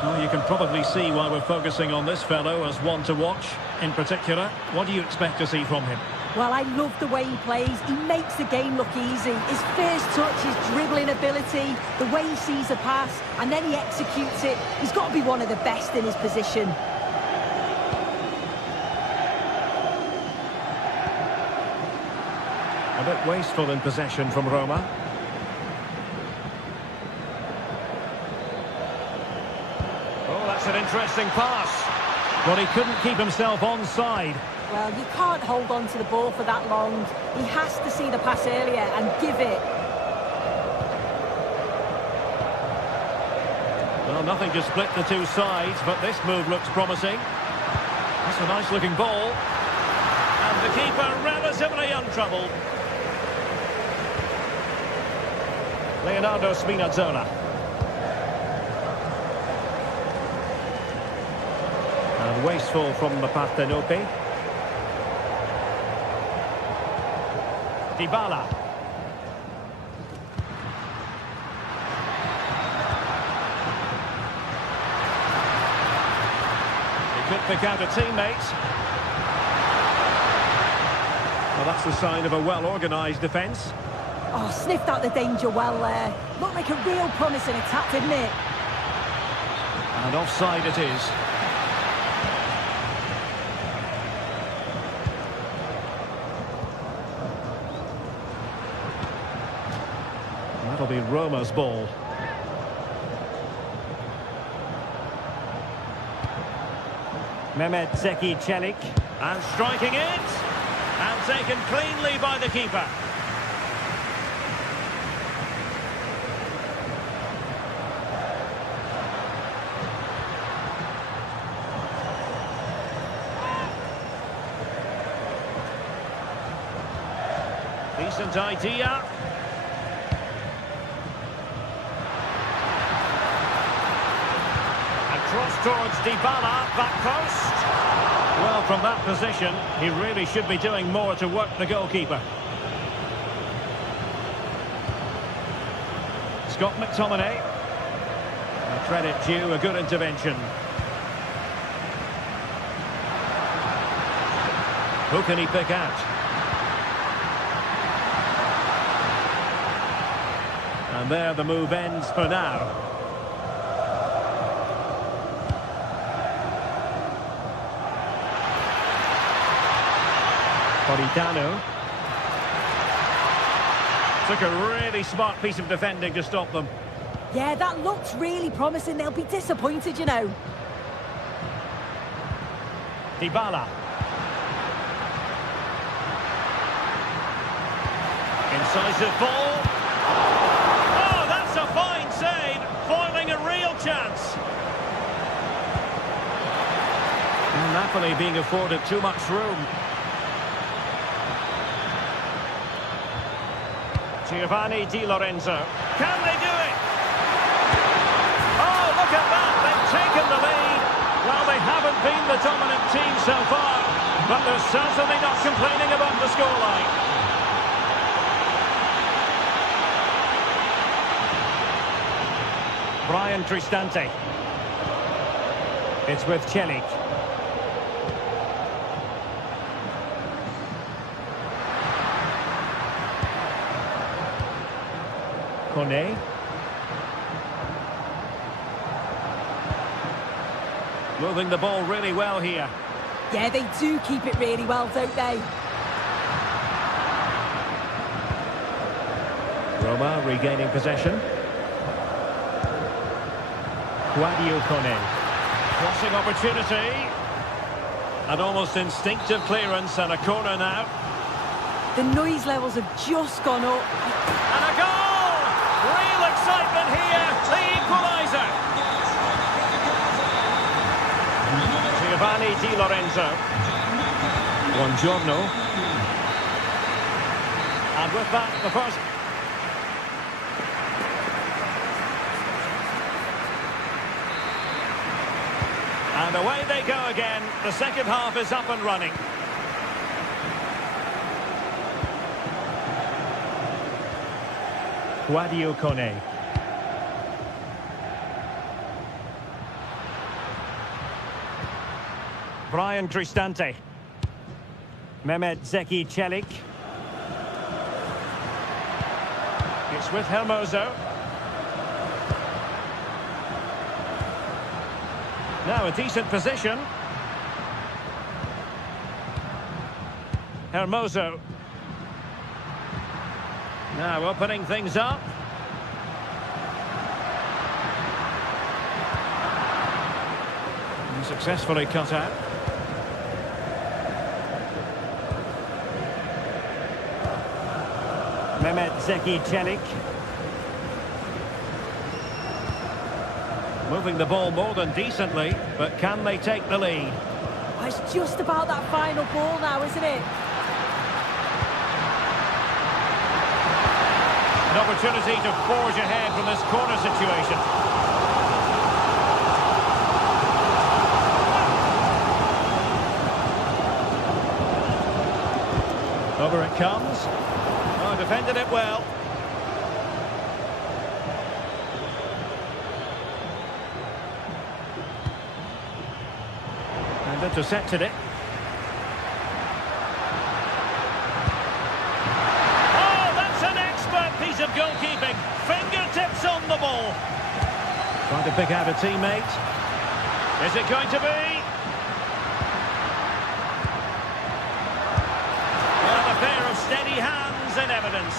Well, you can probably see why we're focusing on this fellow as one to watch. In particular, what do you expect to see from him? Well, I love the way he plays. He makes the game look easy. His first touch, his dribbling ability, the way he sees a pass, and then he executes it. He's got to be one of the best in his position. A bit wasteful in possession from Roma. Oh, that's an interesting pass. But he couldn't keep himself onside. Well, you can't hold on to the ball for that long. He has to see the pass earlier and give it. Well, nothing to split the two sides, but this move looks promising. That's a nice-looking ball. And the keeper relatively untroubled. Leonardo Spinazzola. And wasteful from the Partenope. Dybala. He could pick out a teammate. Well, that's the sign of a well-organised defence. Oh, sniffed out the danger well there. Looked like a real promising attack, didn't it? And offside it is. That'll be Roma's ball. Mehmet Zeki Çelik. And striking it. And taken cleanly by the keeper. Decent idea. And cross towards Dybala, back post. Well, from that position, he really should be doing more to work the goalkeeper. Scott McTominay. A credit due, a good intervention. Who can he pick out? And there the move ends for now. Politano. Took a really smart piece of defending to stop them. Yeah, that looks really promising. They'll be disappointed, you know. Dybala. Decisive ball. Oh, that's a fine save, foiling a real chance. And Napoli being afforded too much room. Giovanni Di Lorenzo. Can they do it? Oh, look at that. They've taken the lead. Well, they haven't been the dominant team so far, but they're certainly not complaining about the scoreline. Brian Cristante. It's with Celik. Kone. Moving the ball really well here. Yeah, they do keep it really well, don't they? Roma regaining possession. Guadio Kone. Crossing opportunity. An almost instinctive clearance and a corner now. The noise levels have just gone up. And a goal! Real excitement here. The equaliser. Giovanni Di Lorenzo. Buongiorno. And with that, the first... And away they go again. The second half is up and running. Guadio Kone. Brian Cristante. Mehmet Zeki Celik. It's with Hermoso. Now a decent position. Hermoso. Now opening things up. And successfully cut out. Mehmet Zeki Celik. Moving the ball more than decently, but can they take the lead? Oh, it's just about that final ball now, isn't it? An opportunity to forge ahead from this corner situation. Over it comes. Oh, defended it well. And intercepted it. Oh, that's an expert piece of goalkeeping. Fingertips on the ball. Trying to pick out a teammate. Is it going to be? Well, a pair of steady hands in evidence.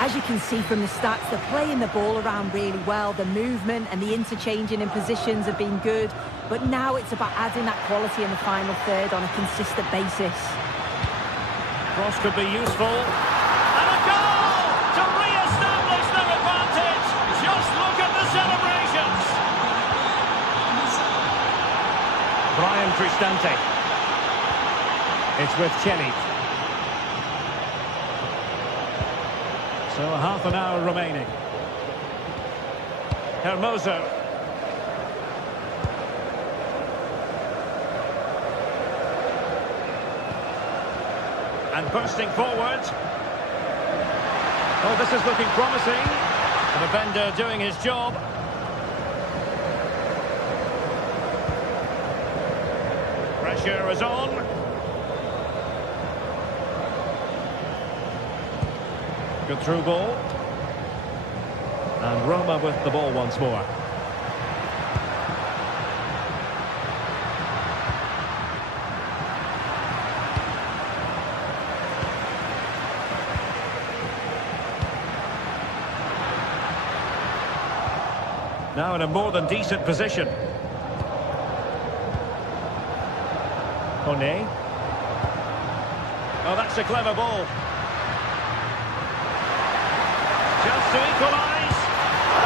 As you can see from the stats, they're playing the ball around really well. The movement and the interchanging in positions have been good. But now it's about adding that quality in the final third on a consistent basis. Cross could be useful. And a goal to re-establish their advantage. Just look at the celebrations. Brian Cristante. It's with Celik. So a half an hour remaining. Hermoso. And bursting forward. Oh, this is looking promising. The defender doing his job. Pressure is on. Good through ball. And Roma with the ball once more. Now in a more than decent position. Kone. Oh, that's a clever ball. Just to equalise.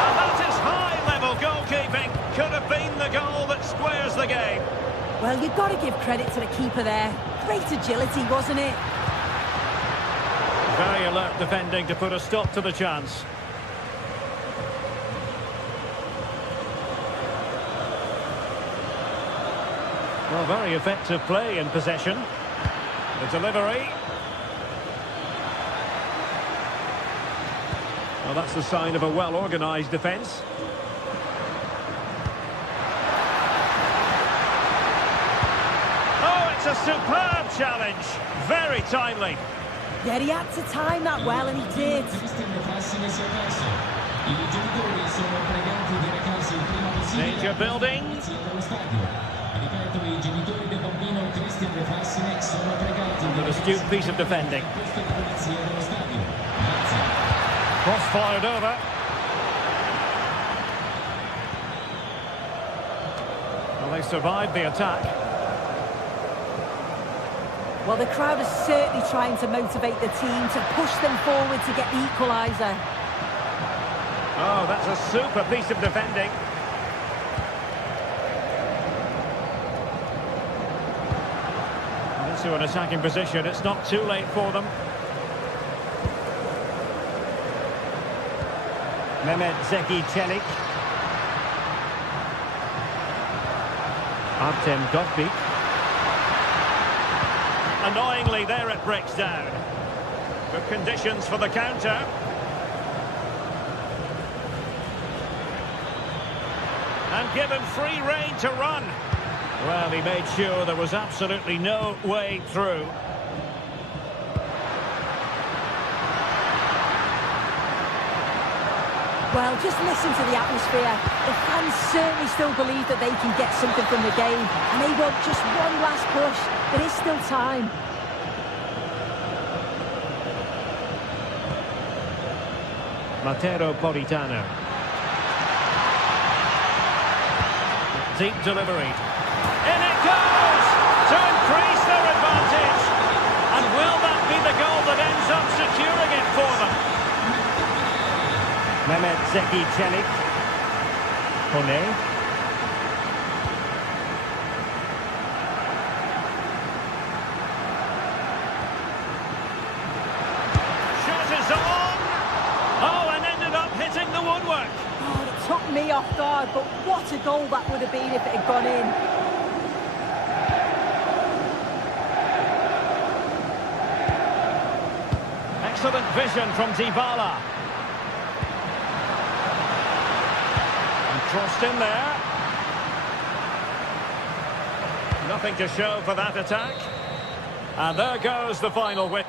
And that is high-level goalkeeping. Could have been the goal that squares the game. Well, you've got to give credit to the keeper there. Great agility, wasn't it? Very alert defending to put a stop to the chance. Well, very effective play in possession. The delivery. Well, that's the sign of a well-organised defence. Oh, it's a superb challenge. Very timely. Yeah, he had to time that well, and he did. Danger building. An astute piece of defending. Cross fired over. Well, they survived the attack. Well, the crowd is certainly trying to motivate the team to push them forward to get the equaliser. Oh, that's a super piece of defending. Into an attacking position. It's not too late for them. Mehmet Zeki Çelik. Artem Dovbyk. Annoyingly, there it breaks down. Good conditions for the counter. And given free rein to run. Well, he made sure there was absolutely no way through. Well, just listen to the atmosphere. The fans certainly still believe that they can get something from the game, and they want just one last push. There is still time. Matteo Politano. Deep delivery. In it goes! To increase their advantage. And will that be the goal that ends up securing it for them? Mehmet Zeki Çelik. Kone. Shot is on! Oh, and ended up hitting the woodwork. Oh, it took me off guard, but what a goal that would have been if it had gone in. Excellent vision from Dybala. And crossed in there. Nothing to show for that attack. And there goes the final win.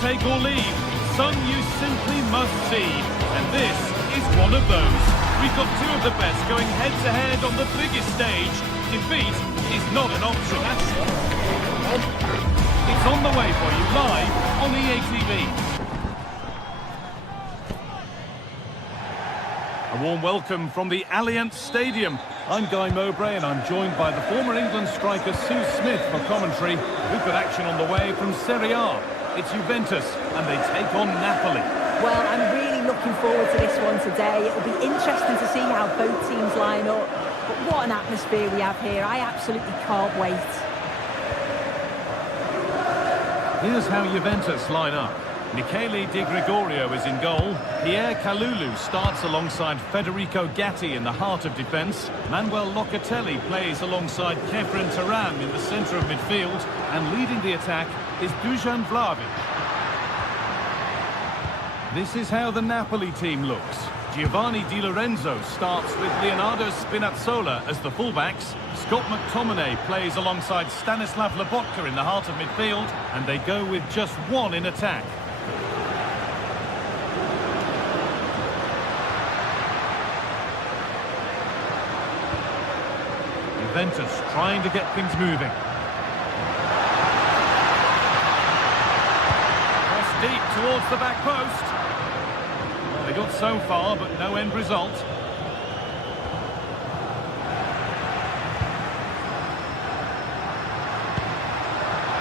Take or leave, some you simply must see, and this is one of those. We've got two of the best going head-to-head on the biggest stage. Defeat is not an option. It's on the way for you live on EA TV. A warm welcome from the Allianz Stadium. I'm Guy Mowbray and I'm joined by the former England striker Sue Smith for commentary. We've got action on the way from Serie A. It's Juventus, and they take on Napoli. Well, I'm really looking forward to this one today. It'll be interesting to see how both teams line up. But what an atmosphere we have here. I absolutely can't wait. Here's how Juventus line up. Michele Di Gregorio is in goal. Pierre Kalulu starts alongside Federico Gatti in the heart of defence. Manuel Locatelli plays alongside Kefren Turan in the centre of midfield. And leading the attack is Dusan Vlahovic. This is how the Napoli team looks. Giovanni Di Lorenzo starts with Leonardo Spinazzola as the fullbacks. Scott McTominay plays alongside Stanislav Lobotka in the heart of midfield. And they go with just one in attack. Juventus trying to get things moving. Cross deep towards the back post. Well, they got so far, but no end result.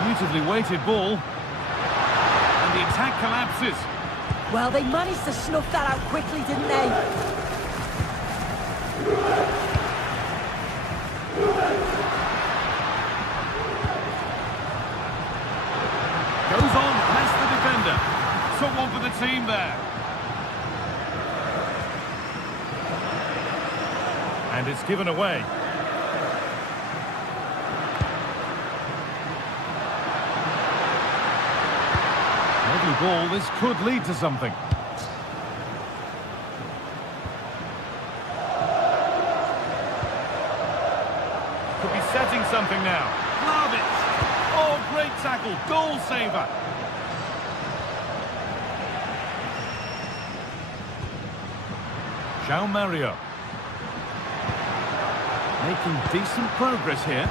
Beautifully weighted ball. And the attack collapses. Well, they managed to snuff that out quickly, didn't they? Goes on past the defender. Took one for the team there. And it's given away. Lovely ball. This could lead to something. Could be setting something now. Vlahovic. Oh, great tackle. Goal saver. João Mario. Making decent progress here.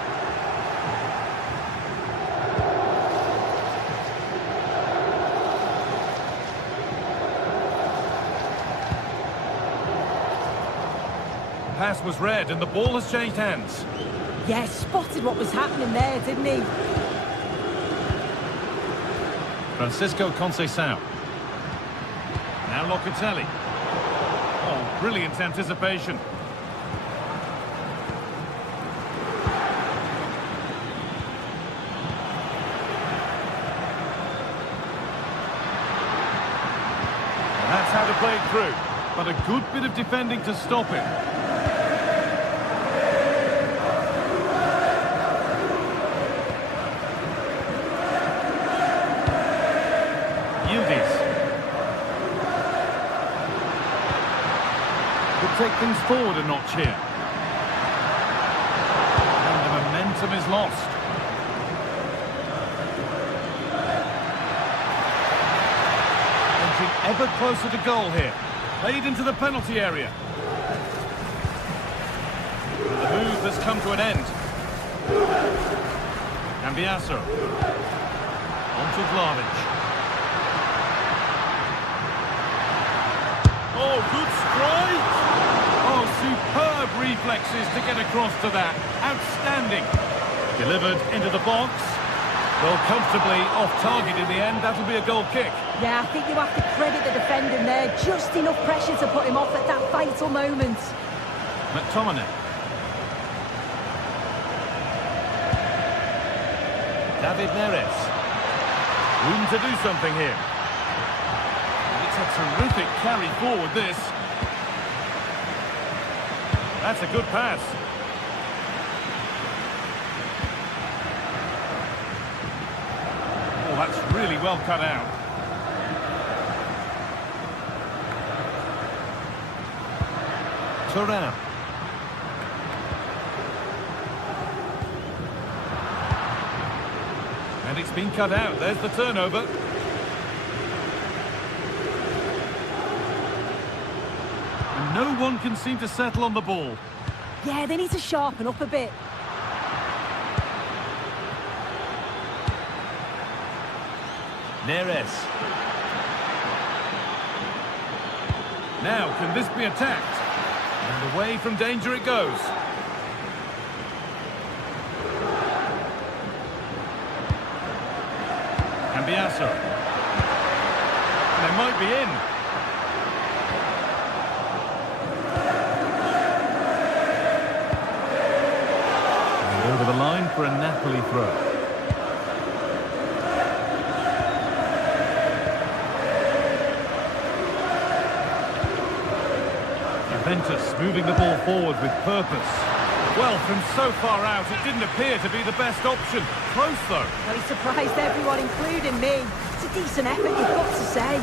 Pass was read and the ball has changed hands. Yeah, spotted what was happening there, didn't he? Francisco Conceição. Now Locatelli. Oh, brilliant anticipation. That's how to play it through. But a good bit of defending to stop it. Take things forward a notch here. And the momentum is lost. Inching ever closer to goal here. Played into the penalty area. And the move has come to an end. Cambiasso. On to Vlahovic. Oh, good strike! Oh, superb reflexes to get across to that. Outstanding. Delivered into the box. Well, comfortably off target in the end. That'll be a goal kick. Yeah, I think you have to credit the defending there. Just enough pressure to put him off at that vital moment. McTominay. David Neres. Room to do something here. It's a terrific carry forward, this. That's a good pass. Oh, that's really well cut out. Turan. And it's been cut out. There's the turnover. And no one can seem to settle on the ball. Yeah, they need to sharpen up a bit. Neres. Now, can this be attacked? And away from danger it goes. Cambiasso. They might be in. for a Napoli throw. Juventus moving the ball forward with purpose. Well, from so far out, it didn't appear to be the best option. Close, though. Well, he surprised everyone, including me. It's a decent effort, you've got to say.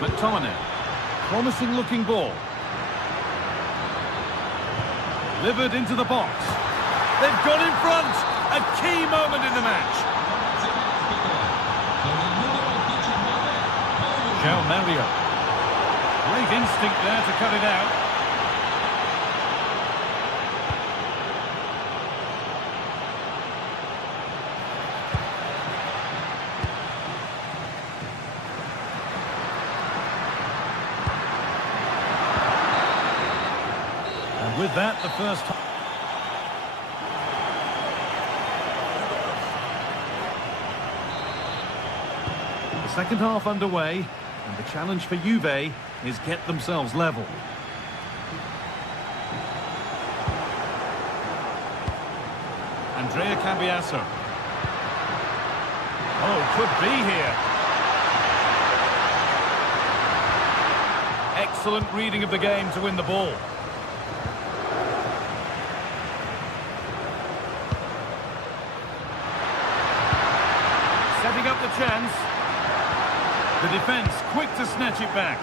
McTominay. Promising looking ball. Delivered into the box. They've got in front. A key moment in the match. João Mario. Great instinct there to cut it out. And with that, the first time. The second half underway, and the challenge for Juve is get themselves level. Andrea Cambiasso. Oh, could be here. Excellent reading of the game to win the ball. Setting up the chance. The defence quick to snatch it back.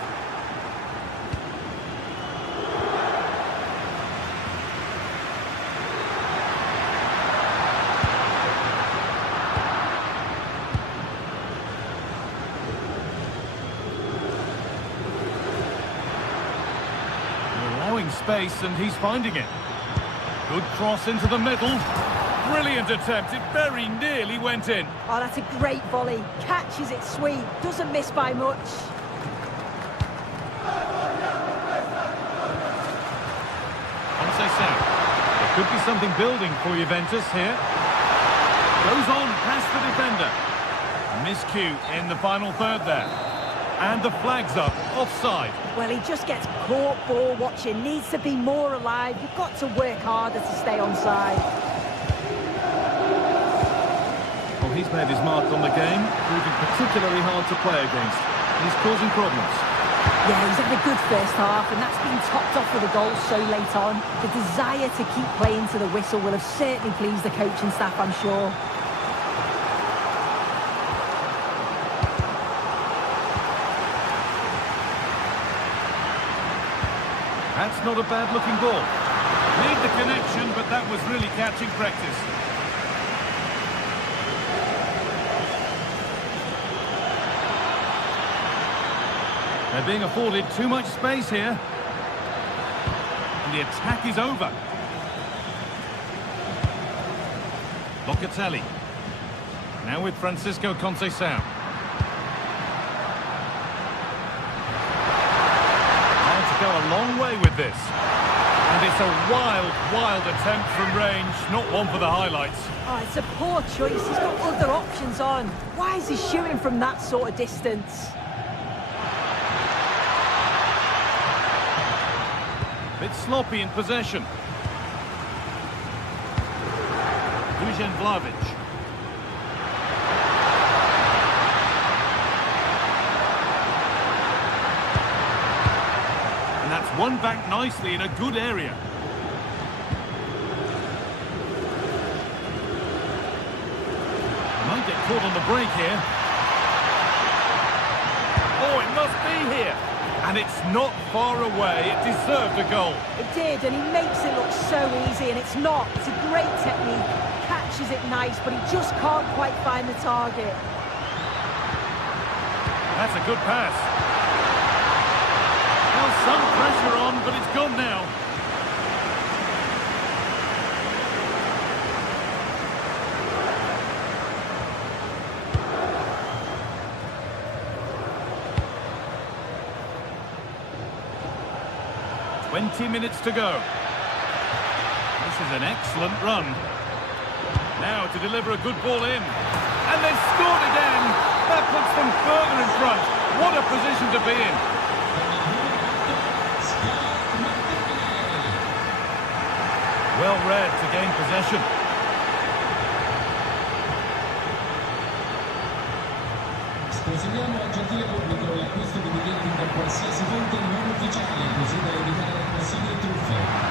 Allowing space, and he's finding it. Good cross into the middle. Brilliant attempt. It very nearly went in. Oh, that's a great volley. Catches it sweet. Doesn't miss by much. There could be something building for Juventus here. Goes on past the defender. Miscue in the final third there. And the flag's up, offside. Well, he just gets caught ball watching. Needs to be more alive. You've got to work harder to stay onside. Well, he's made his mark on the game, proving particularly hard to play against. He's causing problems. Yeah, he's had a good first half, and that's been topped off with a goal so late on. The desire to keep playing to the whistle will have certainly pleased the coaching staff, I'm sure. That's not a bad-looking ball. Made the connection, but that was really catching practice. They're being afforded too much space here. And the attack is over. Locatelli. Now with Francisco Conceição. Now to go a long way with this. And it's a wild, wild attempt from range. Not one for the highlights. Oh, it's a poor choice. He's got other options on. Why is he shooting from that sort of distance? Bit sloppy in possession. Dusan Vlahovic. And that's won back nicely in a good area. Might get caught on the break here. Oh, it must be here. And it's not far away. It deserved a goal. It did, and he makes it look so easy, and it's not. It's a great technique. Catches it nice, but he just can't quite find the target. That's a good pass. Well, some pressure on, but it's gone now. Minutes to go. This is an excellent run. Now to deliver a good ball in. And they've scored again. That puts them further in front. What a position to be in. Well read to gain possession. Sconsigliamo al gentile pubblico l'acquisto di biglietti per qualsiasi fonte non ufficiale, così da evitare possibili truffe.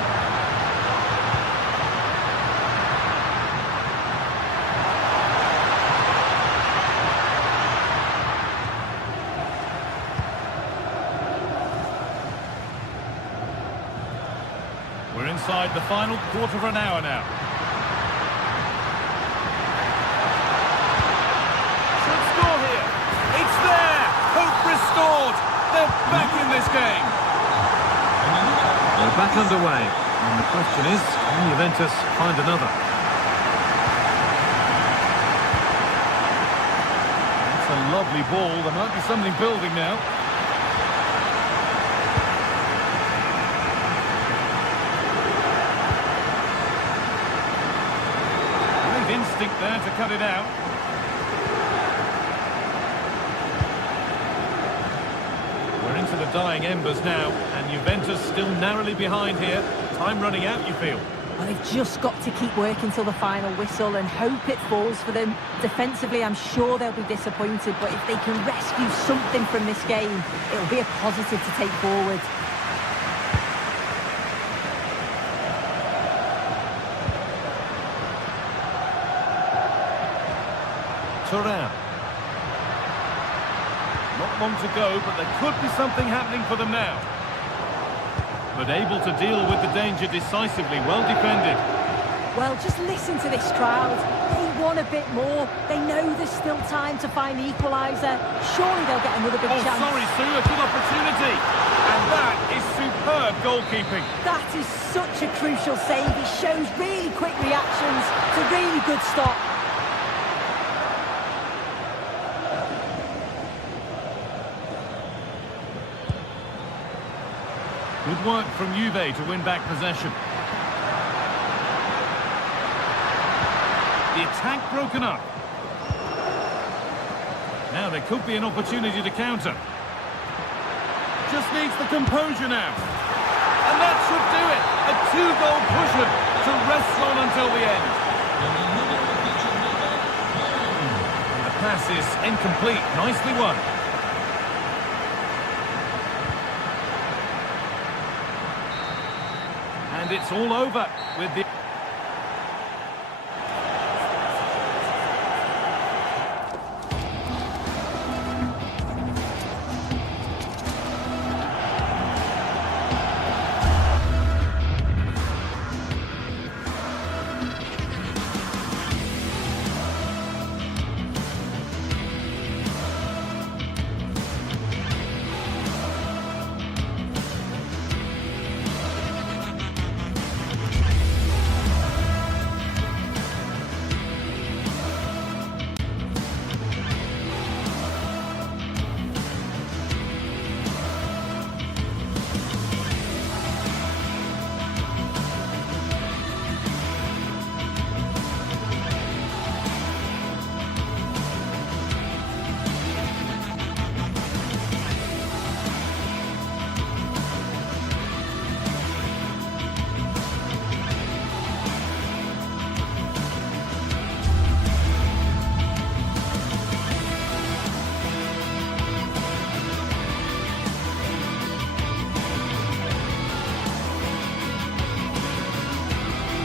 We're inside the final quarter of an hour now. Should score here. It's there. Hope restored. They're back in this game. They're back underway. And the question is, can Juventus find another? That's a lovely ball. There might be something building now. Instinct there to cut it out. We're into the dying embers now, and Juventus still narrowly behind here. Time running out, you feel? Well, they've just got to keep working till the final whistle and hope it falls for them. Defensively, I'm sure they'll be disappointed, but if they can rescue something from this game, it'll be a positive to take forward. Turan. Not long to go, but there could be something happening for them now. But able to deal with the danger decisively, well defended. Well, just listen to this crowd. They want a bit more. They know there's still time to find the equaliser. Surely they'll get another big chance. Sorry, Sue, a good opportunity. And that is superb goalkeeping. That is such a crucial save. It shows really quick reactions. It's a really good stop. Good work from Juve to win back possession. The attack broken up. Now there could be an opportunity to counter. Just needs the composure now. And that should do it. A two-goal cushion to rest on until the end. And the pass is incomplete. Nicely won. And it's all over with the...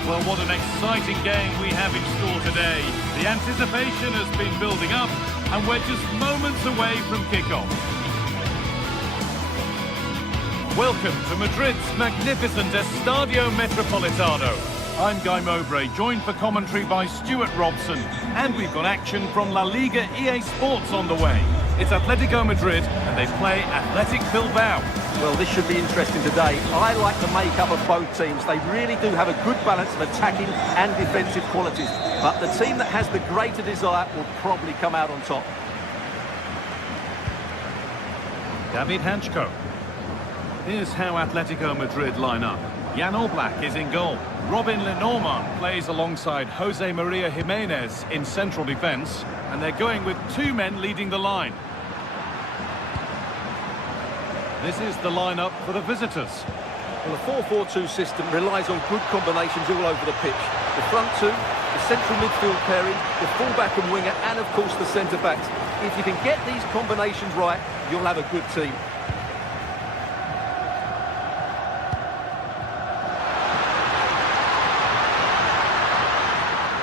Well, what an exciting game we have in store today. The anticipation has been building up, and we're just moments away from kickoff. Welcome to Madrid's magnificent Estadio Metropolitano. I'm Guy Mowbray, joined for commentary by Stuart Robson, and we've got action from La Liga EA Sports on the way. It's Atletico Madrid, and they play Athletic Bilbao. Well, this should be interesting today. I like the makeup of both teams. They really do have a good balance of attacking and defensive qualities. But the team that has the greater desire will probably come out on top. David Hanchko. Here's how Atletico Madrid line up. Jan Oblak is in goal. Robin Lenormand plays alongside Jose Maria Jimenez in central defence. And they're going with two men leading the line. This is the lineup for the visitors. Well, the 4-4-2 system relies on good combinations all over the pitch. The front two, the central midfield pairing, the fullback and winger, and of course the centre-backs. If you can get these combinations right, you'll have a good team.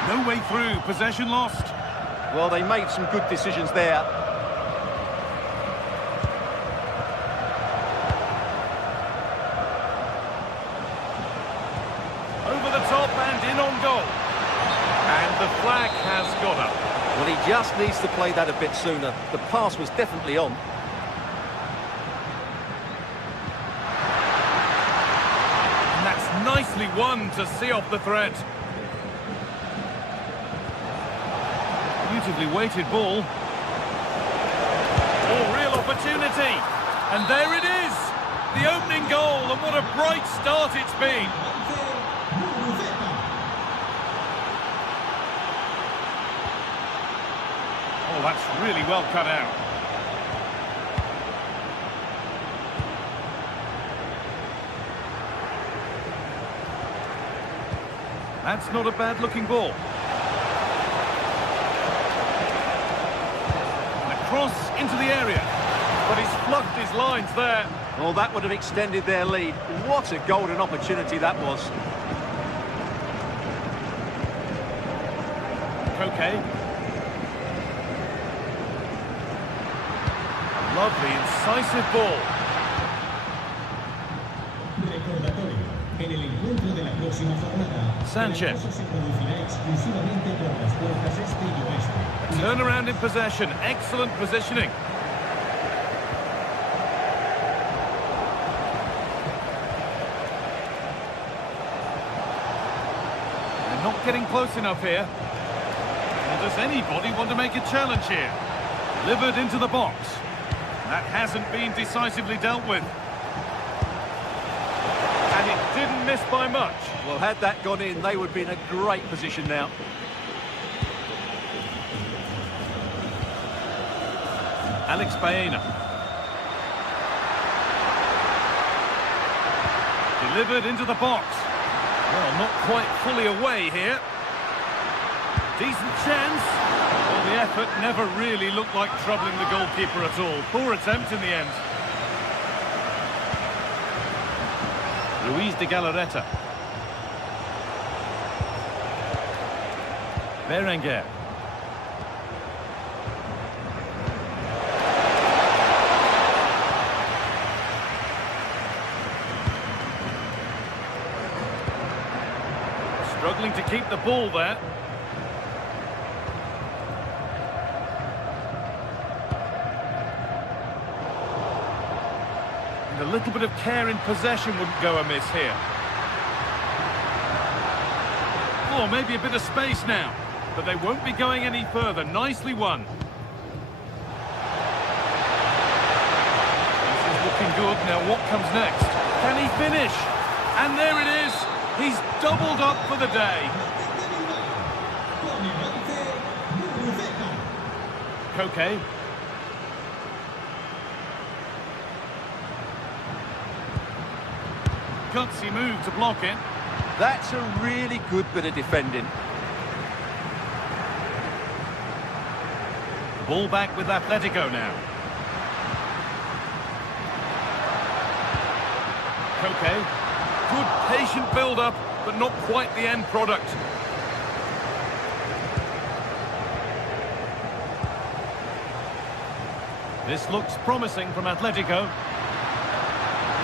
No way through, possession lost. Well, they made some good decisions there. Over the top and in on goal. And the flag has got up. Well, he just needs to play that a bit sooner. The pass was definitely on. And that's nicely won to see off the threat. Beautifully weighted ball. Oh, real opportunity. And there it is. The opening goal, and what a bright start it's been. Oh, that's really well cut out. That's not a bad-looking ball. Cross into the area, but he's fluffed his lines there. Well, that would have extended their lead. What a golden opportunity that was. Okay. A lovely, incisive ball. Recordatorio, en el encuentro de la próxima jornada, Sanchez. se producirá exclusivamente por las puertas este y oeste. Turnaround in possession, excellent positioning. They're not getting close enough here. Well, does anybody want to make a challenge here? Delivered into the box. That hasn't been decisively dealt with. And it didn't miss by much. Well, had that gone in, they would be in a great position now. Alex Baena. Delivered into the box. Well, not quite fully away here. Decent chance. Well, the effort never really looked like troubling the goalkeeper at all. Poor attempt in the end. Luis de Galarreta. Berenguer. Struggling to keep the ball there. And a little bit of care in possession wouldn't go amiss here. Oh, maybe a bit of space now. But they won't be going any further. Nicely won. This is looking good. Now what comes next? Can he finish? And there it is. He's doubled up for the day. Koke. Gutsy move to block it. That's a really good bit of defending. The ball back with Atletico now. Koke. Good patient build-up, but not quite the end product. This looks promising from Atletico,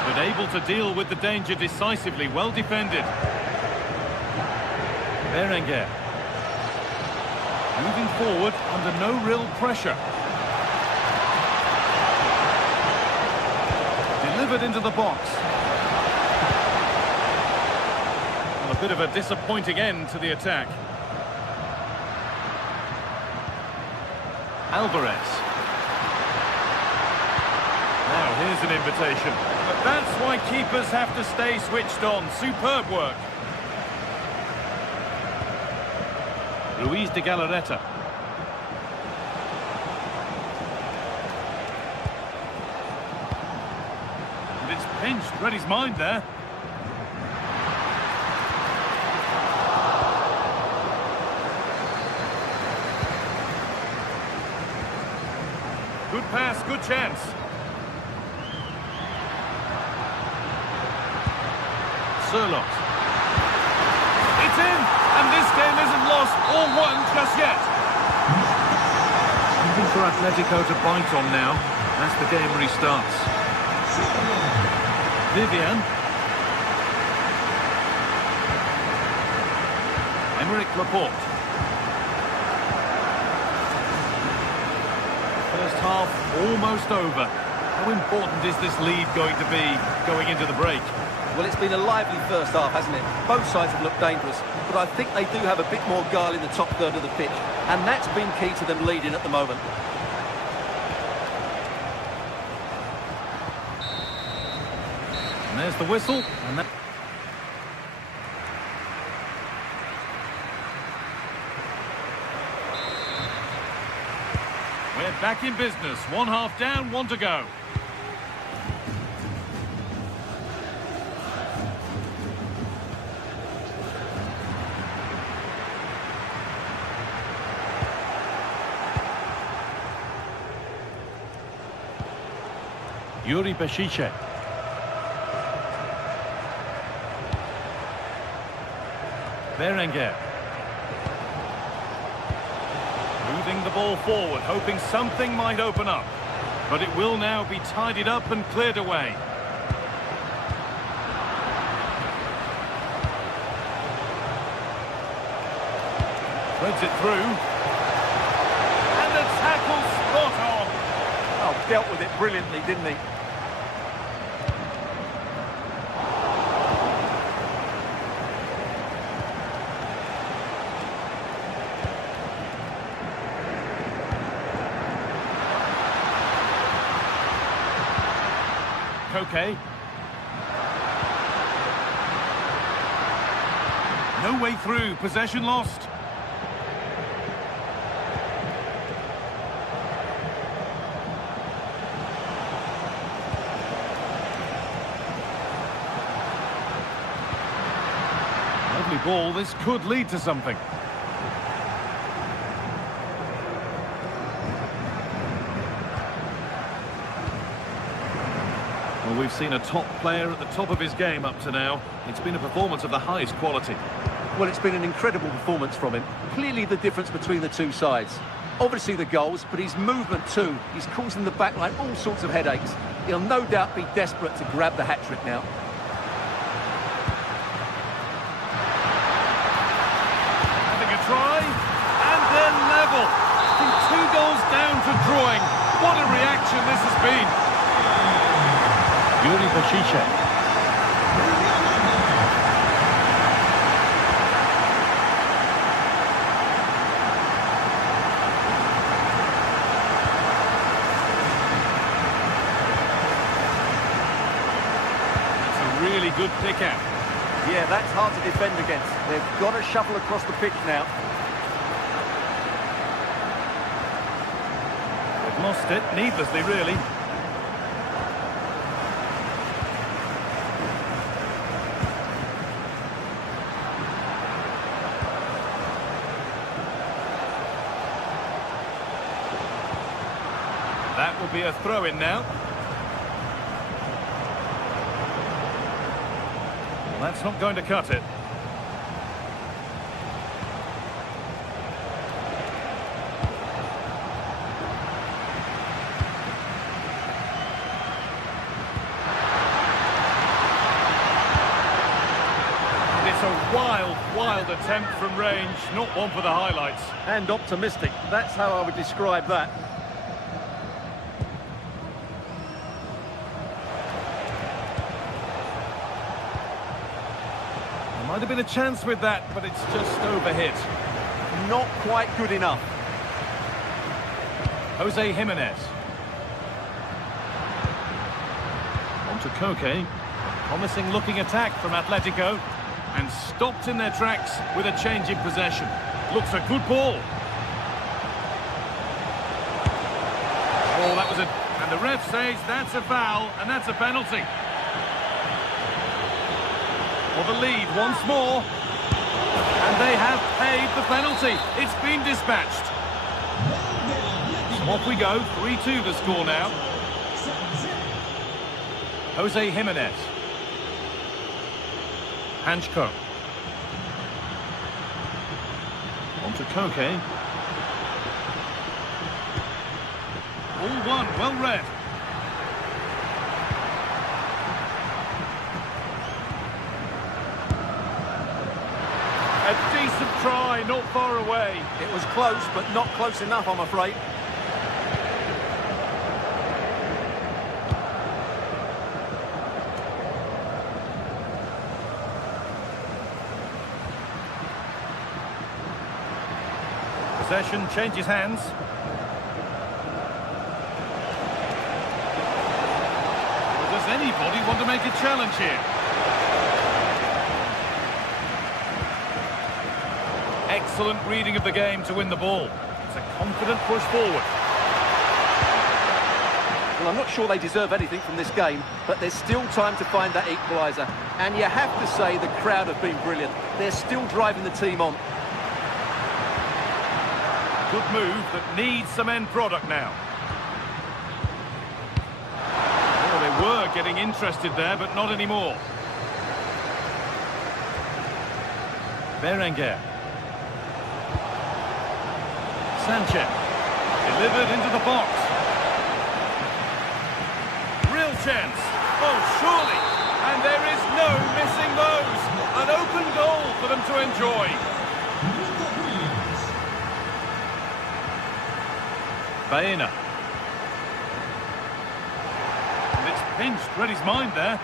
but able to deal with the danger decisively. Well defended. Berenguer. Moving forward under no real pressure. Delivered into the box. A bit of a disappointing end to the attack. Alvarez. Now here's an invitation. But that's why keepers have to stay switched on. Superb work. Luis de Galarreta. And it's pinched, read his mind there. Good pass, good chance. Surlot. It's in, and this game isn't lost or won just yet. Something for Atletico to bite on now as the game restarts. Vivian. Emerick Laporte. First half almost over. How important is this lead going to be going into the break? Well, it's been a lively first half, hasn't it? Both sides have looked dangerous, but I think they do have a bit more guile in the top third of the pitch, and that's been key to them leading at the moment. And there's the whistle. And we're back in business. 1 half down, 1 to go. Yuri Bešiček. Berenguer. Moving the ball forward, hoping something might open up. But it will now be tidied up and cleared away. Threads it through. And the tackle spot on. Oh, dealt with it brilliantly, didn't he? Okay. No way through, possession lost. Lovely ball, this could lead to something. Well, we've seen a top player at the top of his game up to now. It's been a performance of the highest quality. Well, it's been an incredible performance from him. Clearly the difference between the two sides. Obviously the goals, but his movement too. He's causing the backline all sorts of headaches. He'll no doubt be desperate to grab the hat-trick now. Having a try, and then level. From 2 goals down to drawing. What a reaction this has been. Yuri Bešiček. That's a really good pick out. Yeah, that's hard to defend against. They've got to shuffle across the pitch now. They've lost it, needlessly really. That will be a throw-in now. Well, that's not going to cut it. And it's a wild attempt from range, not one for the highlights. And optimistic. That's how I would describe that. Might have been a chance with that, but it's just overhit. Not quite good enough. Jose Jimenez. On to Koke. Promising looking attack from Atletico. And stopped in their tracks with a change in possession. Looks a good ball. Oh, that was a... And the ref says that's a foul, and that's a penalty. For the lead once more. And they have paid the penalty. It's been dispatched. Some Off we go, 3-2 the score now. Jose Jimenez. Hanchko. On to Koke. All one, well read. A decent try, not far away. It was close, but not close enough, I'm afraid. Possession changes hands. Well, does anybody want to make a challenge here? Excellent reading of the game to win the ball. It's a confident push forward. Well, I'm not sure they deserve anything from this game, but there's still time to find that equaliser. And you have to say the crowd have been brilliant. They're still driving the team on. Good move that needs some end product now. Oh, they were getting interested there, but not anymore. Berenguer. Sanchez. Delivered into the box. Real chance. Oh, surely. And there is no missing those. An open goal for them to enjoy. Baena. And it's pinched, read his mind there.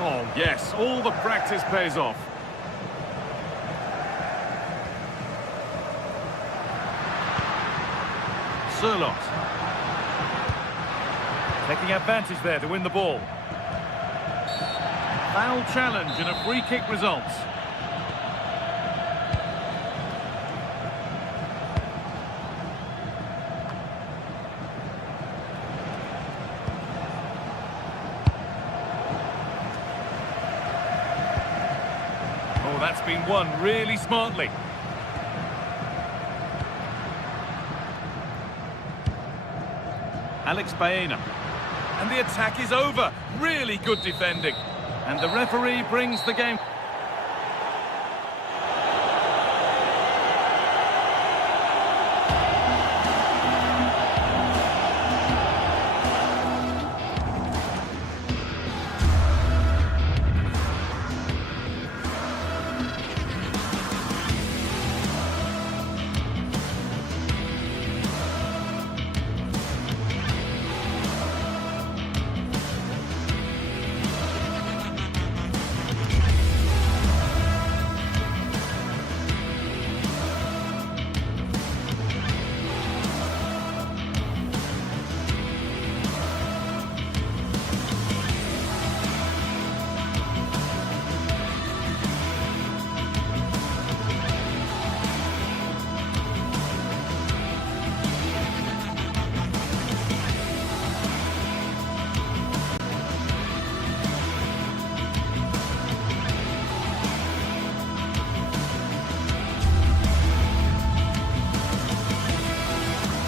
Oh, yes, all the practice pays off. Surlot. Taking advantage there to win the ball. Foul challenge and a free kick results. Oh, that's been won really smartly. Alex Baena. And the attack is over. Really good defending. And the referee brings the game.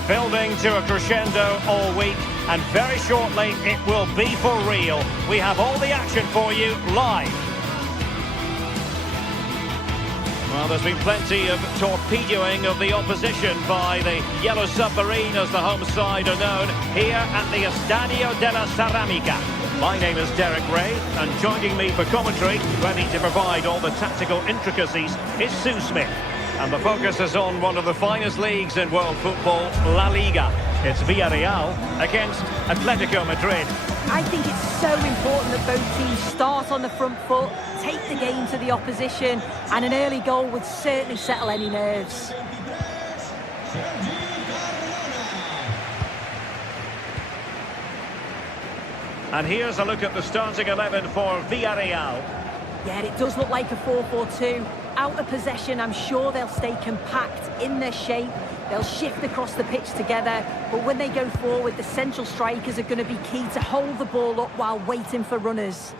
Building to a crescendo all week, and very shortly it will be for real. We have all the action for you live. Well, there's been plenty of torpedoing of the opposition by the Yellow Submarine, as the home side are known, here at the Estadio de la Ceramica. My name is Derek Ray, and joining me for commentary, ready to provide all the tactical intricacies, is Sue Smith. And the focus is on one of the finest leagues in world football, La Liga. It's Villarreal against Atletico Madrid. I think it's so important that both teams start on the front foot, take the game to the opposition, and an early goal would certainly settle any nerves. And here's a look at the starting 11 for Villarreal. Yeah, it does look like a 4-4-2. Out of possession, I'm sure they'll stay compact in their shape. They'll shift across the pitch together. But when they go forward, the central strikers are going to be key to hold the ball up while waiting for runners.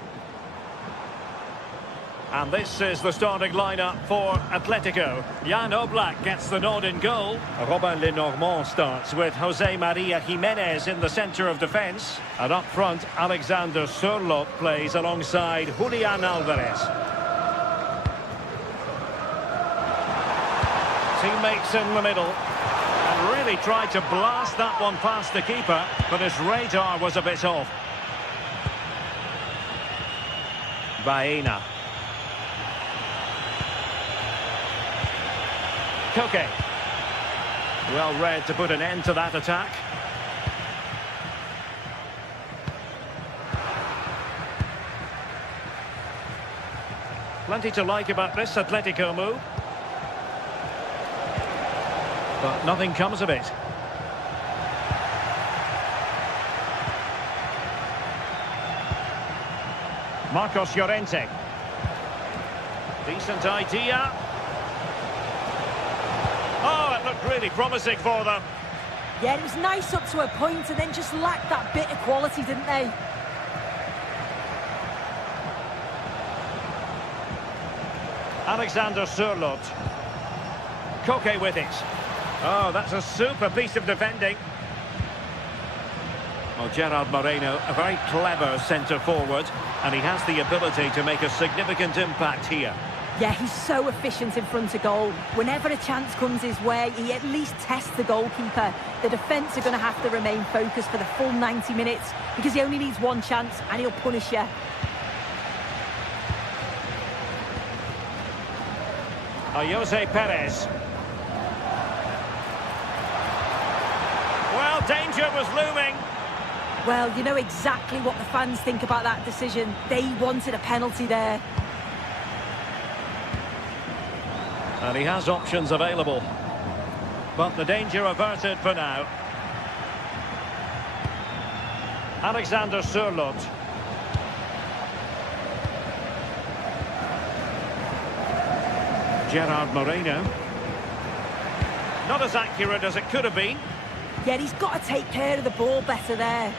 And this is the starting lineup for Atletico. Jan Oblak gets the nod in goal. Robin Lenormand starts with Jose Maria Jimenez in the centre of defence. And up front, Alexander Sørloth plays alongside Julian Alvarez. Teammates in the middle. And really tried to blast that one past the keeper, but his radar was a bit off. Baena. Koke. Well read to put an end to that attack. Plenty to like about this Atletico move. But nothing comes of it. Marcos Llorente. Decent idea. Oh, it looked really promising for them. Yeah, it was nice up to a point and then just lacked that bit of quality, didn't they? Alexander Sørloth. Koke with it. Oh, that's a super piece of defending. Well, Gerard Moreno, a very clever centre-forward, and he has the ability to make a significant impact here. Yeah, he's so efficient in front of goal. Whenever a chance comes his way, he at least tests the goalkeeper. The defence are going to have to remain focused for the full 90 minutes because he only needs one chance and he'll punish you. Jose Perez. Well, danger was looming. Well, you know exactly what the fans think about that decision. They wanted a penalty there. And he has options available. But the danger averted for now. Alexander Sørloth. Gerard Moreno. Not as accurate as it could have been. Yeah, he's got to take care of the ball better there.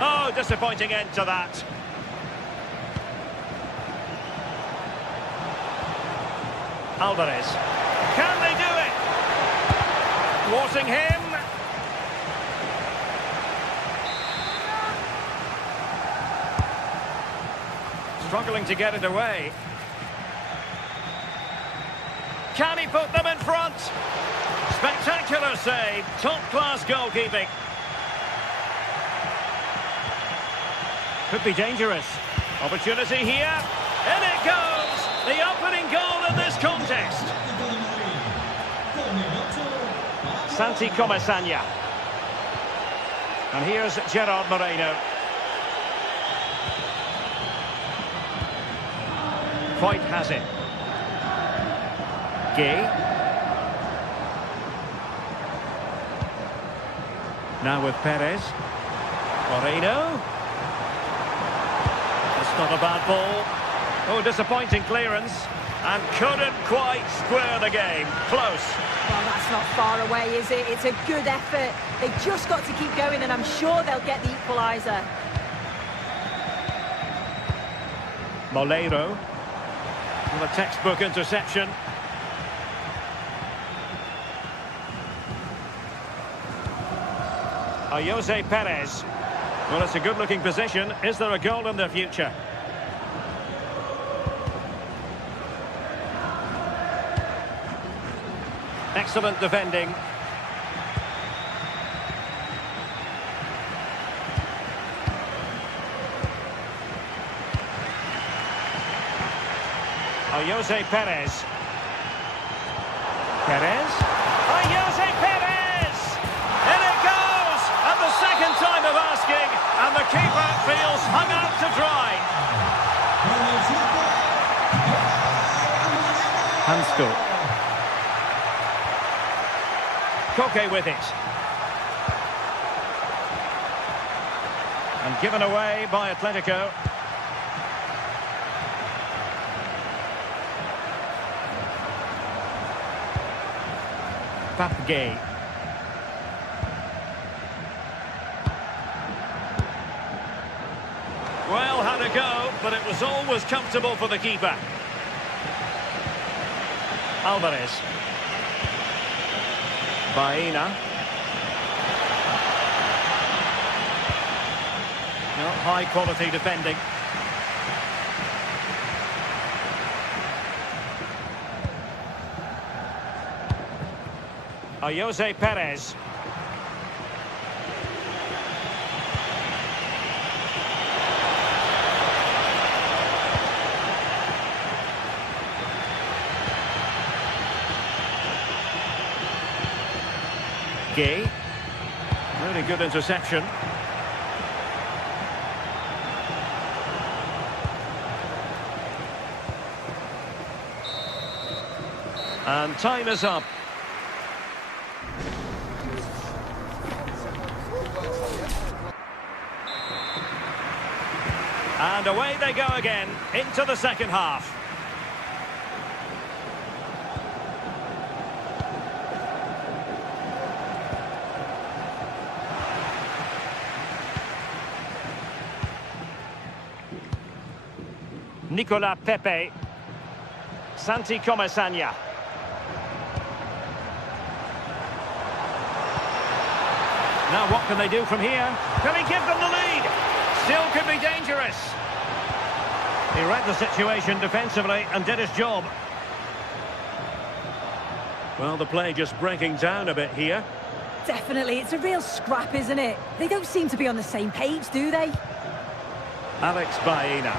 Oh, disappointing end to that. Alvarez. Can they do it? Thwarting him. Struggling to get it away. Can he put them in front? Spectacular save. Top-class goalkeeping. Could be dangerous. Opportunity here. In it goes. The opening goal in this contest. Santi Comesaña. And here's Gerard Moreno. Foyt has it. Gay. Now with Perez. Moreno. That's not a bad ball. Oh, disappointing clearance. And couldn't quite square the game. Close. Well, that's not far away, is it? It's a good effort. They've just got to keep going, and I'm sure they'll get the equaliser. Moleiro. Well, a textbook interception. Jose Perez. Well, it's a good-looking position. Is there a goal in the future? Excellent defending. Jose Perez. Perez. Jose Perez! In it goes! And the second time of asking, and the keeper feels hung out to dry. Hansko. Koke with it. And given away by Atletico. Gay. but it was always comfortable for the keeper. Alvarez. Baena. No, high quality defending. Jose Perez. Gay. Really good interception. And time is up. And away they go again, into the second half. Nicola Pepe. Santi Comasagna. Now what can they do from here? Can he give them the lead? Still could be dangerous. He read the situation defensively and did his job. Well, the play just breaking down a bit here. Definitely, it's a real scrap, isn't it? They don't seem to be on the same page, do they? Alex Baena.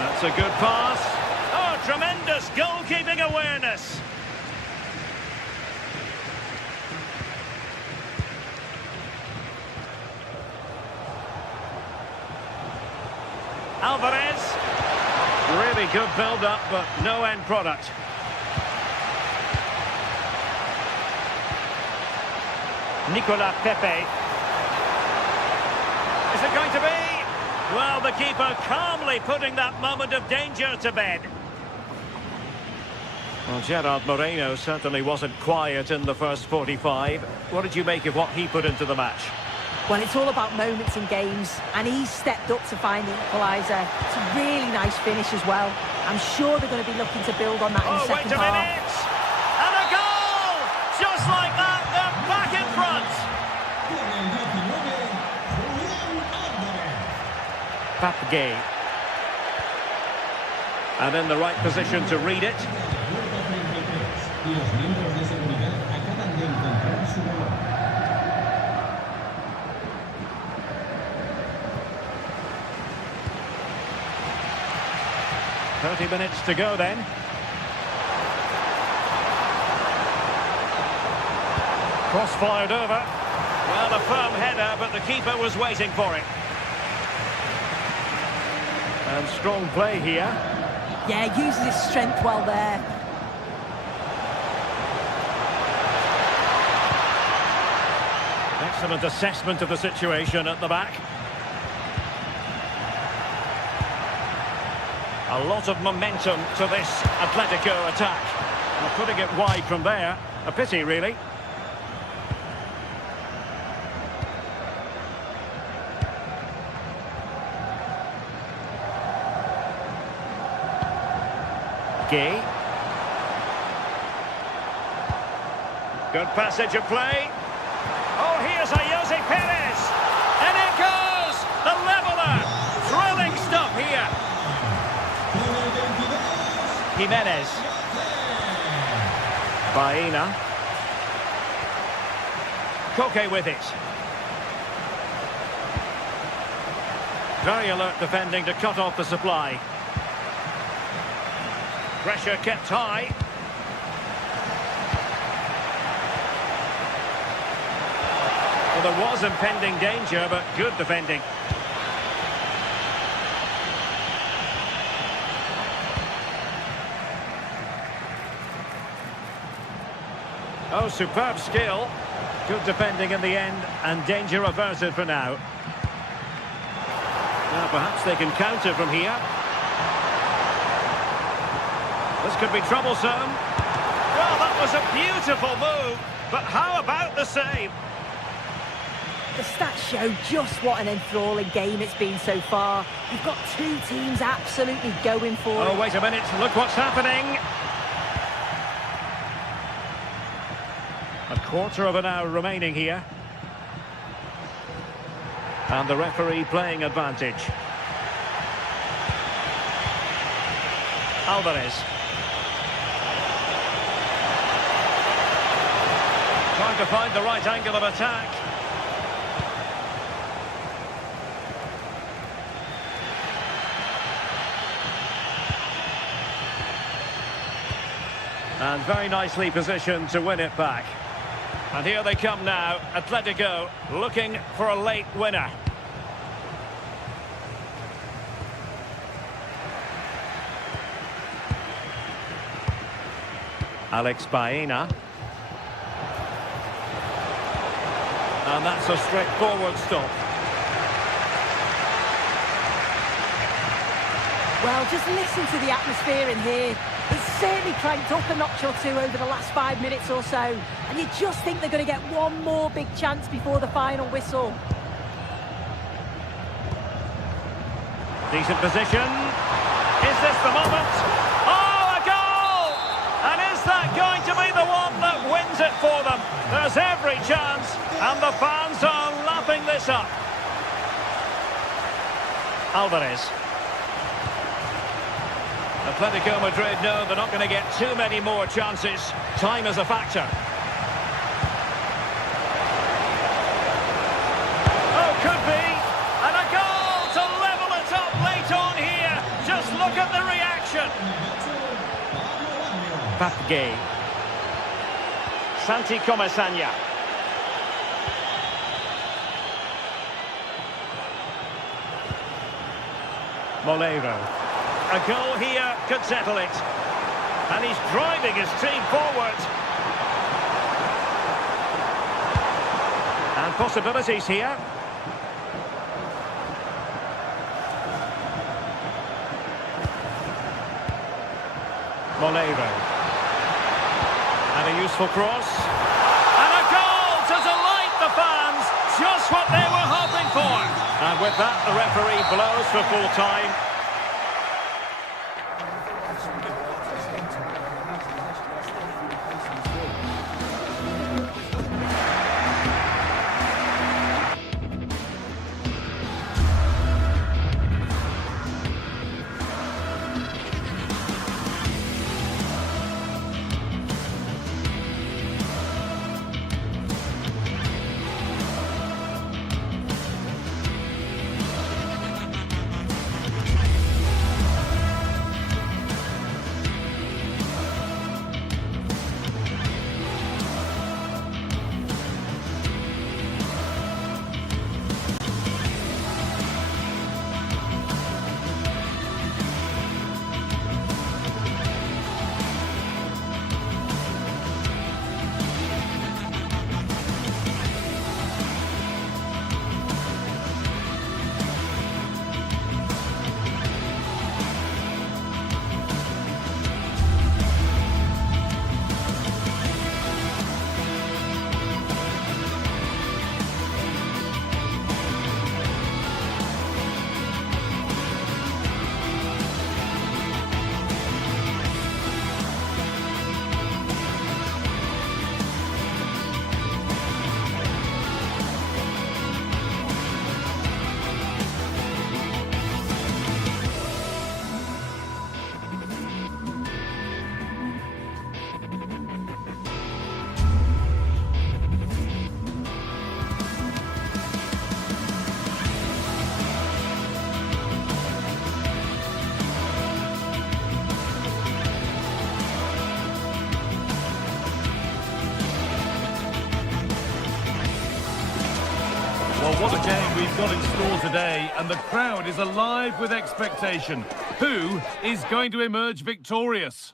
That's a good pass. Oh, tremendous goalkeeping awareness. Alvarez. Really good build-up, but no end product. Nicola Pepe. Is it going to be? Well, the keeper calmly putting that moment of danger to bed. Well, Gerard Moreno certainly wasn't quiet in the first 45. What did you make of what he put into the match? Well, it's all about moments in games, and he's stepped up to find the equaliser. It's a really nice finish as well. I'm sure they're going to be looking to build on that in the second half. Wait a minute! And a goal! Just like that, they're back in front! Papgay. And in the right position to read it. "30 minutes to go then. Cross fired over. Well, a firm header, but the keeper was waiting for it. And strong play here. Yeah, uses his strength well there. Excellent assessment of the situation at the back. A lot of momentum to this Atletico attack. And putting it wide from there. A pity, really. Gay. Good passage of play. Oh, here's Jose Perez. And it goes! The leveller! Thrilling stuff here. Jimenez. Baena. Koke with it. Very alert defending to cut off the supply. Pressure kept high. Well, there was impending danger, but good defending. Oh, superb skill. Good defending in the end, and danger averted for now. Now, perhaps they can counter from here. This could be troublesome. Well, that was a beautiful move, but how about the save? the stats show just what an enthralling game it's been so far. You've got two teams absolutely going for it. Oh, wait a minute, look what's happening. A quarter of an hour remaining here. And the referee playing advantage. Alvarez. Trying to find the right angle of attack. And very nicely positioned to win it back. And here they come now, Atletico looking for a late winner. Alex Baena. And that's a straightforward stop. Well, just listen to the atmosphere in here. It's certainly cranked up a notch or two over the last 5 minutes or so. And you just think they're going to get one more big chance before the final whistle. Decent position. Is this the moment? Oh, a goal! And is that going to be the one that wins it for them? There's every chance, and the fans are lapping this up. Alvarez. Atletico Madrid know they're not going to get too many more chances. Time is a factor. Oh, could be. And a goal to level it up late on here. Just look at the reaction. Papgay. Santi Comesaña. Molero. A goal here could settle it. And he's driving his team forward. And possibilities here. Molero. And a useful cross. And a goal to delight the fans. Just what they were hoping for. And with that, the referee blows for full time. Well, what a game we've got in store today, and the crowd is alive with expectation. Who is going to emerge victorious?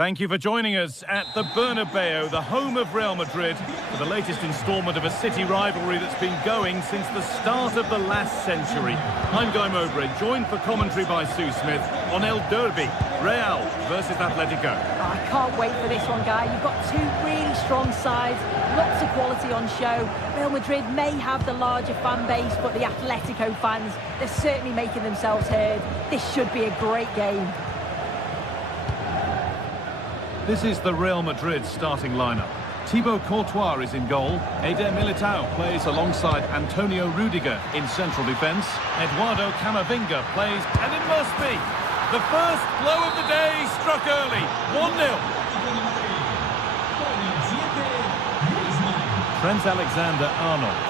Thank you for joining us at the Bernabeu, the home of Real Madrid, for the latest instalment of a city rivalry that's been going since the start of the last century. I'm Guy Mowbray, joined for commentary by Sue Smith on El Derby, Real versus Atletico. I can't wait for this one, Guy. You've got two really strong sides, lots of quality on show. Real Madrid may have the larger fan base, but the Atletico fans, they're certainly making themselves heard. This should be a great game. This is the Real Madrid starting lineup. Thibaut Courtois is in goal. Eder Militao plays alongside Antonio Rudiger in central defence. Eduardo Camavinga plays, and it must be the first blow of the day struck early. 1-0. Trent Alexander-Arnold.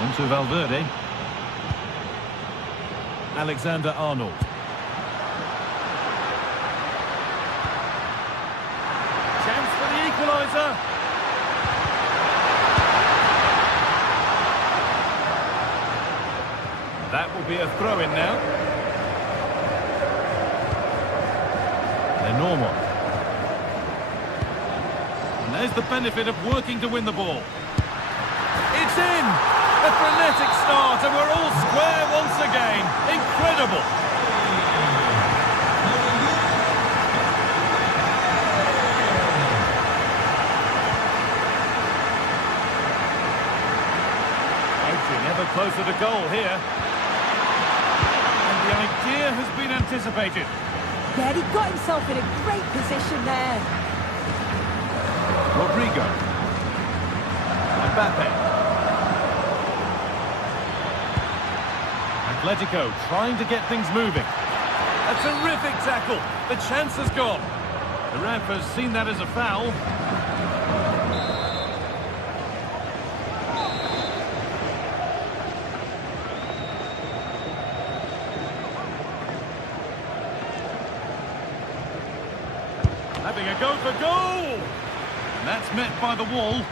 Onto Valverde. Alexander-Arnold. Chance for the equaliser. That will be a throw-in now. They're normal. And there's the benefit of working to win the ball. It's in! A frenetic start, and we're all square once again. Incredible! Ever closer to goal here. And the idea has been anticipated. Yeah, he got himself in a great position there. Rodrigo. Mbappe. Atletico trying to get things moving. A terrific tackle. The chance has gone. The ref has seen that as a foul. Having a go for goal! And that's met by the wall.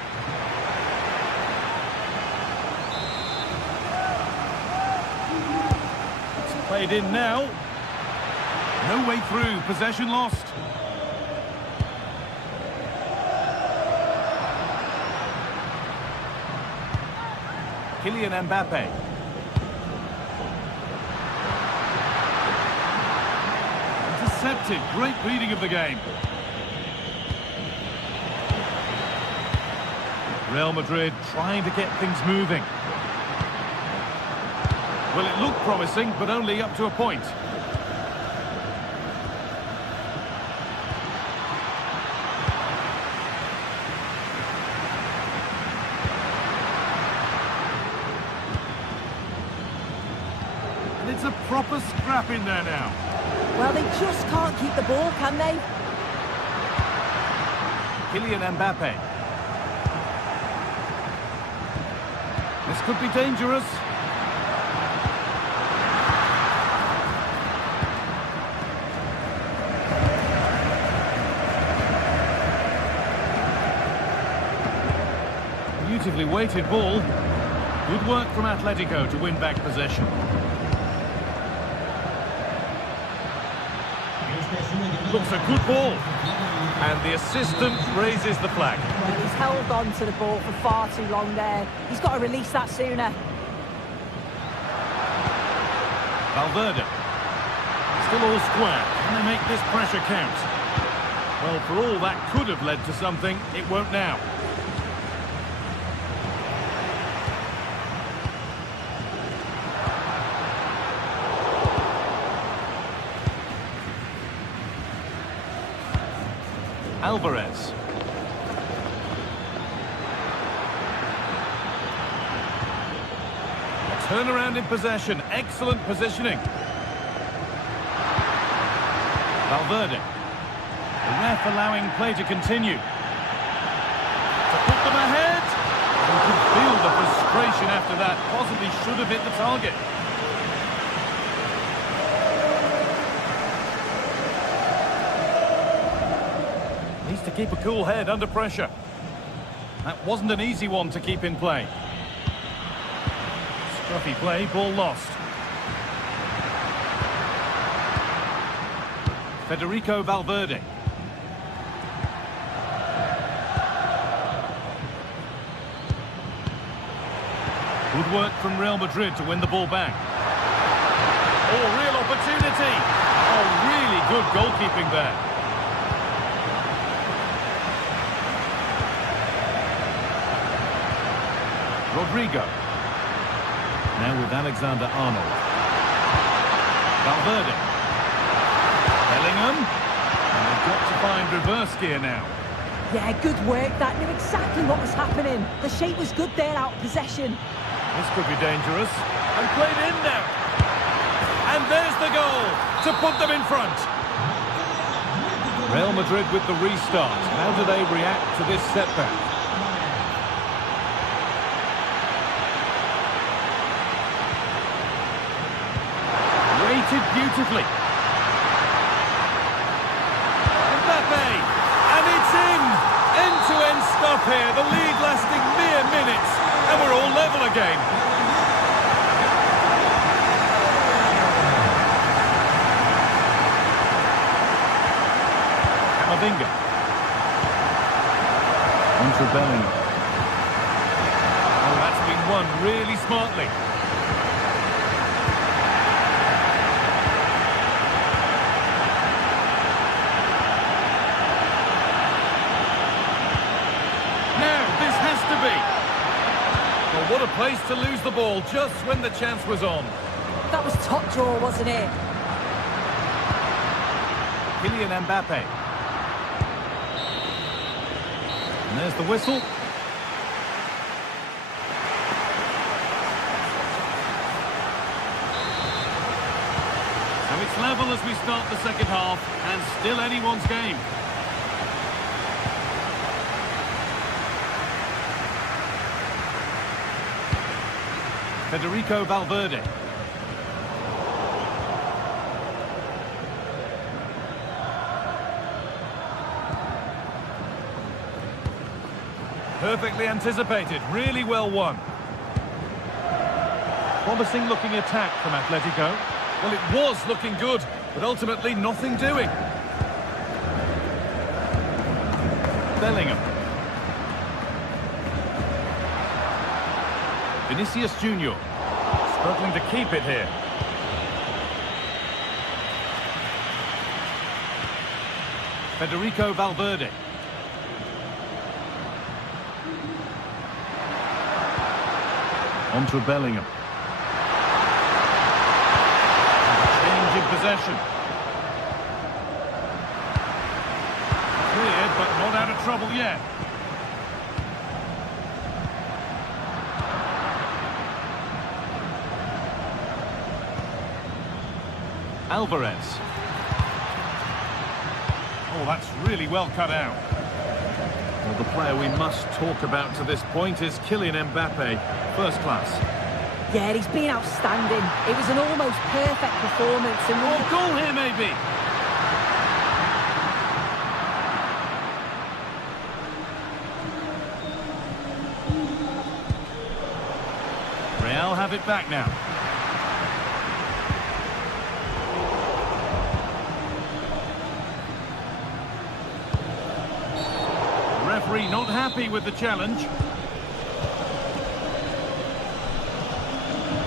It's played in now. No way through, possession lost. Kylian Mbappe. Intercepted, great reading of the game. Real Madrid trying to get things moving. Well, it looked promising, but only up to a point. And it's a proper scrap in there now. Well, they just can't keep the ball, can they? Kylian Mbappe. This could be dangerous. Beautifully weighted ball. Good work from Atletico to win back possession. Looks a good ball. And the assistant raises the flag. Well, he's held on to the ball for far too long there. He's got to release that sooner. Valverde. Still all square. Can they make this pressure count? Well, for all that could have led to something, it won't now. Alvarez. A turnaround in possession. Excellent positioning. Valverde. The ref allowing play to continue. To put them ahead. You can feel the frustration after that. Possibly should have hit the target. Needs to keep a cool head under pressure. That wasn't an easy one to keep in play. Scruffy play, ball lost. Federico Valverde. Good work from Real Madrid to win the ball back. Oh, real opportunity. Oh, really good goalkeeping there. Rodrigo. Now with Alexander-Arnold. Valverde. Bellingham. And they've got to find reverse gear now. Yeah, good work. That knew exactly what was happening. The shape was good there out of possession. This could be dangerous. And played in now. And there's the goal to put them in front. Real Madrid with the restart. How do they react to this setback? Rated beautifully. Mbappe. And it's in. End-to-end stuff here. The lead lasting mere minutes. And we're all level again. Camavinga. Onto Bellingham. Oh, that's been won really smartly. Well, what a place to lose the ball just when the chance was on. That was top draw, wasn't it? Kylian Mbappe. And there's the whistle. So it's level as we start the second half, and still anyone's game. Federico Valverde. Perfectly anticipated, really well won. Promising looking attack from Atletico. Well, it was looking good, but ultimately nothing doing. Bellingham. Vinicius Junior, struggling to keep it here. Federico Valverde. Onto Bellingham. Change in possession. Cleared, but not out of trouble yet. Alvarez. Oh, that's really well cut out. Well, the player we must talk about to this point is Kylian Mbappe. First class. Yeah, he's been outstanding. It was an almost perfect performance. And oh, goal here, maybe. Real have it back now. Referee not happy with the challenge.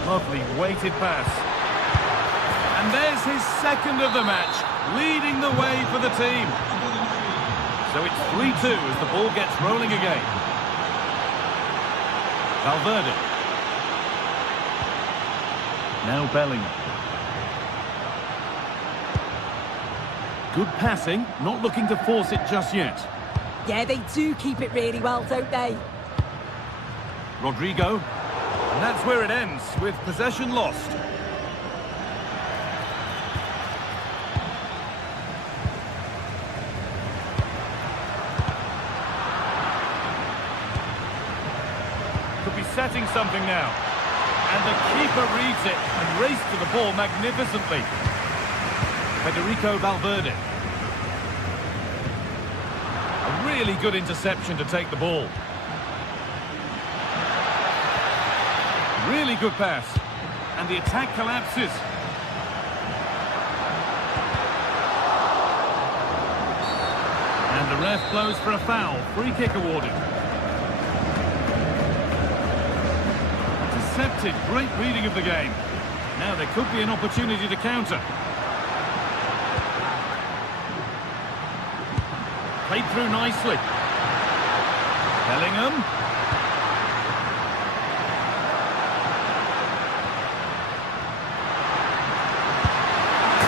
Lovely weighted pass. And there's his second of the match, leading the way for the team. So it's 3-2 as the ball gets rolling again. Valverde. Now Bellingham. Good passing, not looking to force it just yet. yeah, they do keep it really well, don't they? Rodrigo. And that's where it ends, with possession lost. Could be setting something now. And the keeper reads it and raced to the ball magnificently. Federico Valverde. A really good interception to take the ball. Really good pass. And the attack collapses. The ref blows for a foul. Free kick awarded. Intercepted. Great reading of the game. Now there could be an opportunity to counter. Played through nicely. Bellingham.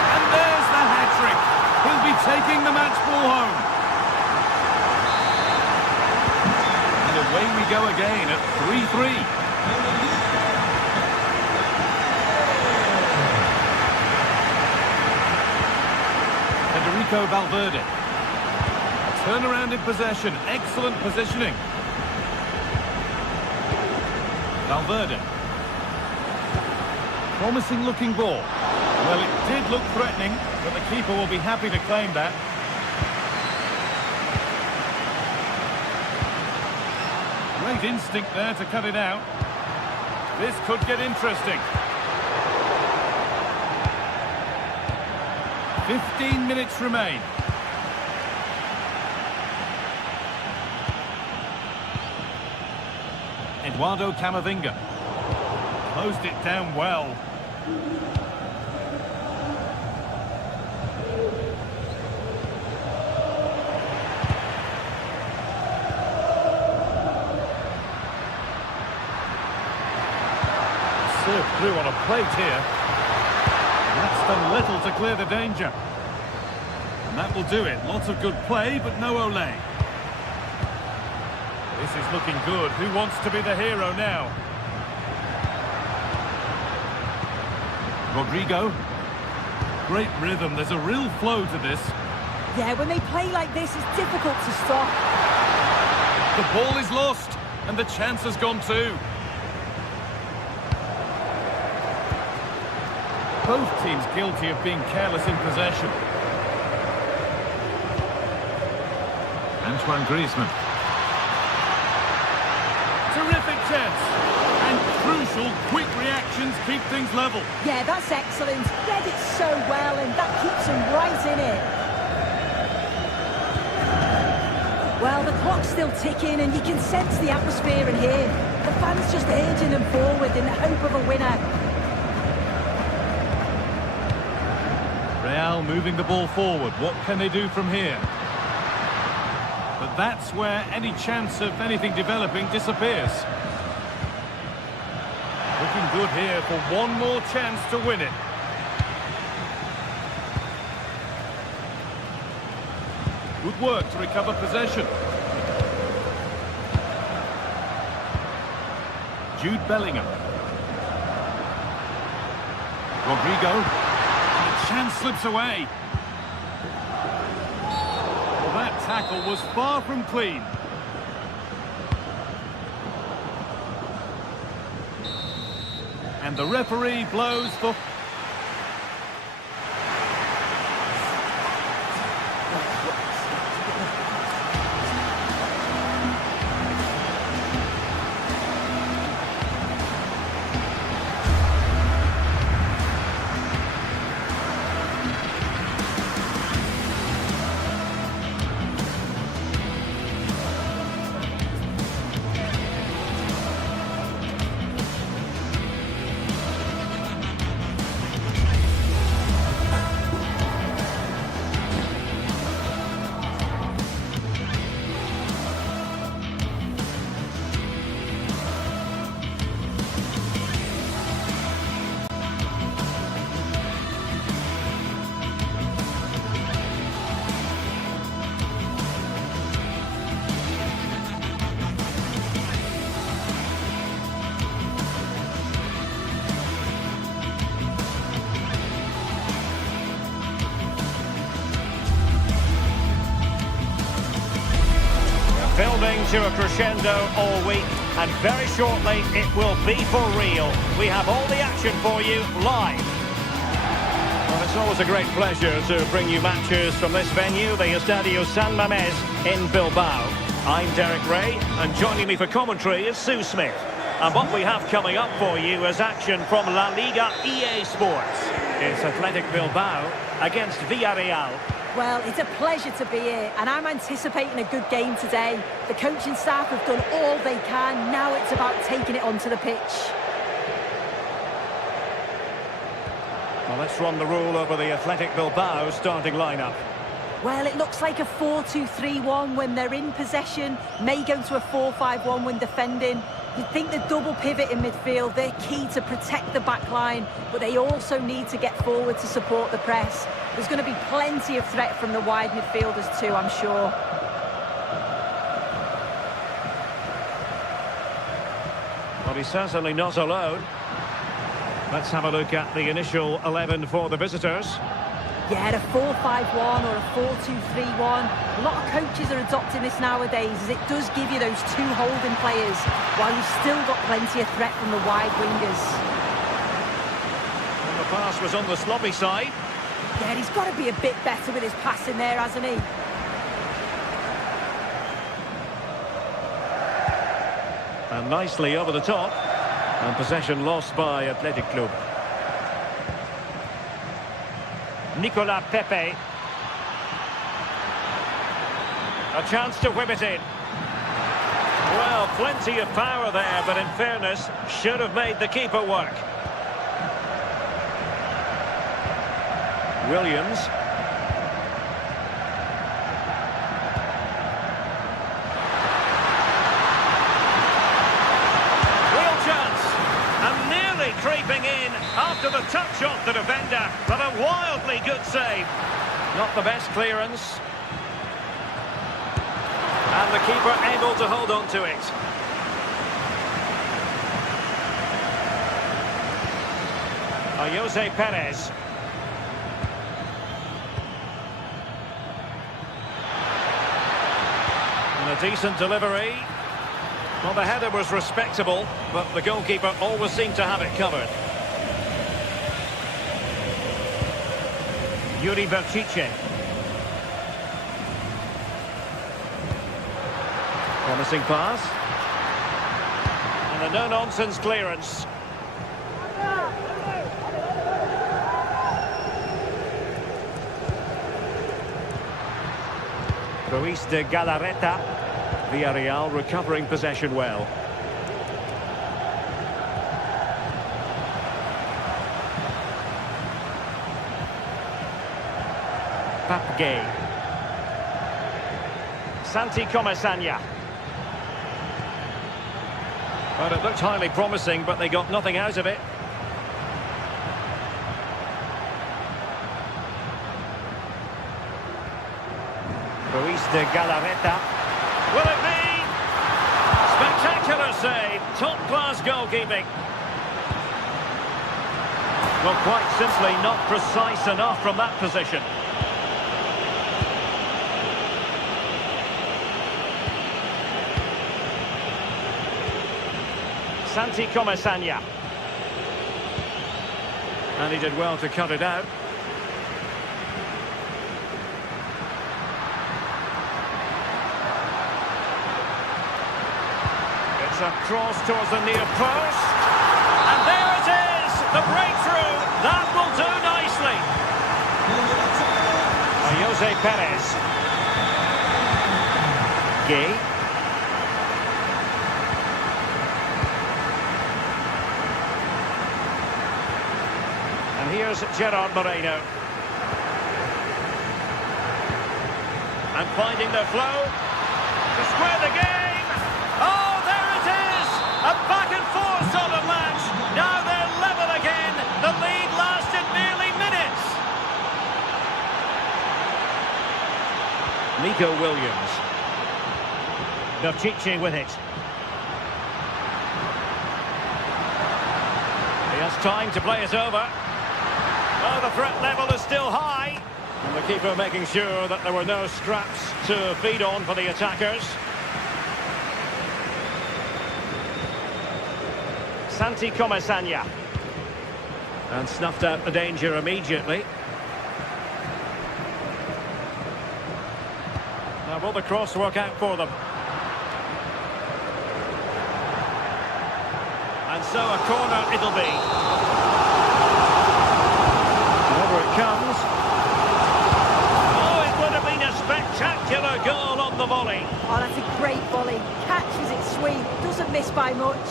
And there's the hat-trick. He'll be taking the match ball home. And away we go again at 3-3. Federico Valverde. Turn around in possession. Excellent positioning. Valverde. Promising looking ball. Well, it did look threatening, but the keeper will be happy to claim that. Great instinct there to cut it out. This could get interesting. 15 minutes remain. Eduardo Camavinga. Closed it down well. Served through on a plate here. That's done little to clear the danger. And that will do it. Lots of good play, but no Olé. This is looking good. Who wants to be the hero now? Rodrigo. Great rhythm. There's a real flow to this. Yeah, when they play like this, it's difficult to stop. The ball is lost, and the chance has gone too. Both teams guilty of being careless in possession. Antoine Griezmann. Terrific chance. And crucial, quick reactions keep things level. Yeah, that's excellent. Read it so well, and that keeps him right in it. Well, the clock's still ticking, and you can sense the atmosphere in here. The fans just urging them forward in the hope of a winner. Real moving the ball forward. What can they do from here? But that's where any chance of anything developing disappears. Looking good here for one more chance to win it. Good work to recover possession. Jude Bellingham. Rodrigo. Chance slips away. Well, that tackle was far from clean. And the referee blows for... Building to a crescendo all week, and very shortly it will be for real. We have all the action for you live. Well, it's always a great pleasure to bring you matches from this venue, the Estadio San Mamés in Bilbao. I'm Derek Ray, and joining me for commentary is Sue Smith. And what we have coming up for you is action from La Liga EA Sports. It's Athletic Bilbao against Villarreal. Well, it's a pleasure to be here, and I'm anticipating a good game today. The coaching staff have done all they can. Now it's about taking it onto the pitch. Well, let's run the rule over the Athletic Bilbao starting lineup. Well, it looks like a 4-2-3-1 when they're in possession. May go to a 4-5-1 when defending. You'd think the double pivot in midfield, they're key to protect the back line, but they also need to get forward to support the press. There's going to be plenty of threat from the wide midfielders too, I'm sure. Well, he's certainly not alone. Let's have a look at the initial 11 for the visitors. Yeah, a 4-5-1 or a 4-2-3-1. A lot of coaches are adopting this nowadays, as it does give you those two holding players, while you've still got plenty of threat from the wide wingers. And the pass was on the sloppy side. Yeah, he's got to be a bit better with his passing there, hasn't he? And nicely over the top. And possession lost by Athletic Club. Nicolas Pepe. A chance to whip it in. Well, plenty of power there, but in fairness, should have made the keeper work. Williams. Real chance. And nearly creeping in after the touch off the defender, but a wildly good save. Not the best clearance. And the keeper able to hold on to it. Jose Perez. And a decent delivery. Well, the header was respectable, but the goalkeeper always seemed to have it covered. Yuri Berchiche. Promising pass. And a no-nonsense clearance. Ruiz de Galarreta. Villarreal recovering possession well. Papgay. Santi Comesaña. Well, it looked highly promising, but they got nothing out of it. Ruiz de Galarreta. Will it be? Spectacular save. Top-class goalkeeping. Well, quite simply not precise enough from that position. Santi Comesaña. And he did well to cut it out. It's a cross towards the near post. And there it is! The breakthrough! That will do nicely. Jose Perez. Gay. And here's Gerard Moreno. And finding the flow to square the game. Oh, there it is! A back and forth sort of match. Now they're level again. The lead lasted merely minutes. Nico Williams. Berchiche with it. He has time to play it over. Oh, the threat level is still high. And the keeper making sure that there were no scraps to feed on for the attackers. Santi Comesaña. And snuffed out the danger immediately. Now will the cross work out for them? And so a corner it'll be. mustn't miss by much.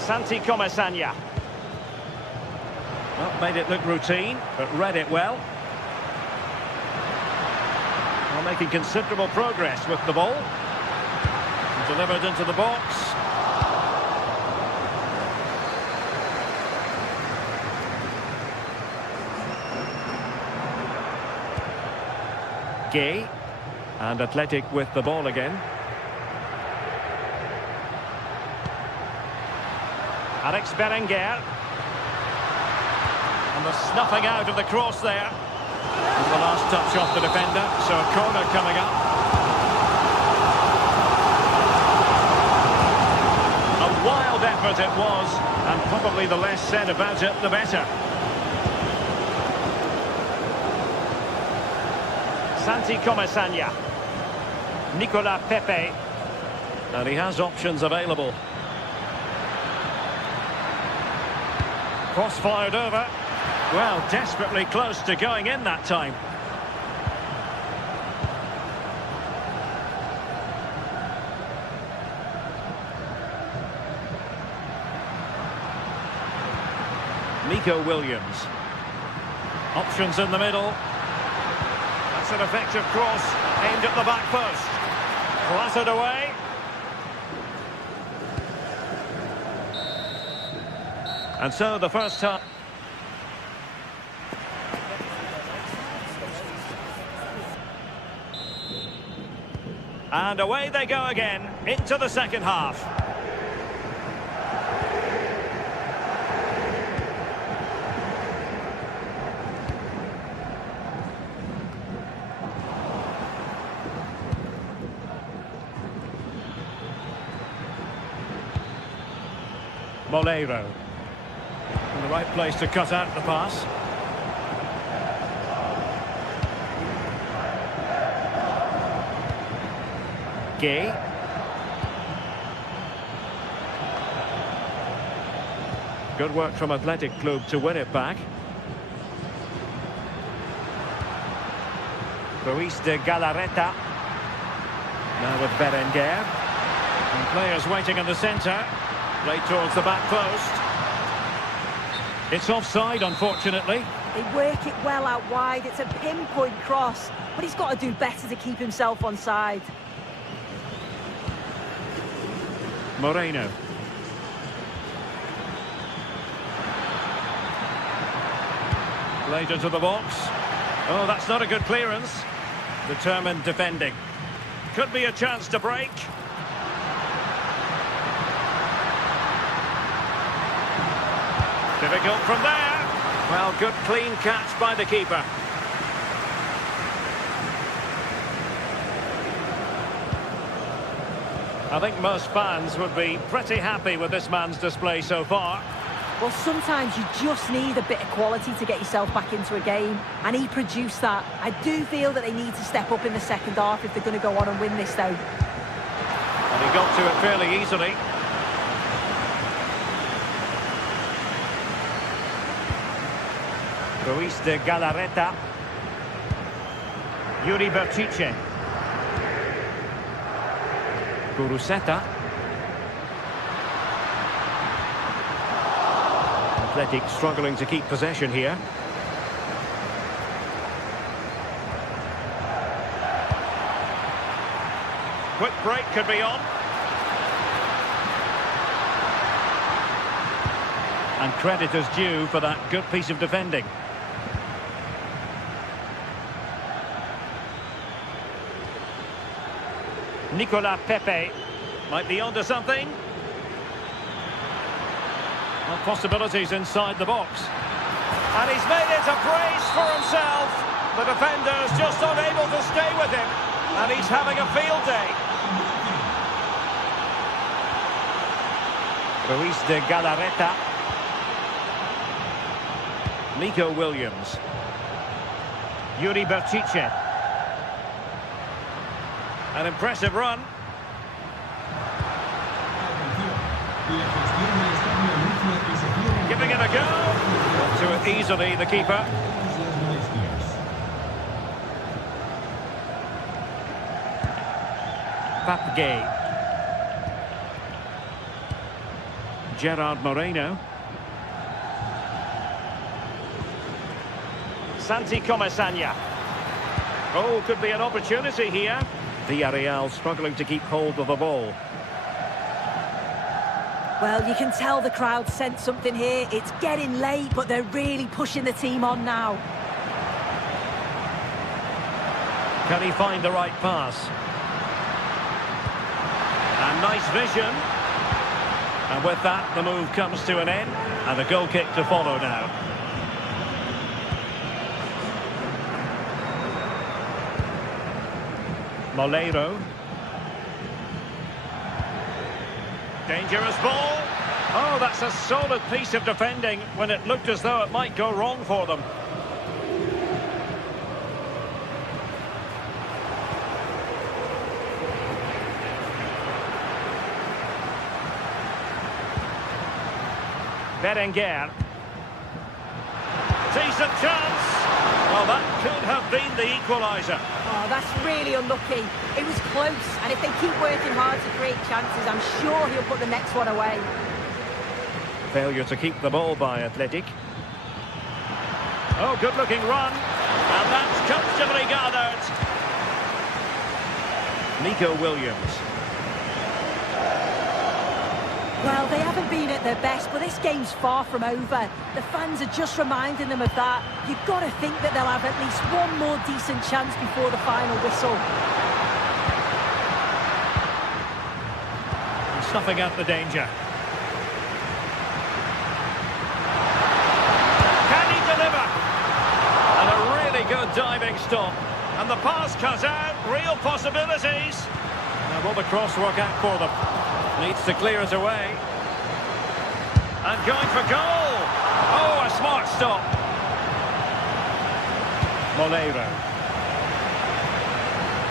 Santi Comesaña. Well, made it look routine, but read it well. Well, making considerable progress with the ball. Delivered into the box. Gay. And Athletic with the ball again. Alex Berenguer. And the snuffing out of the cross there. And the last touch off the defender, so a corner coming up. A wild effort it was, and probably the less said about it, the better. Santi Comesaña. Nicolas Pepe. And he has options available. Cross fired over. Well, desperately close to going in that time. Nico Williams. Options in the middle. That's an effective cross aimed at the back post. Clattered away. And so the first time. And away they go again into the second half. Moleiro. In the right place to cut out the pass. Gay. Good work from Athletic Club to win it back. Ruiz de Galarreta. Now with Berenguer. And players waiting in the centre. Right towards the back post. It's offside, unfortunately. They work it well out wide. It's a pinpoint cross, but he's got to do better to keep himself on side. Moreno. Played into the box. Oh, that's not a good clearance. Determined defending. Could be a chance to break. Difficult from there. Well, good clean catch by the keeper. I think most fans would be pretty happy with this man's display so far. Well, sometimes you just need a bit of quality to get yourself back into a game, and he produced that. I do feel that they need to step up in the second half if they're going to go on and win this, though. And he got to it fairly easily. Ruiz de Galarreta. Yuri Berchiche. Guruseta. Athletic struggling to keep possession here. Quick break could be on. And credit is due for that good piece of defending. Nicolas Pepe might be onto something. Well, possibilities inside the box. And he's made it a brace for himself. The defender's just unable to stay with him. And he's having a field day. Ruiz de Galarreta. Nico Williams. Yuri Berchiche. An impressive run. Giving it a go. Got to it easily, the keeper. Papgay. Gerard Moreno. Santi Comesaña. Oh, could be an opportunity here. Villarreal struggling to keep hold of the ball. Well, you can tell the crowd sense something here. It's getting late, but they're really pushing the team on now. Can he find the right pass? And nice vision. And with that, the move comes to an end. And a goal kick to follow now. Molero. Dangerous ball. Oh, that's a solid piece of defending when it looked as though it might go wrong for them. Berenguer. Decent chance. Well, that could have been the equaliser. Oh, that's really unlucky. It was close, and if they keep working hard to create chances, I'm sure he'll put the next one away. Failure to keep the ball by Athletic. Oh, good-looking run. And that's comfortably gathered. Nico Williams. Well, they haven't been at their best, but this game's far from over. The fans are just reminding them of that. You've got to think that they'll have at least one more decent chance before the final whistle. Snuffing out the danger. Can he deliver? And a really good diving stop. And the pass cut out. Real possibilities. Now will the cross work out for them? Needs to clear it away. And going for goal. Oh, a smart stop. Molero.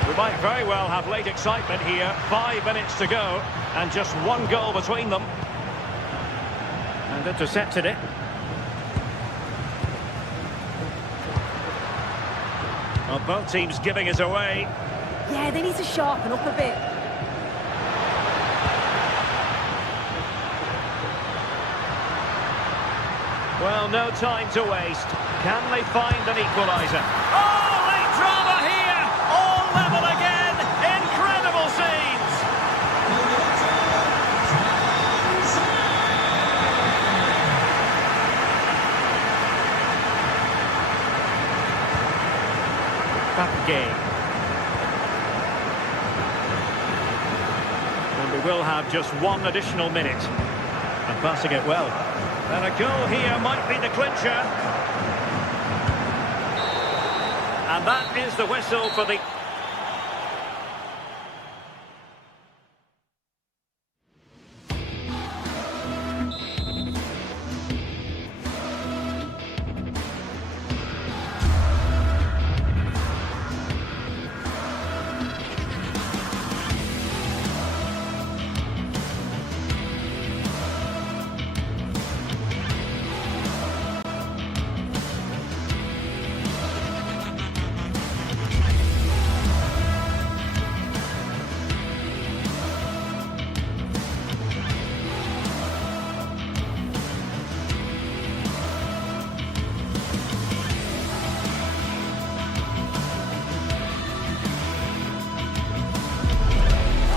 We might very well have late excitement here. 5 minutes to go. And just one goal between them. And intercepted it. Well, both teams giving it away. Yeah, they need to sharpen up a bit. Well, no time to waste. Can they find an equaliser? Oh, late drama here! All level again! Incredible scenes! Back game. And we will have just one additional minute. And passing it well. And a goal here might be the clincher. And that is the whistle for the...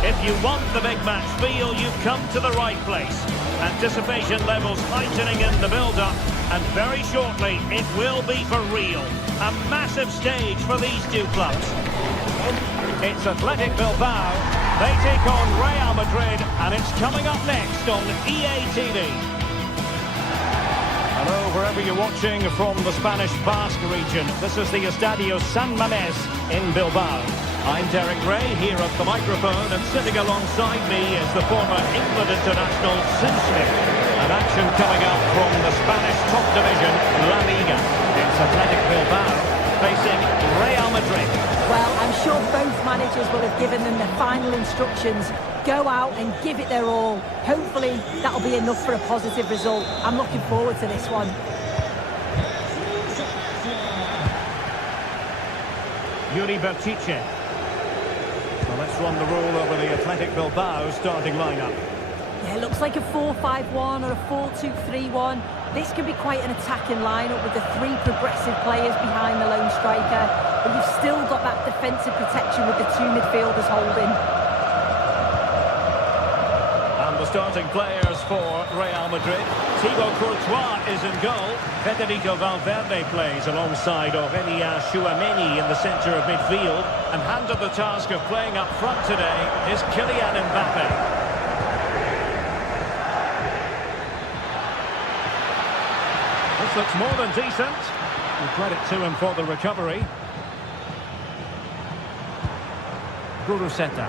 If you want the big match feel, you've come to the right place. Anticipation levels heightening in the build-up, and very shortly it will be for real. A massive stage for these two clubs. It's Athletic Bilbao. They take on Real Madrid, and it's coming up next on EA TV. Hello, wherever you're watching from the Spanish Basque region. This is the Estadio San Mamés in Bilbao. I'm Derek Ray here at the microphone, and sitting alongside me is the former England international Sim Smith. And action coming up from the Spanish top division, La Liga. It's Athletic Bilbao facing Real Madrid. Well, I'm sure both managers will have given them their final instructions. Go out and give it their all. Hopefully, that'll be enough for a positive result. I'm looking forward to this one. Yuri Bertice. Well, let's run the rule over the Athletic Bilbao starting lineup. Yeah, it looks like a 4-5-1 or a 4-2-3-1. This can be quite an attacking lineup with the three progressive players behind the lone striker. But you've still got that defensive protection with the two midfielders holding. And the starting players for Real Madrid. Thibaut Courtois is in goal. Federico Valverde plays alongside Aurélien Tchouameni in the centre of midfield. And handed the task of playing up front today is Kylian Mbappe. This looks more than decent. And credit to him for the recovery. Guruseta.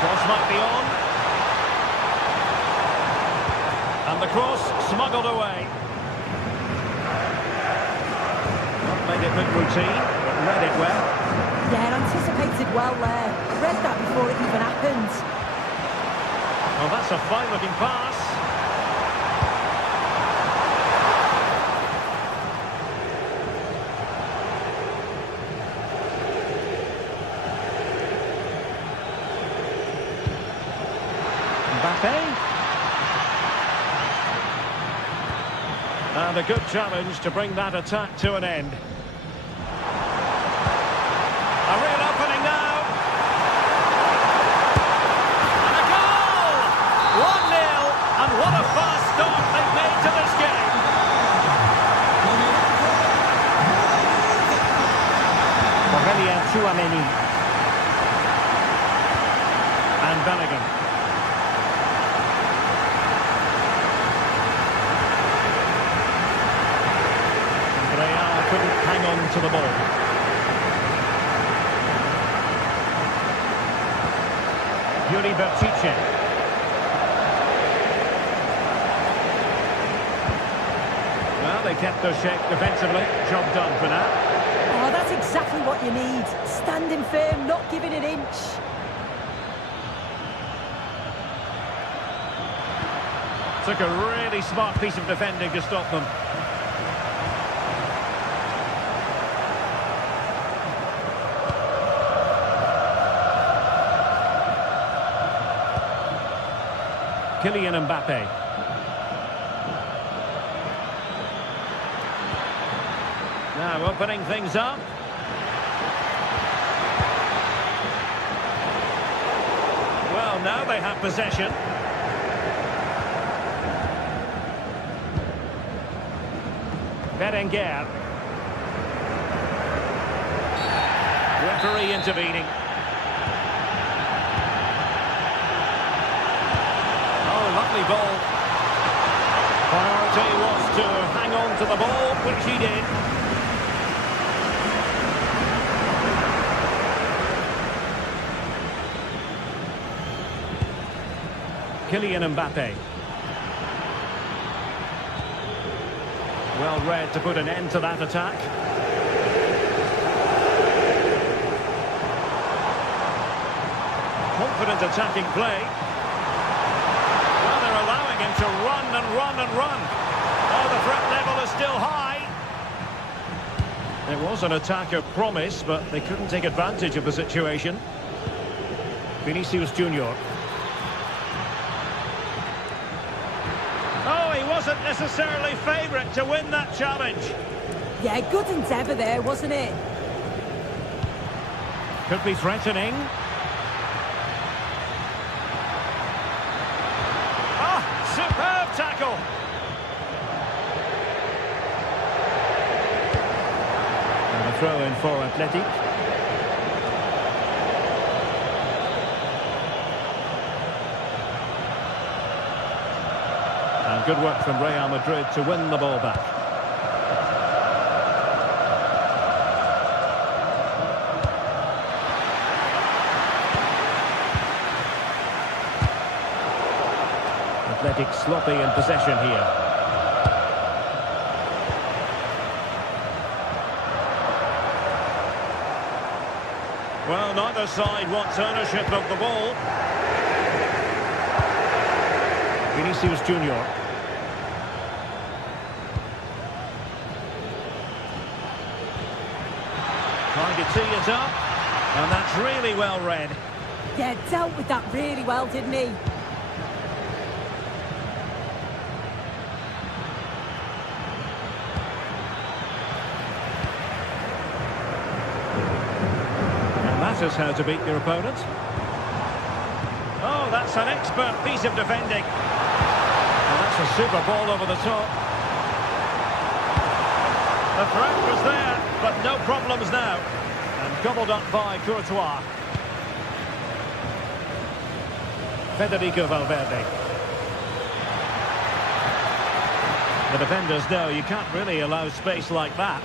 Cross might be on. And the cross smuggled away. Not made it look routine, but read it well. Yeah, anticipated well there. Read that before it even happened. Well, that's a fine-looking pass. Mbappe. And a good challenge to bring that attack to an end. A real opening now. And a goal! 1-0. And what a fast start they've made to this game. Aurélien Tchouameni. And Bellingham. Couldn't hang on to the ball. Yuri Bertice. Well, they kept their shape defensively. Job done for now. Oh, that's exactly what you need. Standing firm, not giving an inch. Took a really smart piece of defending to stop them. Kylian Mbappe. Now opening things up. Well, now they have possession. Berenguer. Referee intervening. Lovely ball. Priority was to hang on to the ball, which he did. Kylian Mbappe. Well read to put an end to that attack. Confident attacking play. To run and run and run. Oh, the threat level is still high. It was an attack of promise, but they couldn't take advantage of the situation. Vinicius Junior. Oh, he wasn't necessarily favourite to win that challenge. Yeah, good endeavour there, wasn't it? Could be threatening. Superb tackle. And a throw in for Athletic. And good work from Real Madrid to win the ball back. Athletic sloppy in possession here. Well, neither side wants ownership of the ball. Vinicius Junior. Trying to tee it up. And that's really well read. Yeah, dealt with that really well, didn't he? That is how to beat your opponent. Oh, that's an expert piece of defending. And that's a super ball over the top. The threat was there, but no problems now. And gobbled up by Courtois. Federico Valverde. The defenders know you can't really allow space like that.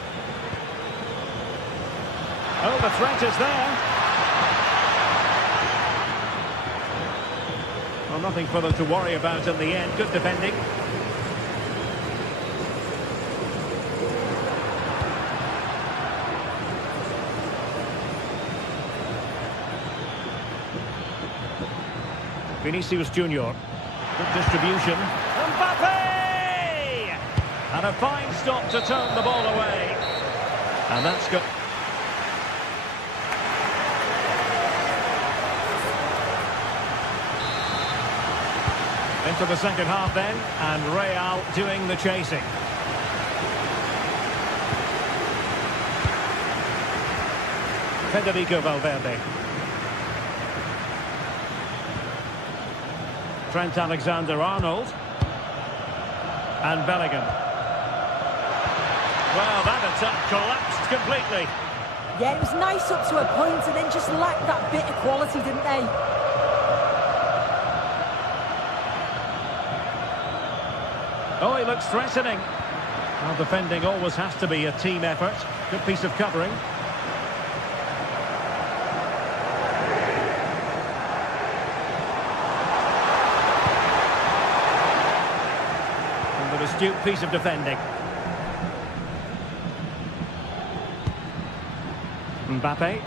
Oh, the threat is there. Well, nothing for them to worry about in the end. Good defending. Vinicius Junior. Good distribution. Mbappe! And a fine stop to turn the ball away. And that's good. Into the second half then, and Real doing the chasing. Federico Valverde. Trent Alexander-Arnold. And Bellingham. Well, that attack collapsed completely. Yeah, it was nice up to a point and then just lacked that bit of quality, didn't they? Oh, he looks threatening. Well, defending always has to be a team effort. Good piece of covering. And an astute piece of defending. Mbappe.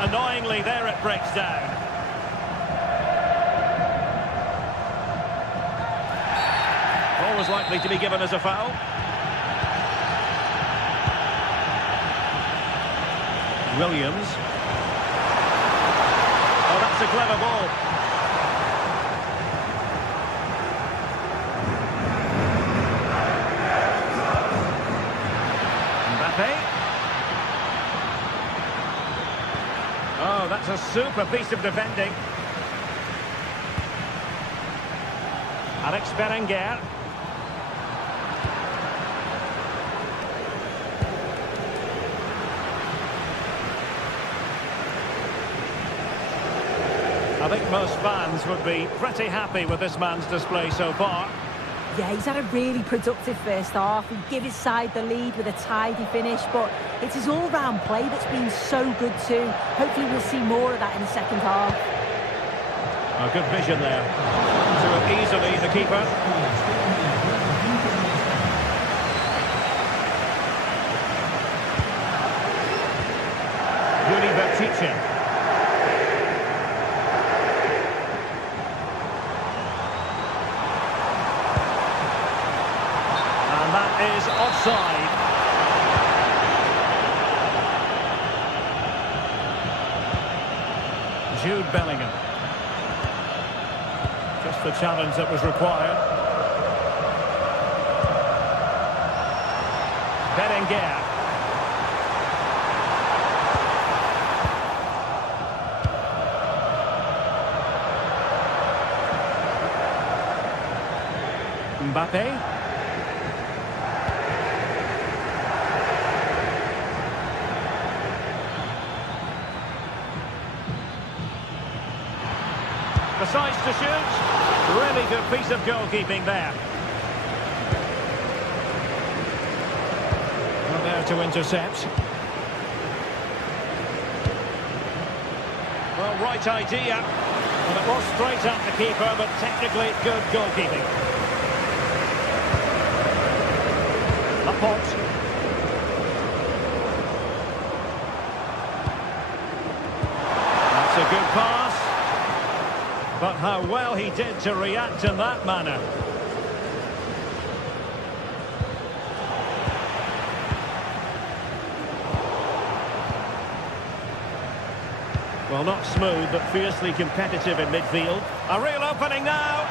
Annoyingly, there it breaks down. Was likely to be given as a foul. Williams. Oh, that's a clever ball. Mbappe. Oh, that's a super piece of defending. Alex Berenguer. I think most fans would be pretty happy with this man's display so far. Yeah, he's had a really productive first half. He gave his side the lead with a tidy finish, but it's his all-round play that's been so good too. Hopefully we'll see more of that in the second half. Oh, good vision there. To it easily, the keeper. Yuri Bertice. Is offside. Jude Bellingham. Just the challenge that was required. Berenguer. Mbappe. Decides to shoot. Really good piece of goalkeeping there. Well, there to intercept. Well, right idea. And it was straight at the keeper, but technically good goalkeeping. Laporte. That's a good pass. But how well he did to react in that manner. Well, not smooth, but fiercely competitive in midfield. A real opening now.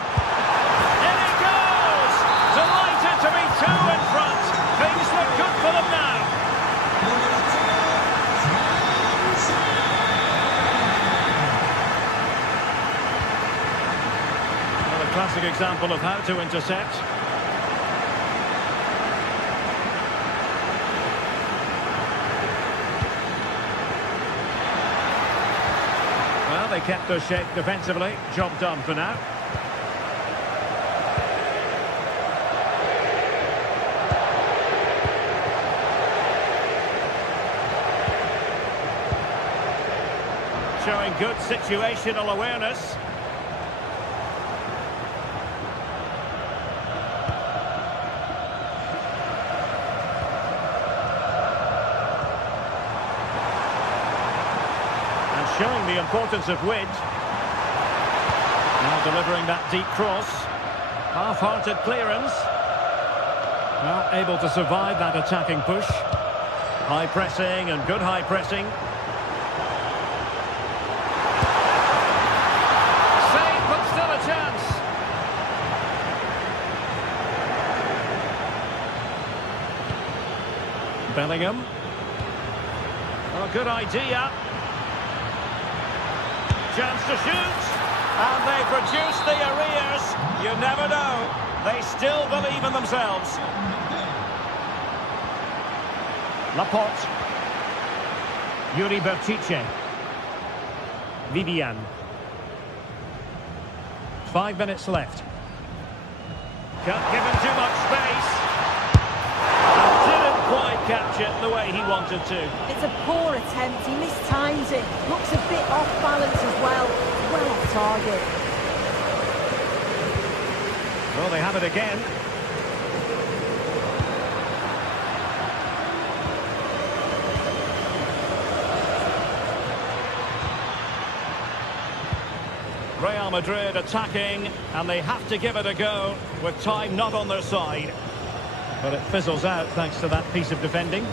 In it goes! Delighted to be two in front. Things look good for them now. example of how to intercept. Well, they kept their shape defensively. Job done for now. Showing good situational awareness. And showing the importance of width. Now delivering that deep cross. Half-hearted clearance. Well, able to survive that attacking push. High pressing and good high pressing. Bellingham. Oh, good idea. Chance to shoot. And they produce the arrears. You never know. They still believe in themselves. Laporte. Yuri Bertice. Vivian. 5 minutes left. Can't give him too much space. Quite capture the way he wanted to. It's a poor attempt. He mistimes it. Looks a bit off balance as well. Well off target. Well, they have it again. Real Madrid attacking, and they have to give it a go with time not on their side. But it fizzles out thanks to that piece of defending.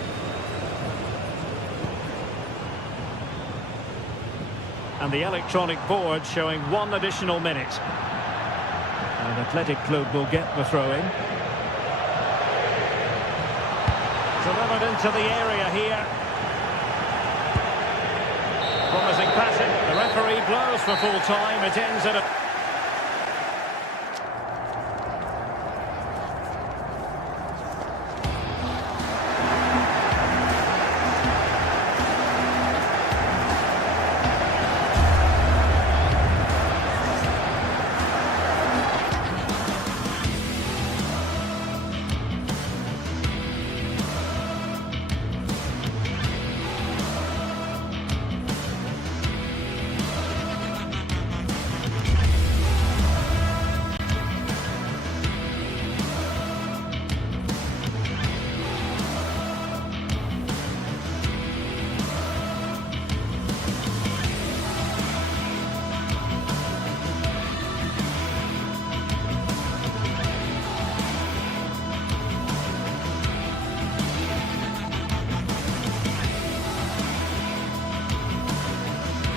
And the electronic board showing 1 additional minute. And Athletic Club will get the throw-in. Delivered into the area here. Promising passing. The referee blows for full time. It ends at a...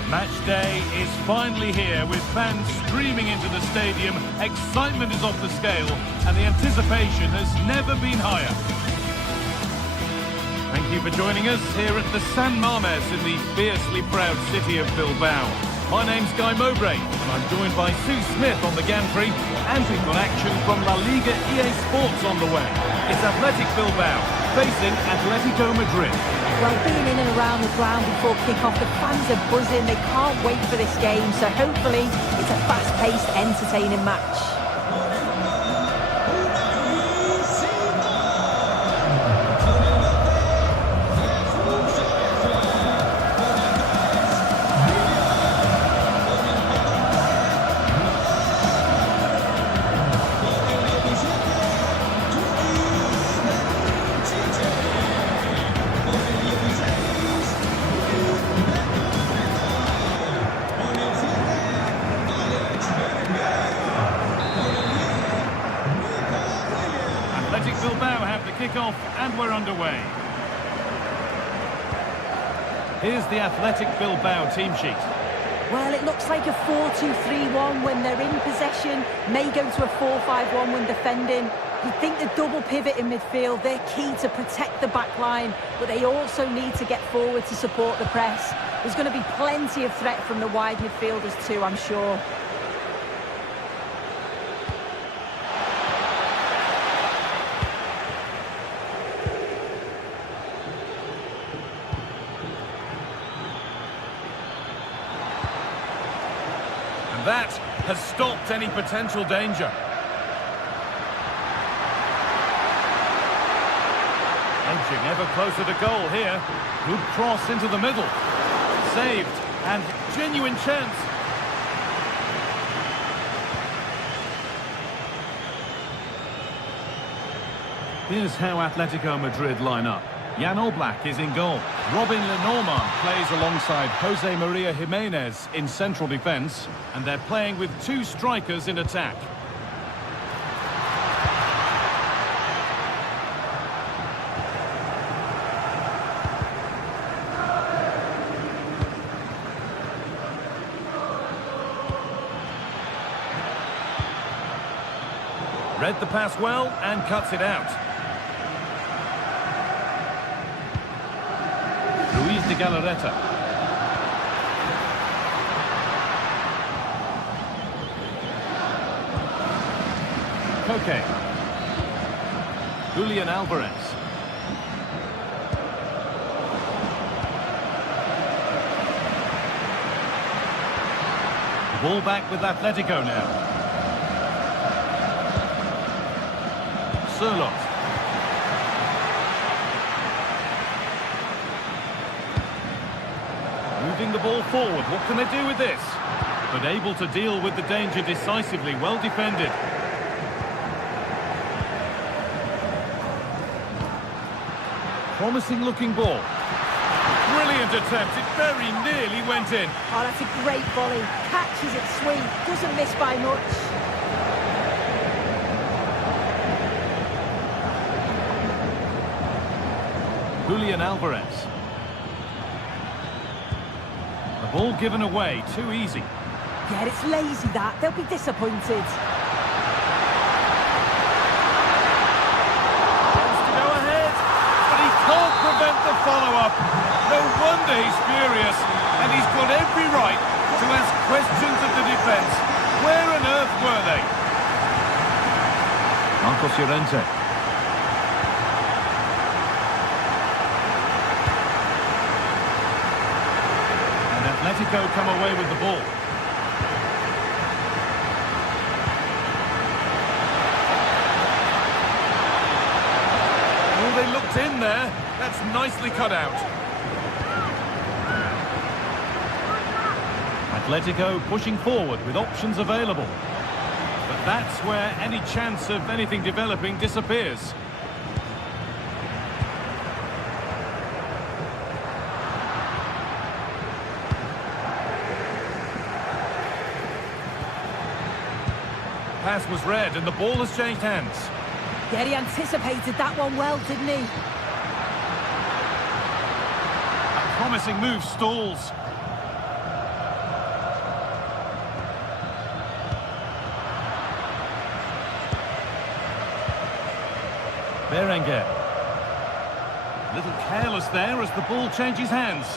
Match day is finally here with fans streaming into the stadium. Excitement is off the scale and the anticipation has never been higher. Thank you for joining us here at the San Mames in the fiercely proud city of Bilbao. My name's Guy Mowbray and I'm joined by Sue Smith on the gantry and we've got action from La Liga EA Sports on the way. It's Athletic Bilbao facing Atletico Madrid. Well, being in and around the ground before kick-off, the fans are buzzing. They can't wait for this game, so hopefully it's a fast-paced, entertaining match. Bilbao have the kick-off and we're underway. Here's the Athletic Bilbao team sheet. Well, it looks like a 4-2-3-1 when they're in possession, may go to a 4-5-1 when defending. You think the double pivot in midfield, they're key to protect the back line, but they also need to get forward to support the press. There's going to be plenty of threat from the wide midfielders too, I'm sure. That has stopped any potential danger. Edging ever closer to goal here. Good cross into the middle. Saved, and genuine chance. Here's how Atletico Madrid line up. Jan Oblak is in goal. Robin Lenormand plays alongside Jose Maria Jimenez in central defence, and they're playing with two strikers in attack. Read the pass well and cuts it out. Luis de Galarreta. Koke. Julian Alvarez. The ball back with Atletico now. Surlot. Moving the ball forward, what can they do with this? But able to deal with the danger decisively, well defended. Promising looking ball. Brilliant attempt, it very nearly went in. Oh, that's a great volley. Catches it sweet, doesn't miss by much. Julian Alvarez. The ball given away, too easy. Yeah, it's lazy that. They'll be disappointed. Wants to go ahead, but he can't prevent the follow-up. No wonder he's furious, and he's got every right to ask questions of the defence. Where on earth were they? Marcos Llorente. Atletico come away with the ball. Oh, they looked in there. That's nicely cut out. Atletico pushing forward with options available. But that's where any chance of anything developing disappears. Pass was read and the ball has changed hands. Yeah, he anticipated that one well, didn't he? A promising move stalls. Berenguer. A little careless there as the ball changes hands.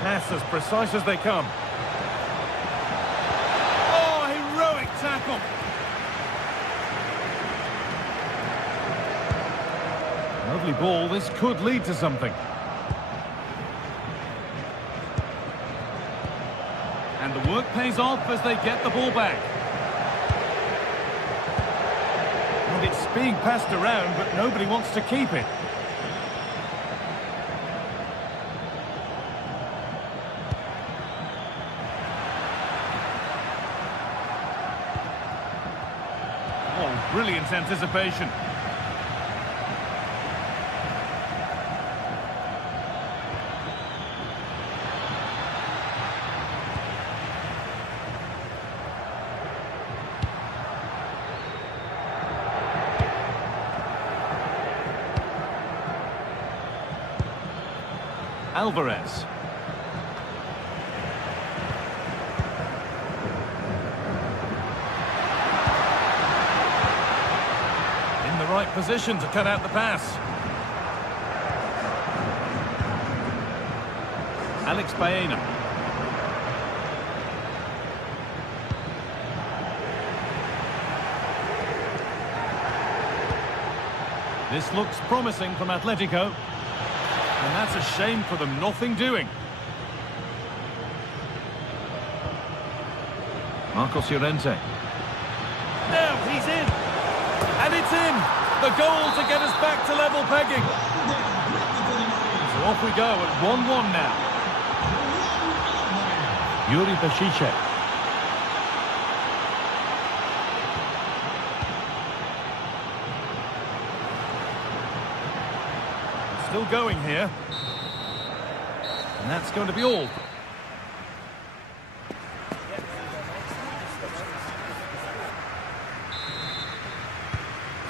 Pass as precise as they come. Oh, heroic tackle. Lovely ball. This could lead to something. And the work pays off as they get the ball back. And it's being passed around, but nobody wants to keep it. Brilliant anticipation. Alvarez. Right position to cut out the pass. Alex Baena. This looks promising from Atletico. And that's a shame for them, nothing doing. Marcos Llorente. Now he's in. And it's in. The goal to get us back to level pegging. So off we go at 1-1 now. Yuri Bešiček. Still going here. And that's going to be all.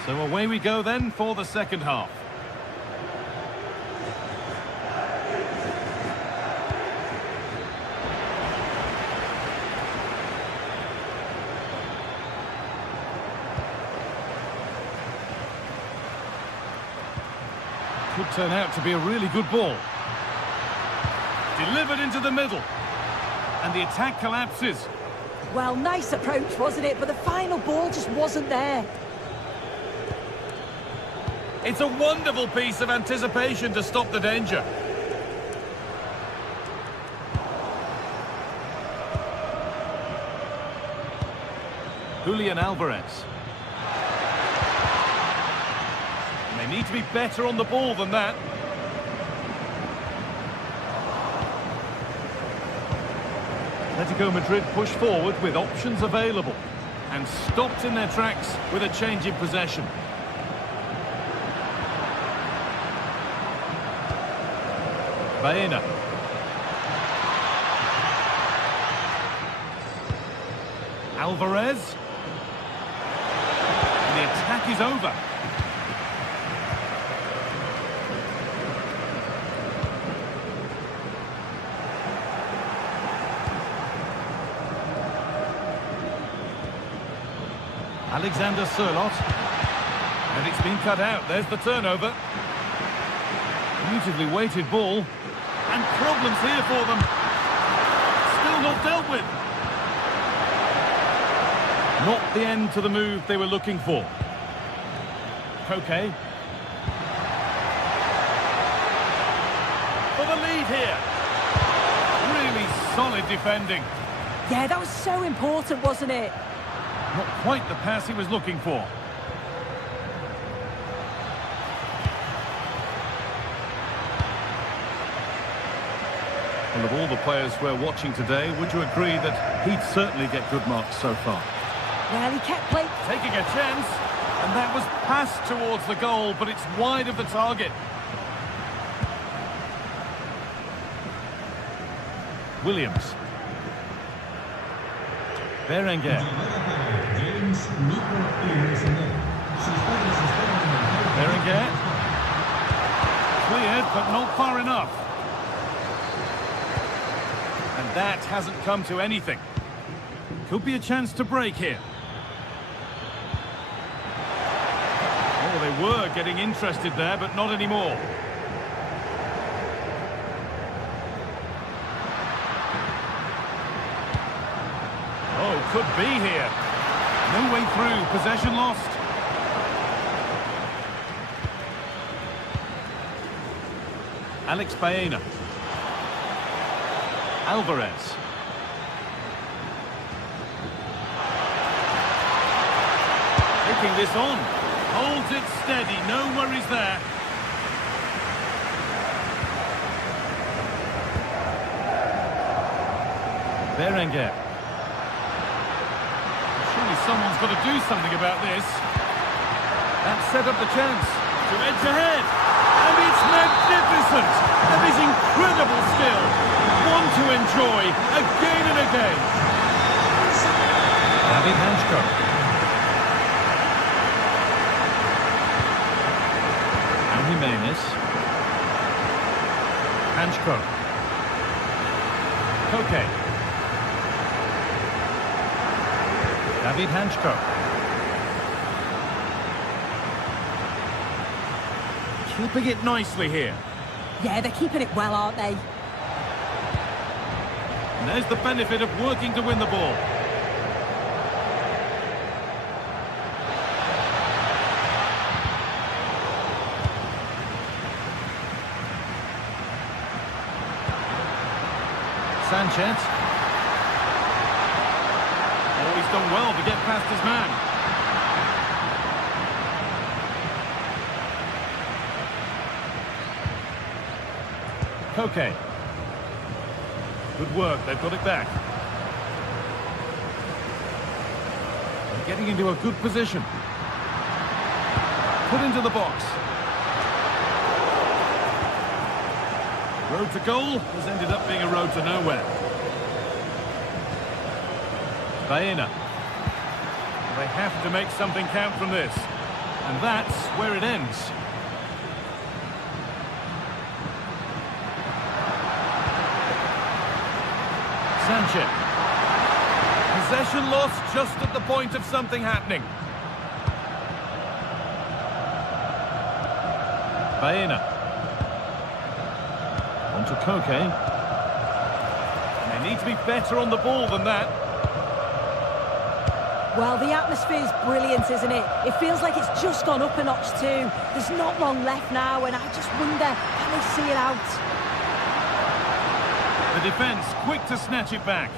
So away we go then for the second half. Could turn out to be a really good ball. Delivered into the middle. And the attack collapses. Well, nice approach, wasn't it? But the final ball just wasn't there. It's a wonderful piece of anticipation to stop the danger. Julian Alvarez. They need to be better on the ball than that. Atletico Madrid push forward with options available and stopped in their tracks with a change in possession. Baena. Alvarez. And the attack is over. Alexander Sørloth. And it's been cut out. There's the turnover. Beautifully weighted ball. And problems here for them. Still not dealt with. Not the end to the move they were looking for. Koke. For the lead here. Really solid defending. Yeah, that was so important, wasn't it? Not quite the pass he was looking for. Well, of all the players we're watching today, would you agree that he'd certainly get good marks so far? Well, he kept playing. Taking a chance, and that was passed towards the goal, but it's wide of the target. Williams. Berenguer. Berenguer. Cleared, but not far enough. And that hasn't come to anything. Could be a chance to break here. Oh, they were getting interested there, but not anymore. Oh, could be here. No way through, possession lost. Alex Baena. Alvarez. Taking this on. Holds it steady, no worries there. Berenguer. Surely someone's got to do something about this. That set up the chance to edge ahead. And it's magnificent. That is incredible skill. One to enjoy again and again. David Hanchko. And Jimenez. Hanchko. Koke. David Hanchko. Keeping it nicely here. Yeah, they're keeping it well, aren't they? And there's the benefit of working to win the ball. Sanchez. Oh, he's done well to get past his man. Koke. Good work, they've got it back. They're getting into a good position. Put into the box. Road to goal has ended up being a road to nowhere. Baena. They have to make something count from this. And that's where it ends. Sanchez. Possession lost just at the point of something happening. Baena. On to Koke. They need to be better on the ball than that. Well, the atmosphere's brilliant, isn't it? It feels like it's just gone up a notch too. There's not long left now, and I just wonder, can they see it out? The defence quick to snatch it back.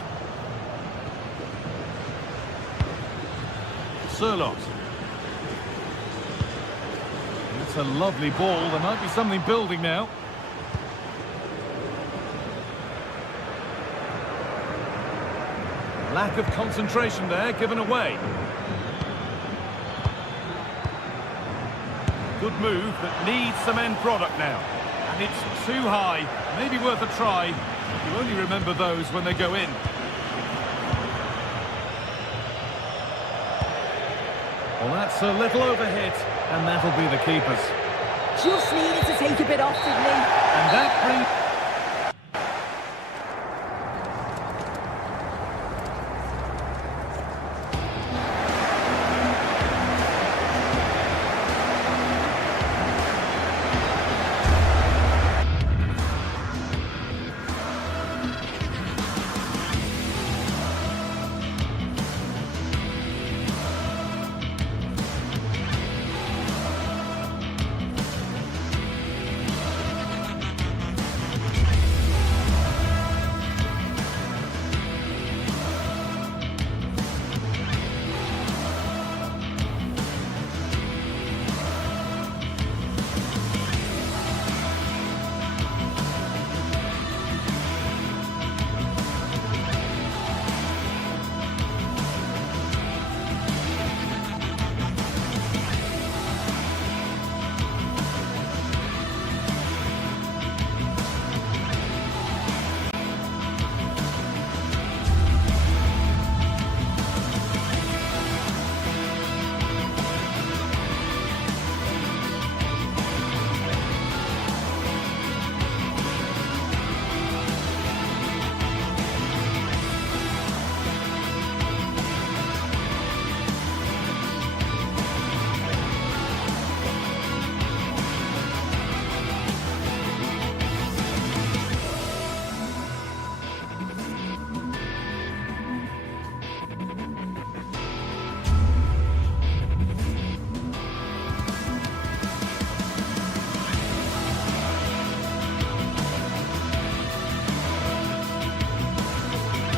Sirlot. It's a lovely ball. There might be something building now. Lack of concentration there, given away. Good move, but needs some end product now. And it's too high. Maybe worth a try. You only remember those when they go in. Well, that's a little overhit, and that'll be the keepers. Just needed to take a bit off, didn't he? And that brings...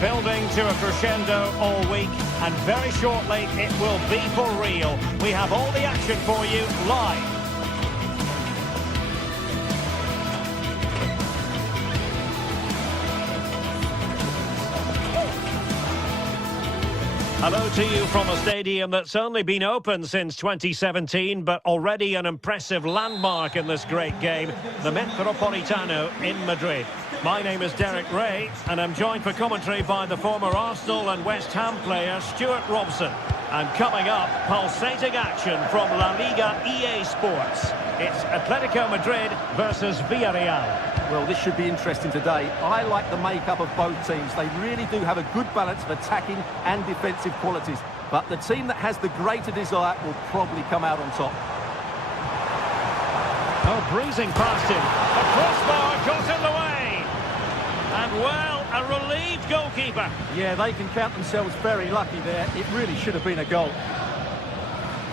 Building to a crescendo all week, and very shortly it will be for real. We have all the action for you live. Hello to you from a stadium that's only been open since 2017, but already an impressive landmark in this great game, the Metropolitano in Madrid. My name is Derek Ray, and I'm joined for commentary by the former Arsenal and West Ham player Stuart Robson. And coming up, pulsating action from La Liga EA Sports. It's Atletico Madrid versus Villarreal. Well, this should be interesting today. I like the makeup of both teams. They really do have a good balance of attacking and defensive qualities. But the team that has the greater desire will probably come out on top. Oh, breezing past him. The crossbar got in the way. And, well, a relieved goalkeeper. Yeah, they can count themselves very lucky there. It really should have been a goal.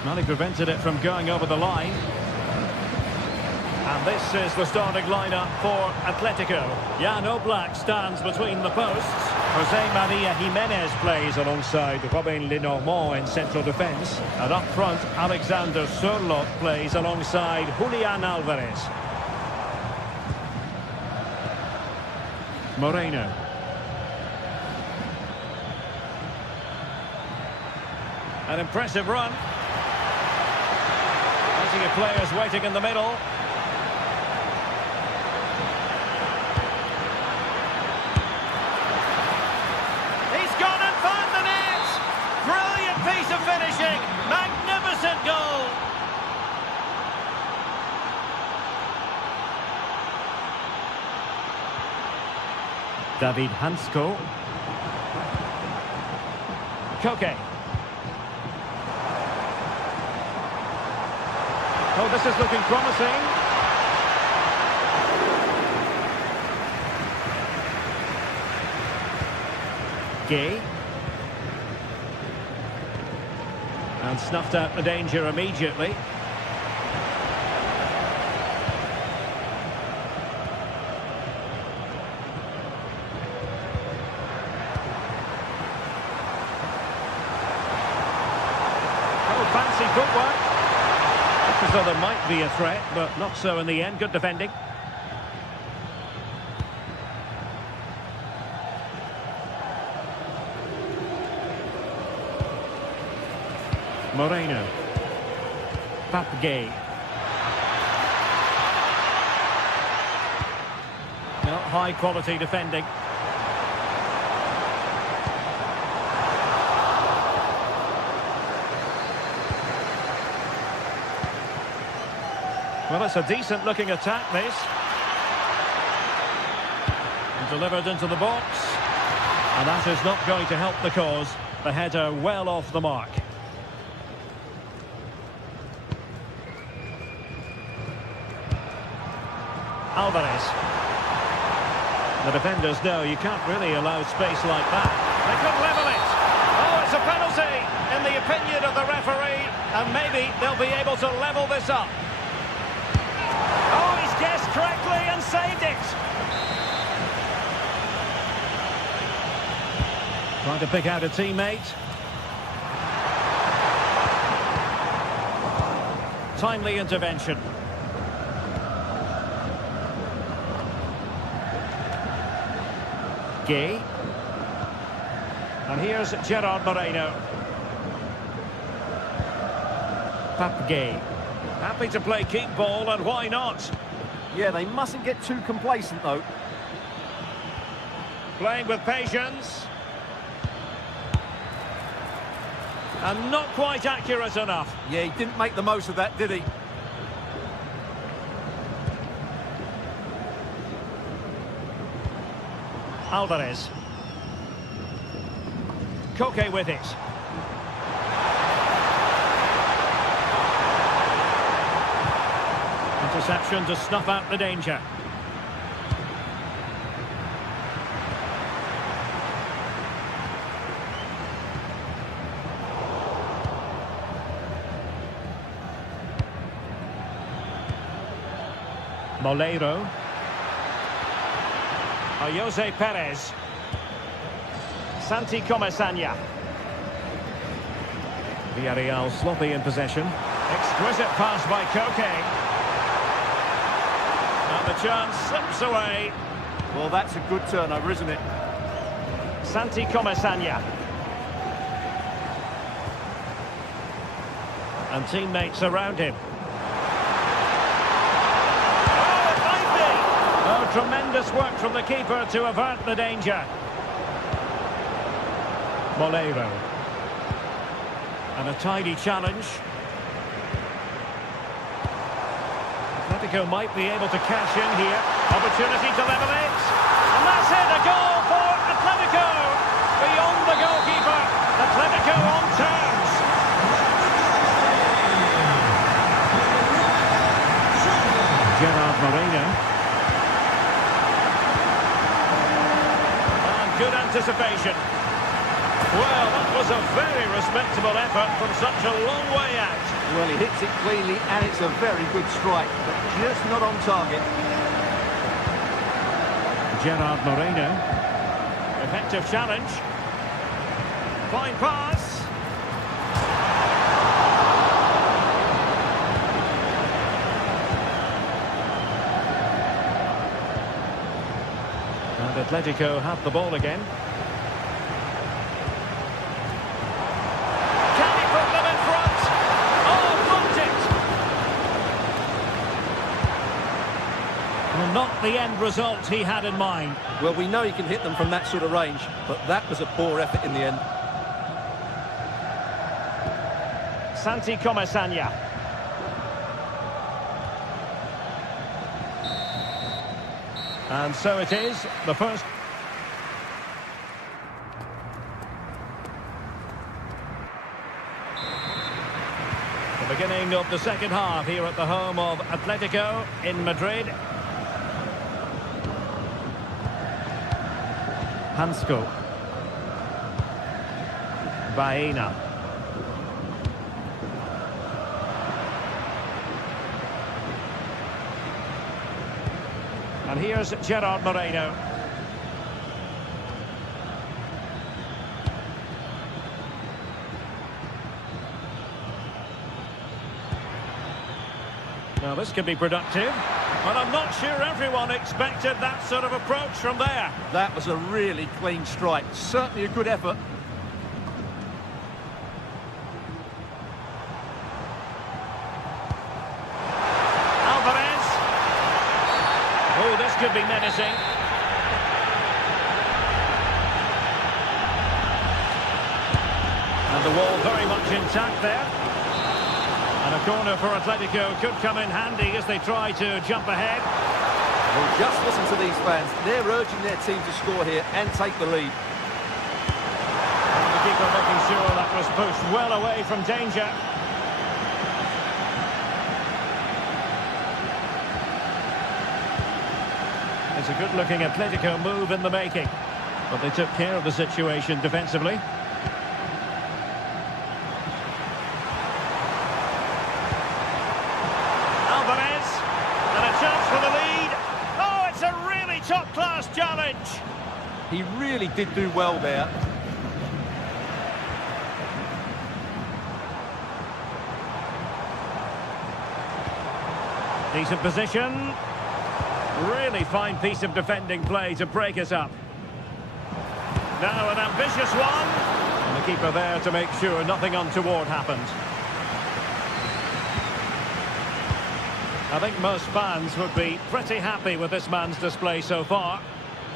Well, he prevented it from going over the line. And this is the starting lineup for Atletico. Jan Oblak stands between the posts. Jose Maria Jimenez plays alongside Robin Lenormand in central defence. And up front, Alexander Sørloth plays alongside Julian Alvarez. Moreno. An impressive run. Plenty of players waiting in the middle. He's gone and found the net! Brilliant piece of finishing! Magnificent goal! David Hansko. Koke. Oh, this is looking promising. Gay. And snuffed out the danger immediately. Oh, fancy footwork. As though there might be a threat, but not so in the end. Good defending. Moreno. Papgay. Well, high quality defending. Well, it's a decent looking attack, this. And delivered into the box. And that is not going to help the cause. The header well off the mark. Alvarez. The defenders know you can't really allow space like that. They could level it. Oh, it's a penalty in the opinion of the referee. And maybe they'll be able to level this up. Oh, he's guessed correctly and saved it. Trying to pick out a teammate. Timely intervention. Gay. And here's Gerard Moreno. Papgay. Happy to play keep ball, and why not? Yeah, they mustn't get too complacent, though. Playing with patience. And not quite accurate enough. Yeah, he didn't make the most of that, did he? Alvarez. Koke with it. Interception to snuff out the danger. Molero. Jose Perez. Santi Comesaña. Villarreal sloppy in possession. Exquisite pass by Koke. And the chance slips away. Well, that's a good turnover, isn't it? Santi Comesaña. And teammates around him. Oh, it might be! Oh, tremendous work from the keeper to avert the danger. Molero. And a tidy challenge. Atletico might be able to cash in here. Opportunity to level it. And that's it, a goal for Atletico. Beyond the goalkeeper. Atletico on terms. Gerard Moreno. And good anticipation. Well, that was a very respectable effort from such a long way out. Well, he hits it cleanly, and it's a very good strike. But just not on target. Gerard Moreno. Effective challenge. Fine pass. And Atletico have the ball again. Can he put them in front? Oh, blocked it! Well, not the end result he had in mind. Well, we know he can hit them from that sort of range, but that was a poor effort in the end. Santi Comesaña. And so it is, the first... The beginning of the second half here at the home of Atletico in Madrid. Hansko. Baena. And here's Gerard Moreno. Now this could be productive, but I'm not sure everyone expected that sort of approach from there. That was a really clean strike. Certainly a good effort. Oh, this could be menacing. And the wall very much intact there. And a corner for Atletico could come in handy as they try to jump ahead. Well, just listen to these fans. They're urging their team to score here and take the lead. And the keeper making sure that was pushed well away from danger. It's a good-looking Atletico move in the making. But they took care of the situation defensively. Alvarez. And a chance for the lead. Oh, it's a really top-class challenge. He really did do well there. Decent position. Really fine piece of defending play to break us up. Now an ambitious one. And the keeper there to make sure nothing untoward happened. I think most fans would be pretty happy with this man's display so far.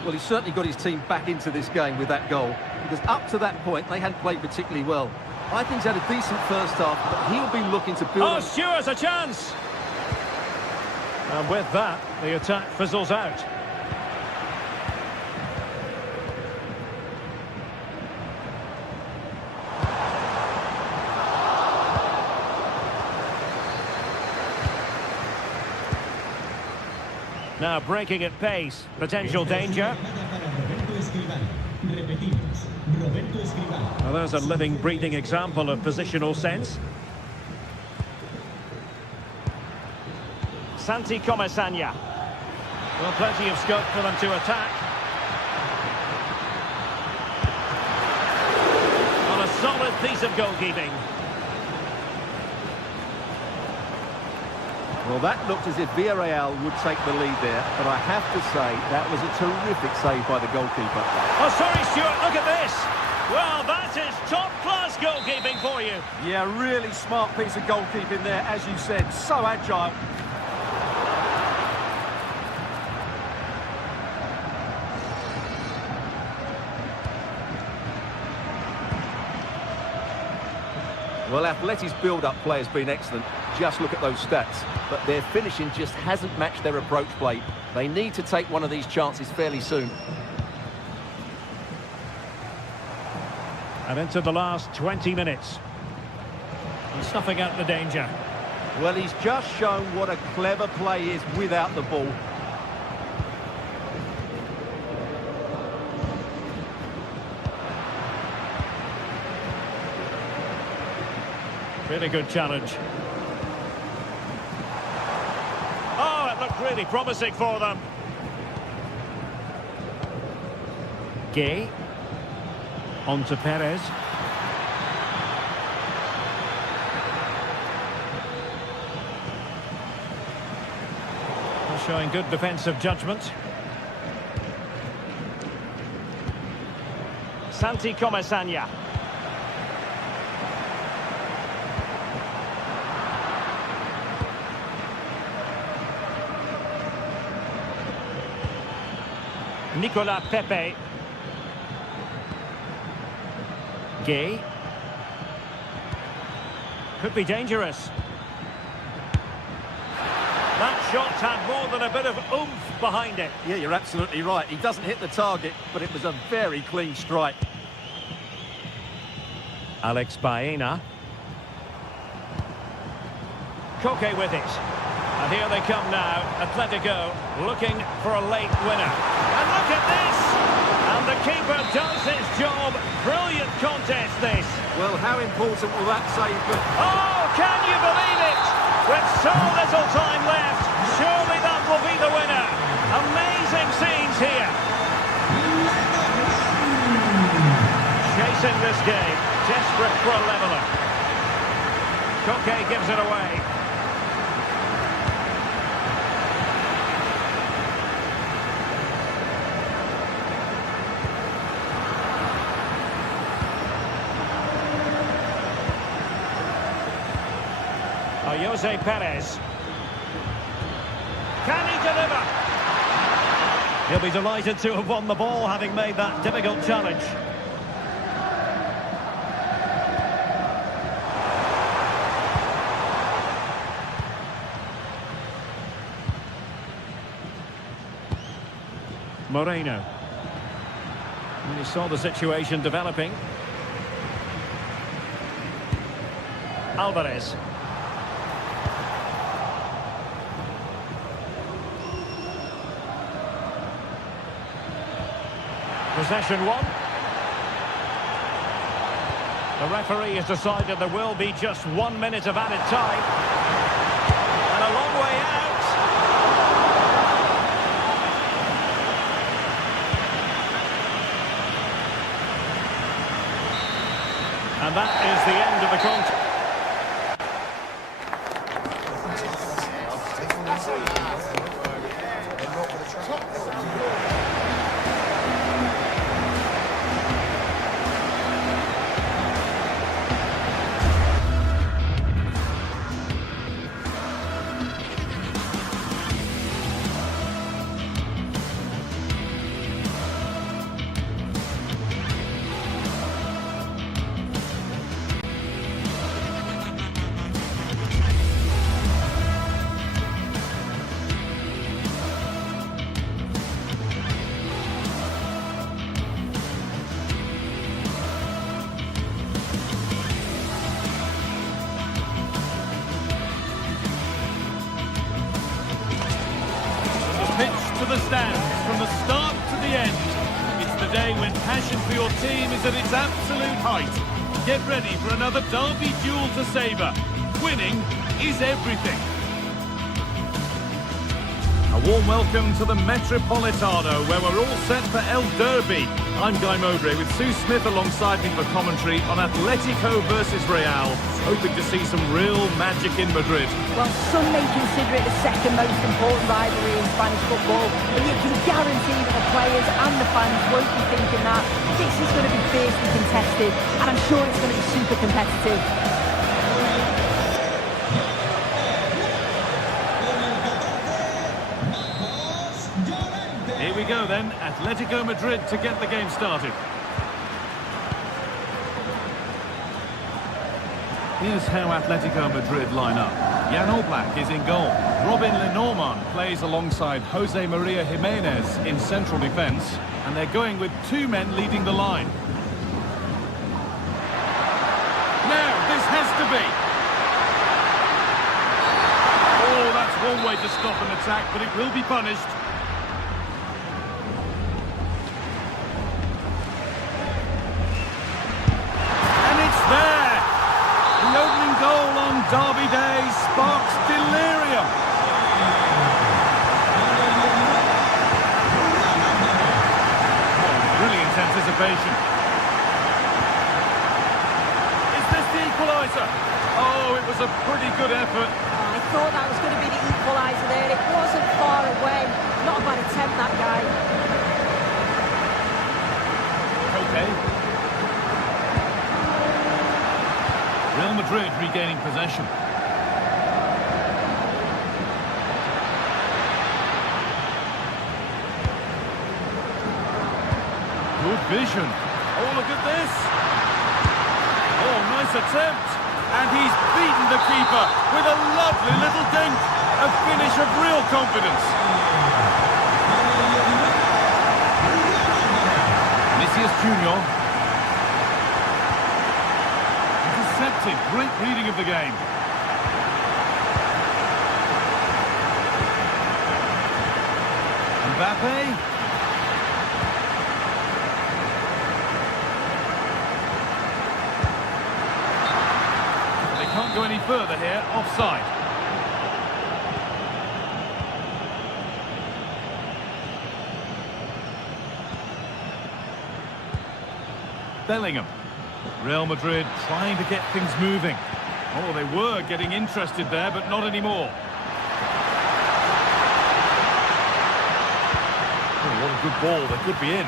Well, he's certainly got his team back into this game with that goal, because up to that point, they hadn't played particularly well. I think he's had a decent first half, but he'll be looking to build... Oh, Stewart's a chance! And with that, the attack fizzles out. Now breaking at pace, potential danger. Well, there's a living, breathing example of positional sense. Santi Comesaña. Well, plenty of scope for them to attack. On a solid piece of goalkeeping. Well, that looked as if Villarreal would take the lead there, but I have to say that was a terrific save by the goalkeeper. Oh, sorry, Stuart, look at this. Well, that is top-class goalkeeping for you. Yeah, really smart piece of goalkeeping there, as you said, so agile. Well, Atleti's build-up play has been excellent. Just look at those stats. But their finishing just hasn't matched their approach play. They need to take one of these chances fairly soon. And into the last 20 minutes. And snuffing out the danger. Well, he's just shown what a clever play is without the ball. Really good challenge. Oh, really promising for them. Gay. On to Perez. Showing good defensive judgment. Santi Comesaña. Nicolas Pepe. Gay. Could be dangerous. That shot had more than a bit of oomph behind it. Yeah, you're absolutely right. He doesn't hit the target, but it was a very clean strike. Alex Baena. Koke with it. And here they come now. Atletico looking for a late winner. And look at this! And the keeper does his job. Brilliant contest, this. Well, how important will that save be? Oh, can you believe it? With so little time left, surely that will be the winner. Amazing scenes here. Chasing this game, desperate for a leveller. Koke gives it away. Jose Perez. Can he deliver? He'll be delighted to have won the ball, having made that difficult challenge. Moreno. And he saw the situation developing. Alvarez. Possession one. The referee has decided there will be just 1 minute of added time. And a long way out. And that is the end of the contest. To the stands from the start to the end. It's the day when passion for your team is at its absolute height. Get ready for another derby duel to savour. Winning is everything. A warm welcome to the Metropolitano, where we're all set for El Derby. I'm Guy Mowbray with Sue Smith alongside me for commentary on Atletico versus Real. Hoping to see some real magic in Madrid. Well, some may consider it the second most important rivalry in Spanish football, but you can guarantee that the players and the fans won't be thinking that. This is going to be fiercely contested, and I'm sure it's going to be super competitive. Here we go then, Atletico Madrid to get the game started. Here's how Atletico Madrid line up. Jan Oblak is in goal. Robin Lenormand plays alongside Jose Maria Jimenez in central defence. And they're going with two men leading the line. Now, this has to be. Oh, that's one way to stop an attack, but it will be punished. And it's there. The opening goal on Derby Day sparks delirium. anticipation. Is this the equaliser? Oh, it was a pretty good effort. I thought that was going to be the equaliser there. It wasn't far away. Not a bad attempt, that guy. Okay. Real Madrid regaining possession. Good vision. Oh, look at this. Oh, nice attempt. And he's beaten the keeper with a lovely little dink. A finish of real confidence. Vinicius Junior. Intercepted. Great reading of the game. Mbappe. Can't go any further here, offside. Bellingham. Real Madrid trying to get things moving. Oh, they were getting interested there, but not anymore. Oh, what a good ball, they could be in.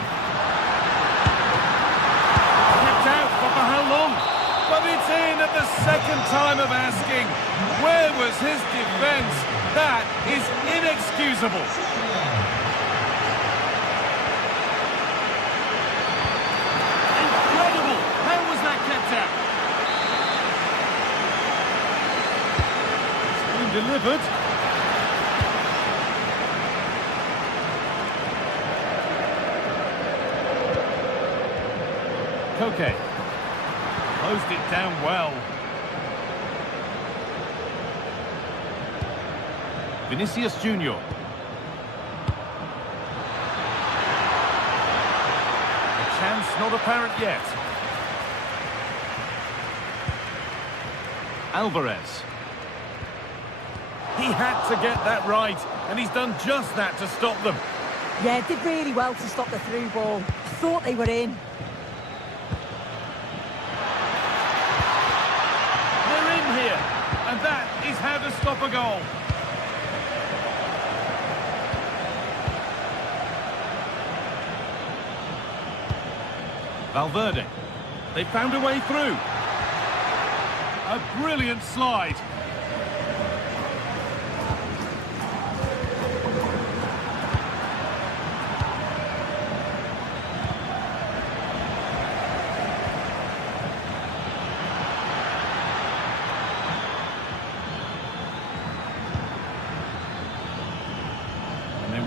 Kept out, but for how long? But it's in at the second time of asking. Where was his defence? That is inexcusable. Incredible! How was that kept out? It's been delivered. Koke. Closed it down well. Vinicius Junior. A chance not apparent yet. Alvarez. He had to get that right, and he's done just that to stop them. Yeah, did really well to stop the through ball. I thought they were in. And that is how to stop a goal. Valverde. They found a way through. A brilliant slide.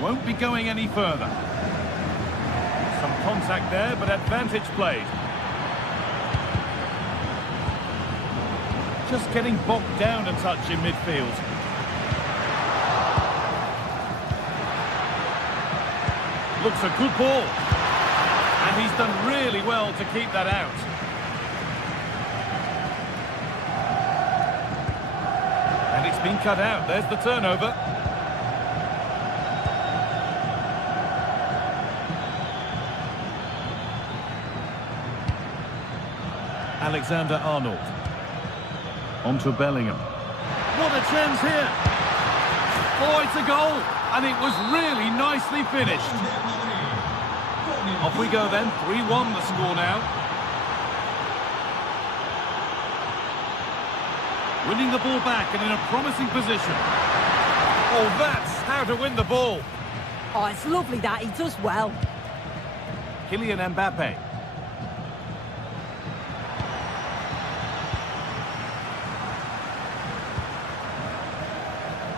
Won't be going any further. Some contact there, but advantage played. Just getting bogged down a touch in midfield. Looks a good ball. And he's done really well to keep that out. And it's been cut out. There's the turnover. Alexander-Arnold. On to Bellingham. What a chance here! Oh, it's a goal! And it was really nicely finished. Off we go then, 3-1 the score now. Winning the ball back and in a promising position. Oh, that's how to win the ball. Oh, it's lovely that, he does well. Kylian Mbappe.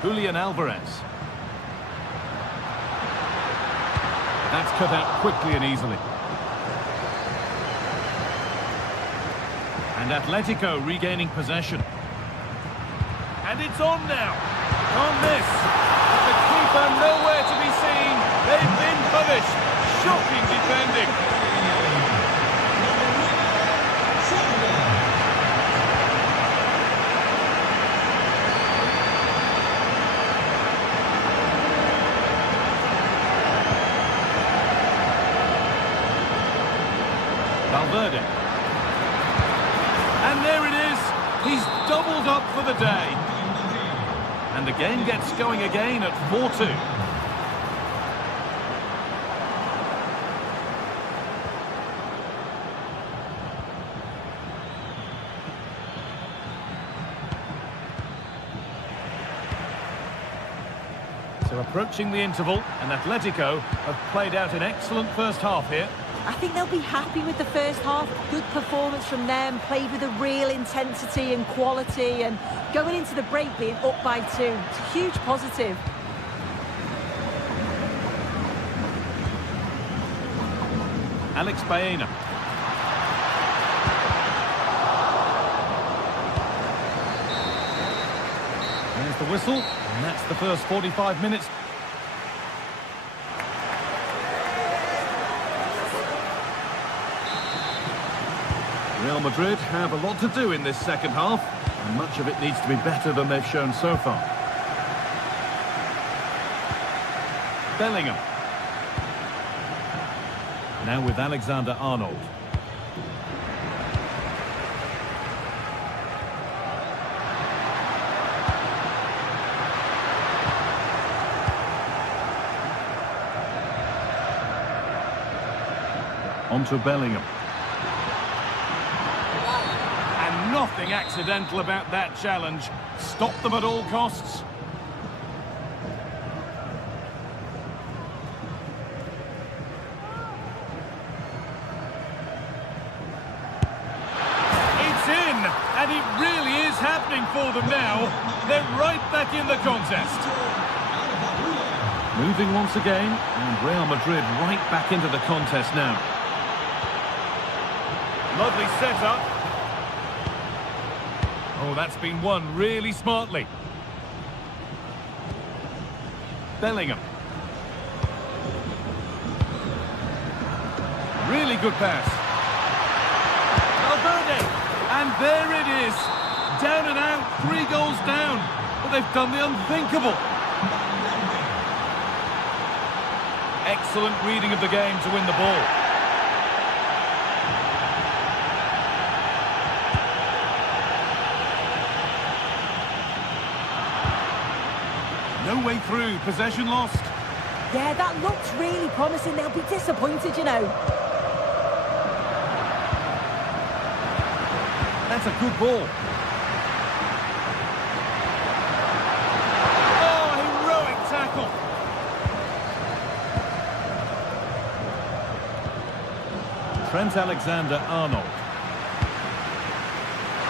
Julian Alvarez. That's cut out quickly and easily. And Atletico regaining possession. And it's on now. On this. The keeper nowhere to be seen. They've been punished. Shocking defending. Valverde. And there it is. He's doubled up for the day. And the game gets going again at 4-2. So approaching the interval, and Atletico have played out an excellent first half here. I think they'll be happy with the first half. Good performance from them, played with a real intensity and quality, and going into the break being up by 2. It's a huge positive. Alex Baena. There's the whistle, and that's the first 45 minutes. Real Madrid have a lot to do in this second half, and much of it needs to be better than they've shown so far. Bellingham. Now with Alexander-Arnold. Onto Bellingham. And nothing accidental about that challenge. Stop them at all costs. It's in, and it really is happening for them now. They're right back in the contest. Moving once again, and Real Madrid right back into the contest now. Lovely setup. Oh, that's been won really smartly. Bellingham. Really good pass. Valverde. And there it is. Down and out, 3 goals down. But they've done the unthinkable. Excellent reading of the game to win the ball. No way through, possession lost. Yeah, that looks really promising. They'll be disappointed, you know. That's a good ball. Oh, heroic tackle. Trent Alexander-Arnold.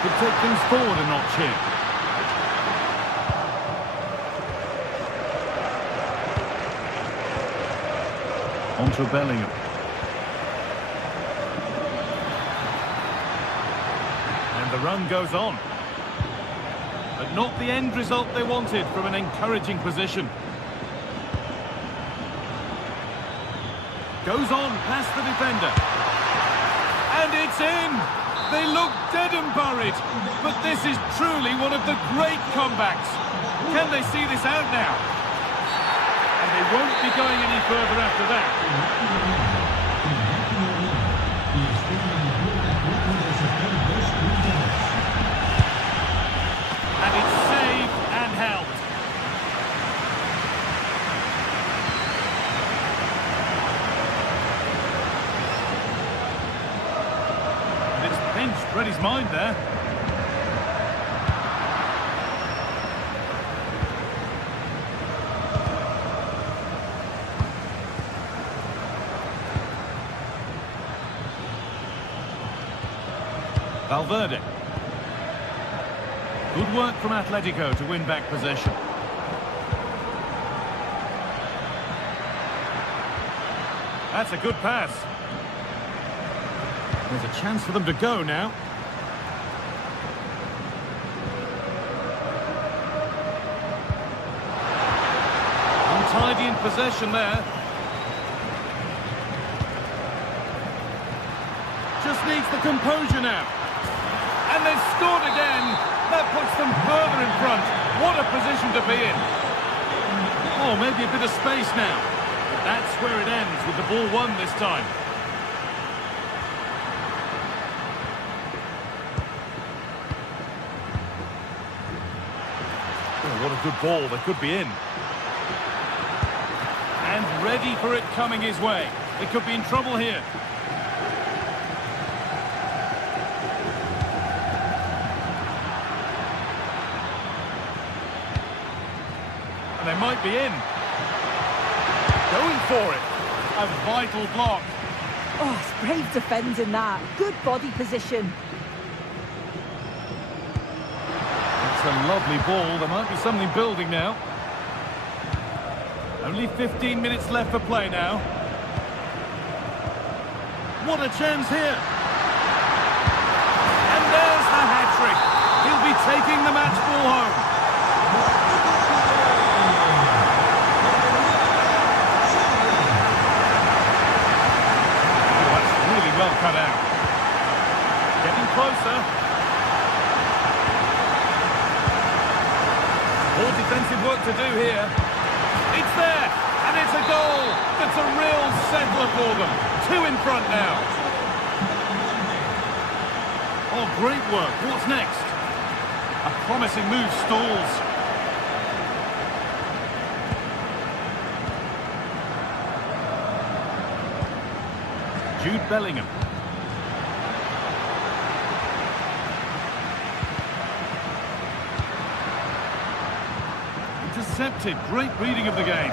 Could take things forward a notch here. Onto Bellingham. And the run goes on. But not the end result they wanted from an encouraging position. Goes on past the defender. And it's in! They look dead and buried. But this is truly one of the great comebacks. Can they see this out now? And they won't be going any further after that. And it's saved and held. And it's pinched, read his mind there. Valverde. Good work from Atletico to win back possession. That's a good pass. There's a chance for them to go now. Untidy in possession there. Just needs the composure now. And they've scored again. That puts them further in front. What a position to be in. Oh, maybe a bit of space now. That's where it ends with the ball won this time. good ball that could be in. And ready for it coming his way. They could be in trouble here. And they might be in. Going for it. A vital block. Oh, it's brave defending that. Good body position. It's a lovely ball. There might be something building now. Only 15 minutes left for play now. What a chance here. And there's the hat-trick. He'll be taking the match ball home. Oh, that's really well cut out. Getting closer. More defensive work to do here. It's there, and it's a goal. That's a real settler for them. 2 in front now. Oh, great work. What's next? A promising move stalls. Jude Bellingham. Intercepted. Great reading of the game.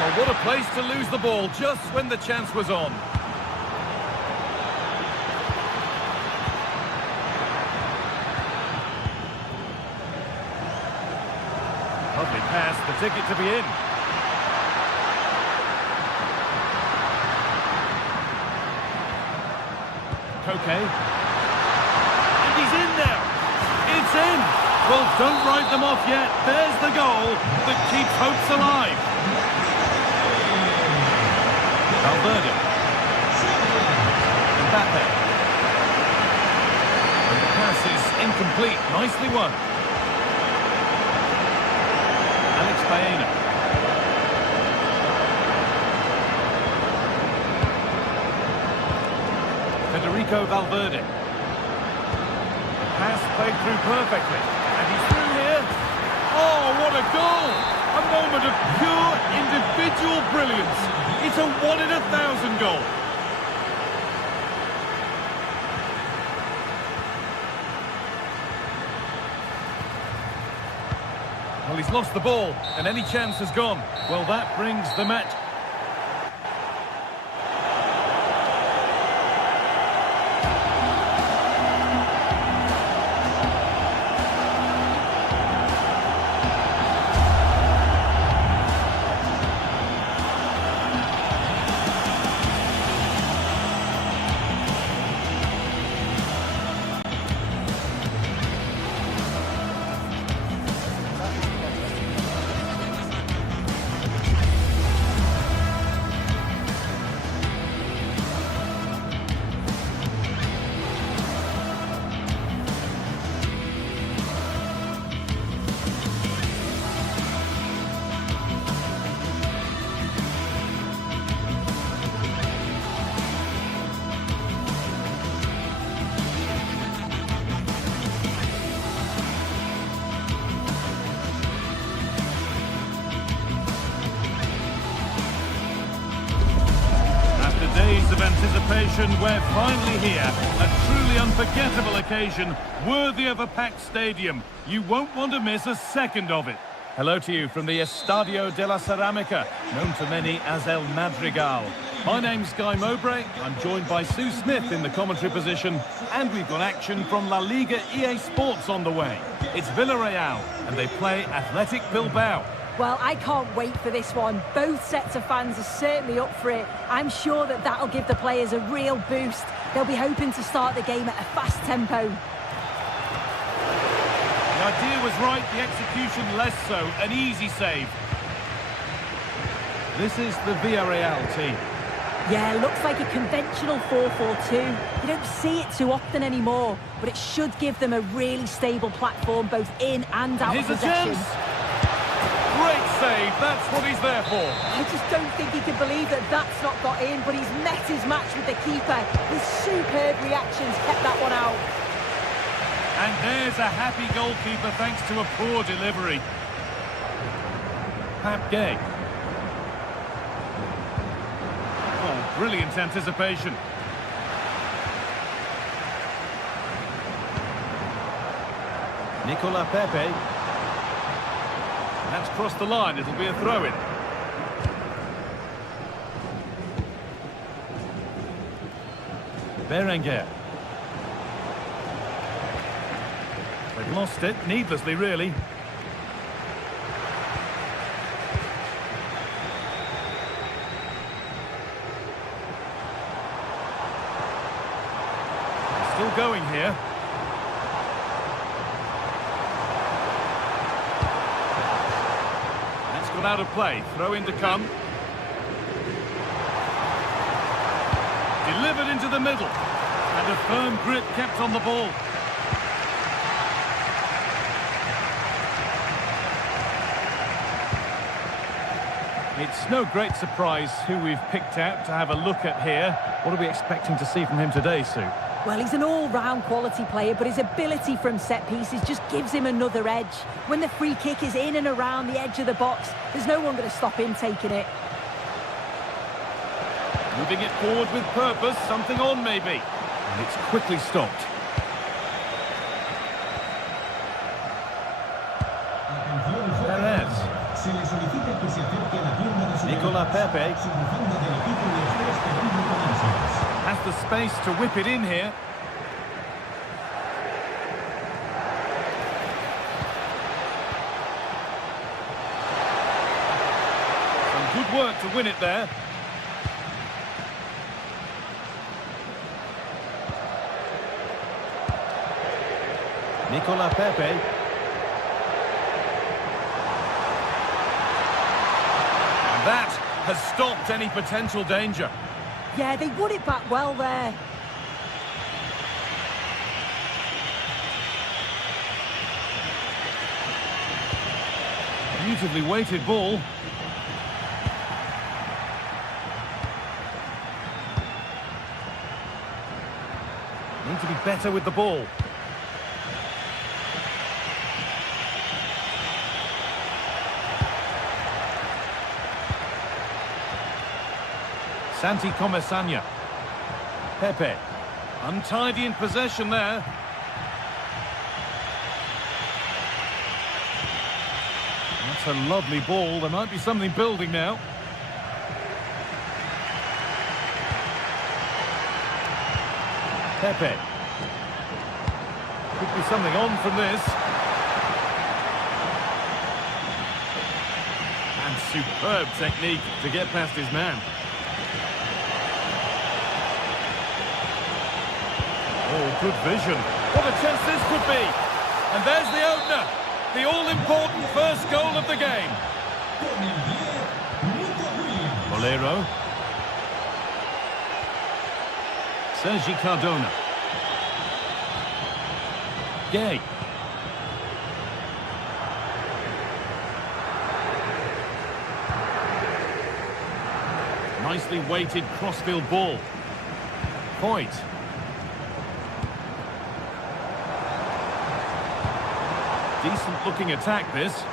Well, what a place to lose the ball just when the chance was on. Lovely pass, the ticket to be in. Koke. And he's in now. It's in. Well, don't write them off yet. There's the goal that keeps hopes alive. Valverde. Mbappe. And the pass is incomplete. Nicely won. Alex Baena. Federico Valverde. The pass played through perfectly. And he's through here. Oh, what a goal! A moment of pure individual brilliance. It's a 1 in 1,000 goal. Well, he's lost the ball, and any chance has gone. Well, that brings the match. Days of anticipation, we're finally here. A truly unforgettable occasion, worthy of a packed stadium. You won't want to miss a second of it. Hello to you from the Estadio de la Ceramica, known to many as El Madrigal. My name's Guy Mowbray. I'm joined by Sue Smith in the commentary position, and we've got action from La Liga EA Sports on the way. It's Villarreal, and they play Athletic Bilbao. Well, I can't wait for this one. Both sets of fans are certainly up for it. I'm sure that that'll give the players a real boost. They'll be hoping to start the game at a fast tempo. The idea was right, the execution less so. An easy save. This is the Villarreal team. Yeah, looks like a conventional 4-4-2. You don't see it too often anymore, but it should give them a really stable platform both in and out of possession. Great save, that's what he's there for. I just don't think he can believe that that's not got in, but he's met his match with the keeper. His superb reactions kept that one out. And there's a happy goalkeeper thanks to a poor delivery. Pap Gay. Oh, brilliant anticipation. Nicola Pepe. That's crossed the line, it'll be a throw-in. Berenguer. They've lost it, needlessly really. They're still going here. That's got out of play, throw in to come. Delivered into the middle. And a firm grip kept on the ball. It's no great surprise who we've picked out to have a look at here. What are we expecting to see from him today, Sue? Well, he's an all-round quality player, but his ability from set pieces just gives him another edge. When the free kick is in and around the edge of the box, there's no one going to stop him taking it. Moving it forward with purpose, something on maybe. And it's quickly stopped. Perez. Nicola Pepe. Has the space to whip it in here. Some good work to win it there. Nicola Pepe. And that has stopped any potential danger. Yeah, they won it back well there. Beautifully weighted ball. Need to be better with the ball. Santi Comesanya. Pepe. Untidy in possession there. That's a lovely ball. There might be something building now. Pepe. Could be something on from this. And superb technique to get past his man. Oh, good vision. What a chance this could be. And there's the opener. The all-important first goal of the game. Bolero. Sergi Cardona. Gay. Nicely weighted crossfield ball. Voigt. Decent-looking attack, this.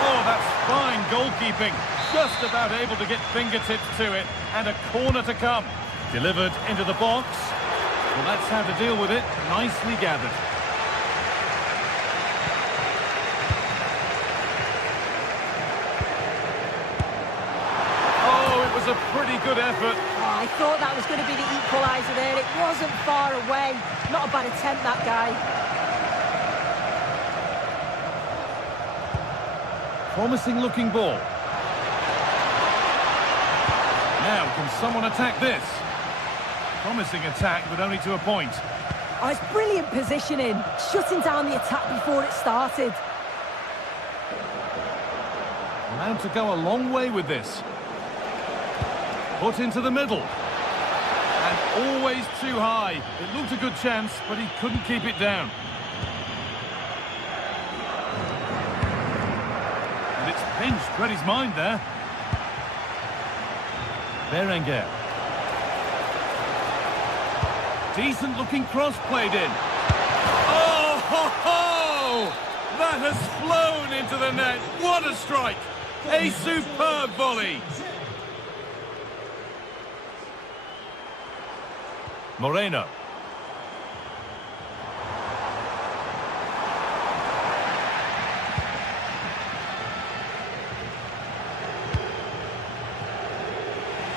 Oh, that's fine goalkeeping. Just about able to get fingertips to it. And a corner to come. Delivered into the box. Well, that's how to deal with it. Nicely gathered. Oh, it was a pretty good effort. Oh, I thought that was going to be the equaliser there. It wasn't far away. Not a bad attempt, that guy. Promising looking ball. Now, can someone attack this? Promising attack, but only to a point. Oh, it's brilliant positioning. Shutting down the attack before it started. Allowed to go a long way with this. Put into the middle. And always too high. It looked a good chance, but he couldn't keep it down. And it's pinched, read his mind there. Berenguer. Decent looking cross played in. Oh, ho, ho! That has flown into the net. What a strike! A superb volley. Moreno.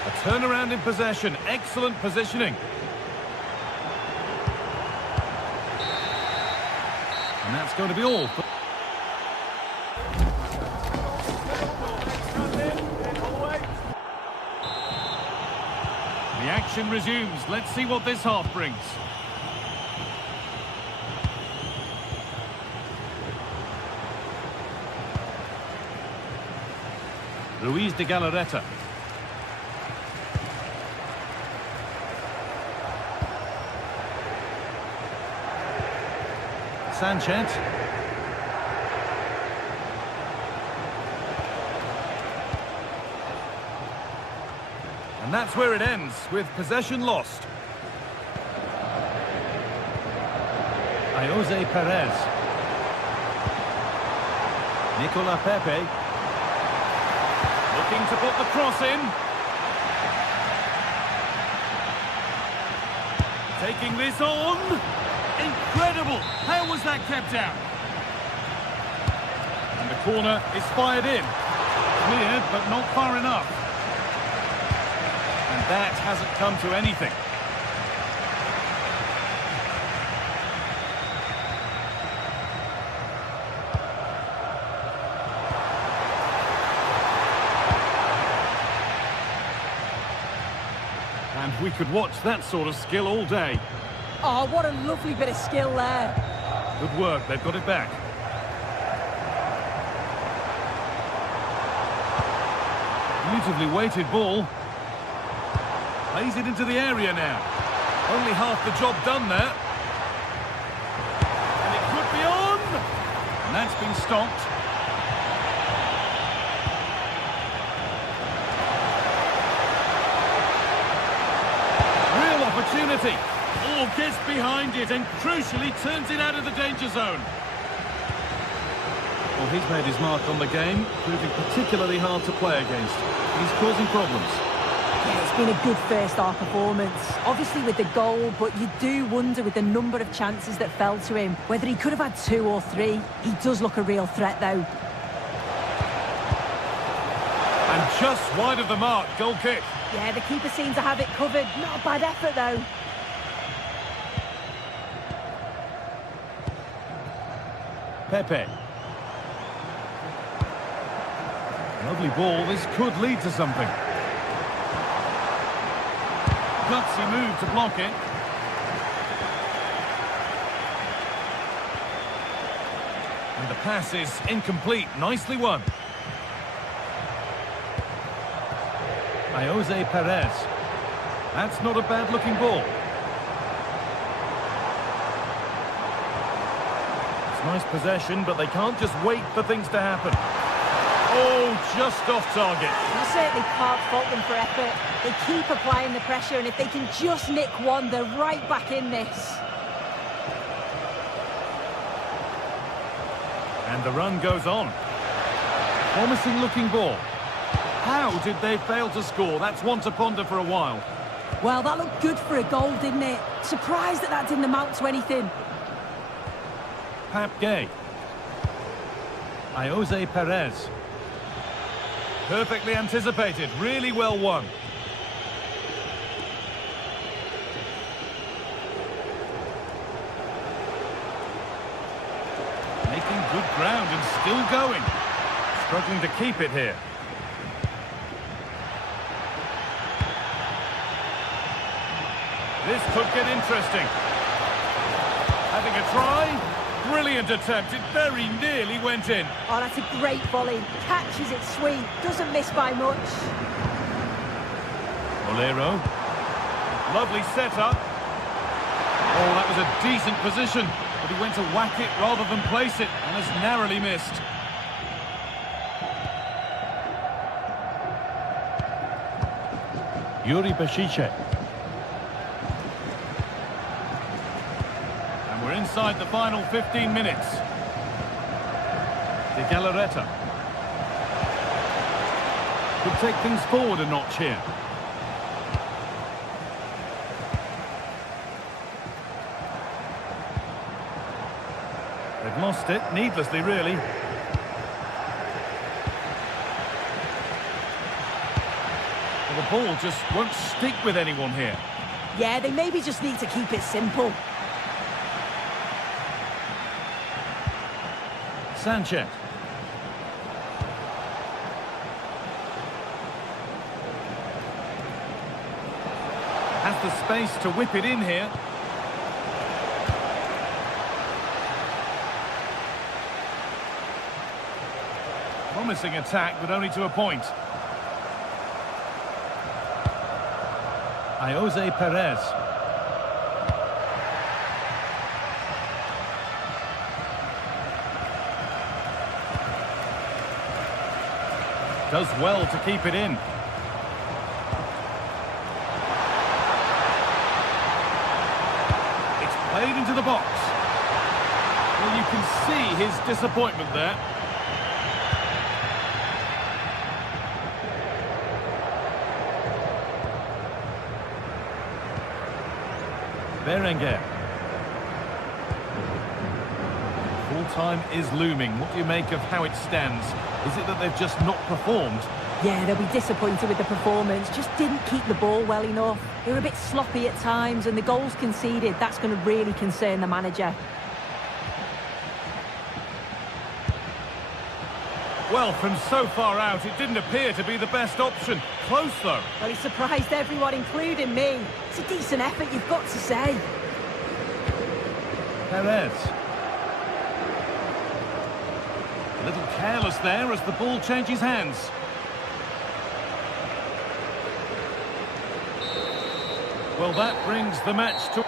A turnaround in possession. Excellent positioning. And that's going to be all. The action resumes. Let's see what this half brings. Ruiz de Galarreta. Sanchez. And that's where it ends, with possession lost. Jose Perez. Nicola Pepe. Looking to put the cross in. Taking this on. Incredible! How was that kept out? And the corner is fired in. Cleared, but not far enough. And that hasn't come to anything. And we could watch that sort of skill all day. Oh, what a lovely bit of skill there. Good work, they've got it back. Beautifully weighted ball. Plays it into the area now. Only half the job done there. And it could be on! And that's been stopped. Real opportunity. Oh, gets behind it and crucially turns it out of the danger zone. Well, he's made his mark on the game, proving particularly hard to play against. He's causing problems. Yeah, it's been a good first half performance. Obviously with the goal, but you do wonder with the number of chances that fell to him, whether he could have had 2 or 3. He does look a real threat, though. And just wide of the mark, goal kick. Yeah, the keeper seemed to have it covered. Not a bad effort, though. Pepe. Lovely ball, this could lead to something. Gutsy move to block it. And the pass is incomplete, nicely won. Jose Perez. That's not a bad looking ball. It's nice possession, but they can't just wait for things to happen. Oh, just off target. You certainly can't fault them for effort. They keep applying the pressure, and if they can just nick one, they're right back in this. And the run goes on. Promising looking ball. How did they fail to score? That's one to ponder for a while. Well, that looked good for a goal, didn't it? Surprised that didn't amount to anything. Pap Gay. Jose Perez. Perfectly anticipated, really well won. Making good ground and still going. Struggling to keep it here. This could get interesting. Having a try. Brilliant attempt. It very nearly went in. Oh, that's a great volley. Catches it sweet. Doesn't miss by much. Olero. Lovely setup. Oh, that was a decent position. But he went to whack it rather than place it and has narrowly missed. Yuri Bešiček. inside the final 15 minutes. De Galarreta could take things forward a notch here. They've lost it, needlessly really. Well, the ball just won't stick with anyone here. Yeah, they maybe just need to keep it simple. Sanchez. Has the space to whip it in here. Promising attack, but only to a point. Jose Perez. Does well to keep it in. It's played into the box. Well, you can see his disappointment there. Berenguer. Full time is looming. What do you make of how it stands? Is it that they've just not performed? Yeah, they'll be disappointed with the performance. Just didn't keep the ball well enough. They were a bit sloppy at times, and the goals conceded, that's going to really concern the manager. Well, from so far out, it didn't appear to be the best option. Close, though. Well, he surprised everyone, including me. It's a decent effort, you've got to say. Perez. A little careless there as the ball changes hands. Well, that brings the match to...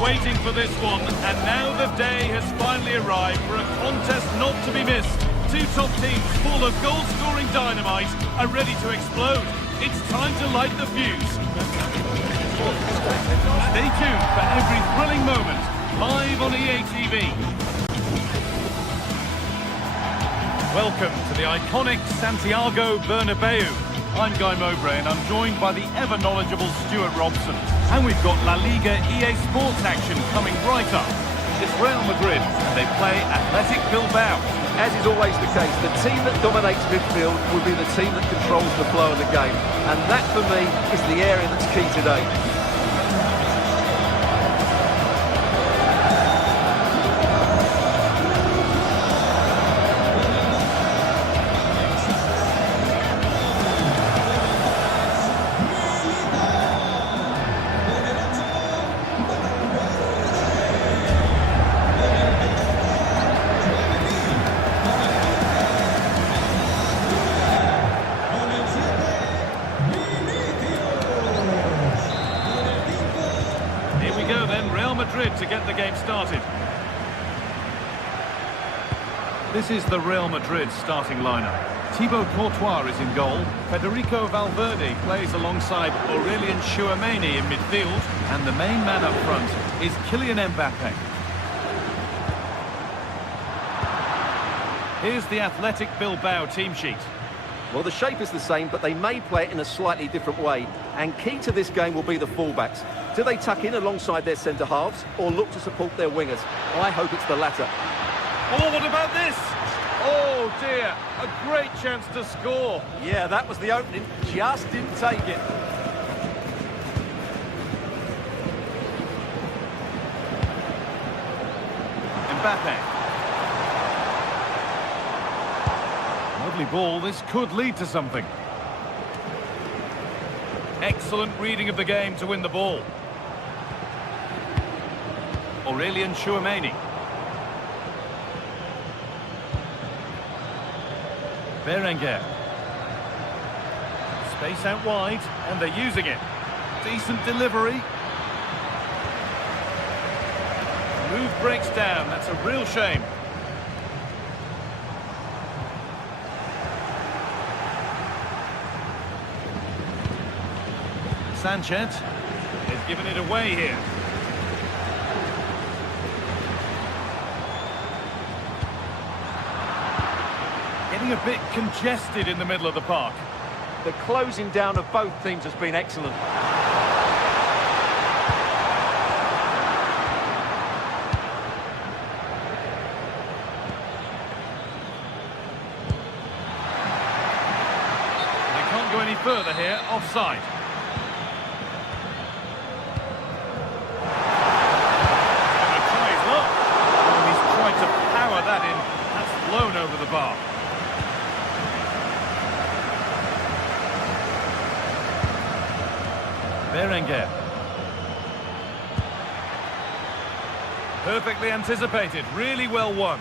Waiting for this one, and now the day has finally arrived for a contest not to be missed. Two top teams full of goal-scoring dynamite are ready to explode. It's time to light the fuse. Stay tuned for every thrilling moment, live on EA TV. Welcome to the iconic Santiago Bernabeu. I'm Guy Mowbray, and I'm joined by the ever-knowledgeable Stuart Robson. And we've got La Liga EA Sports action coming right up. It's Real Madrid, and they play Athletic Bilbao. As is always the case, the team that dominates midfield will be the team that controls the flow of the game. And that, for me, is the area that's key today. To get the game started. This is the Real Madrid starting lineup. Thibaut Courtois is in goal. Federico Valverde plays alongside Aurelien Tchouameni in midfield. And the main man up front is Kylian Mbappe. Here's the Athletic Bilbao team sheet. Well, the shape is the same, but they may play it in a slightly different way. And key to this game will be the fullbacks. Do they tuck in alongside their centre-halves or look to support their wingers? I hope it's the latter. Oh, what about this? Oh, dear. A great chance to score. Yeah, that was the opening. Just didn't take it. Mbappe. Lovely ball. This could lead to something. excellent reading of the game to win the ball. Aurelian Chouameni. Berenguer. Space out wide, and they're using it. Decent delivery. Move breaks down, that's a real shame. Sanchez has given it away here. Getting a bit congested in the middle of the park. The closing down of both teams has been excellent. They can't go any further here, offside. And try his luck. Oh, he's tried to power that in. That's blown over the bar. Berenguer. Perfectly anticipated, really well won.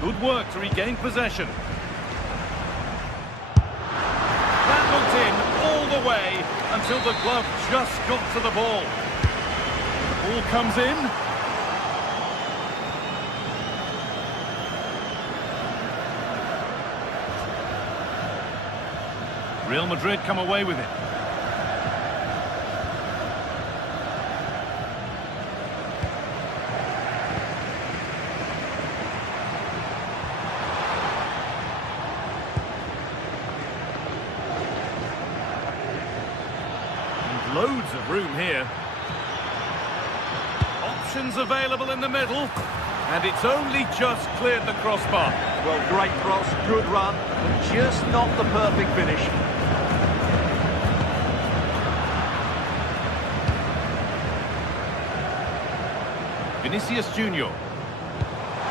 Good work to regain possession. That looked in all the way until the glove just got to the ball. Ball comes in. Real Madrid come away with it. And loads of room here. Options available in the middle, and it's only just cleared the crossbar. Well, great cross, good run, but just not the perfect finish. Vinicius Junior.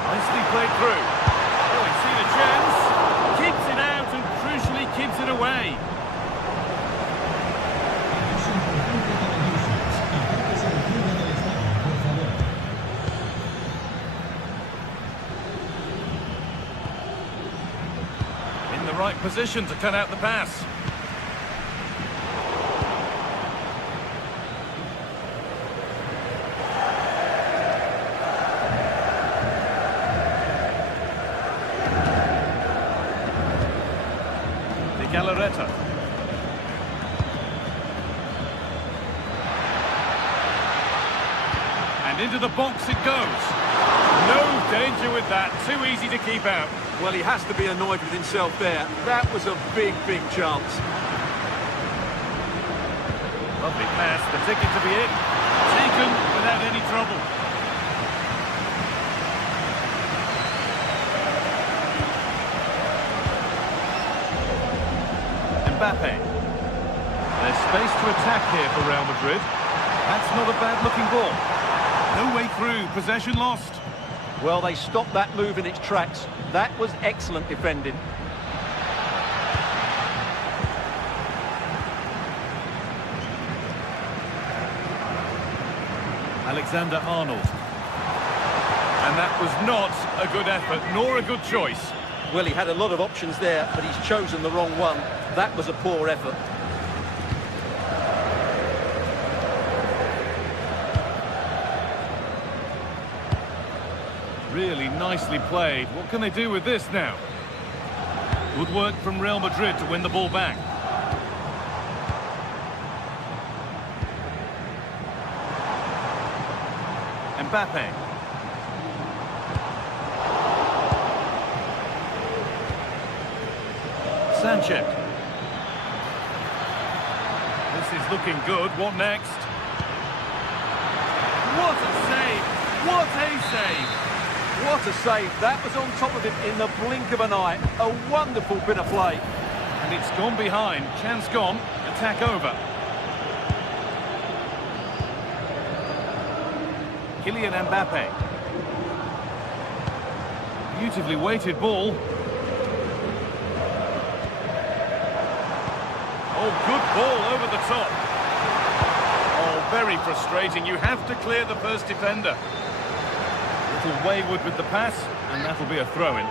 Nicely played through. Oh, he's seen a chance. Keeps it out and crucially keeps it away. In the right position to cut out the pass. Galarreta. And into the box it goes. No danger with that. Too easy to keep out. Well, he has to be annoyed with himself there. That was a big, big chance. Lovely pass. The ticket to be in. Taken without any trouble. Mbappe. There's space to attack here for Real Madrid. That's not a bad-looking ball. No way through. Possession lost. Well, they stopped that move in its tracks. That was excellent defending. Alexander-Arnold. And that was not a good effort, nor a good choice. Well, he had a lot of options there, but he's chosen the wrong one. That was a poor effort. Really nicely played. What can they do with this now? Good work from Real Madrid to win the ball back. Mbappe. Sanchez. This is looking good. What next? What a save! What a save! What a save. That was on top of him in the blink of an eye. A wonderful bit of play. And it's gone behind. Chance gone. Attack over. Kylian Mbappe. Beautifully weighted ball. Oh, good ball over the top. Oh, very frustrating. You have to clear the first defender. A little wayward with the pass, and that'll be a throw-in.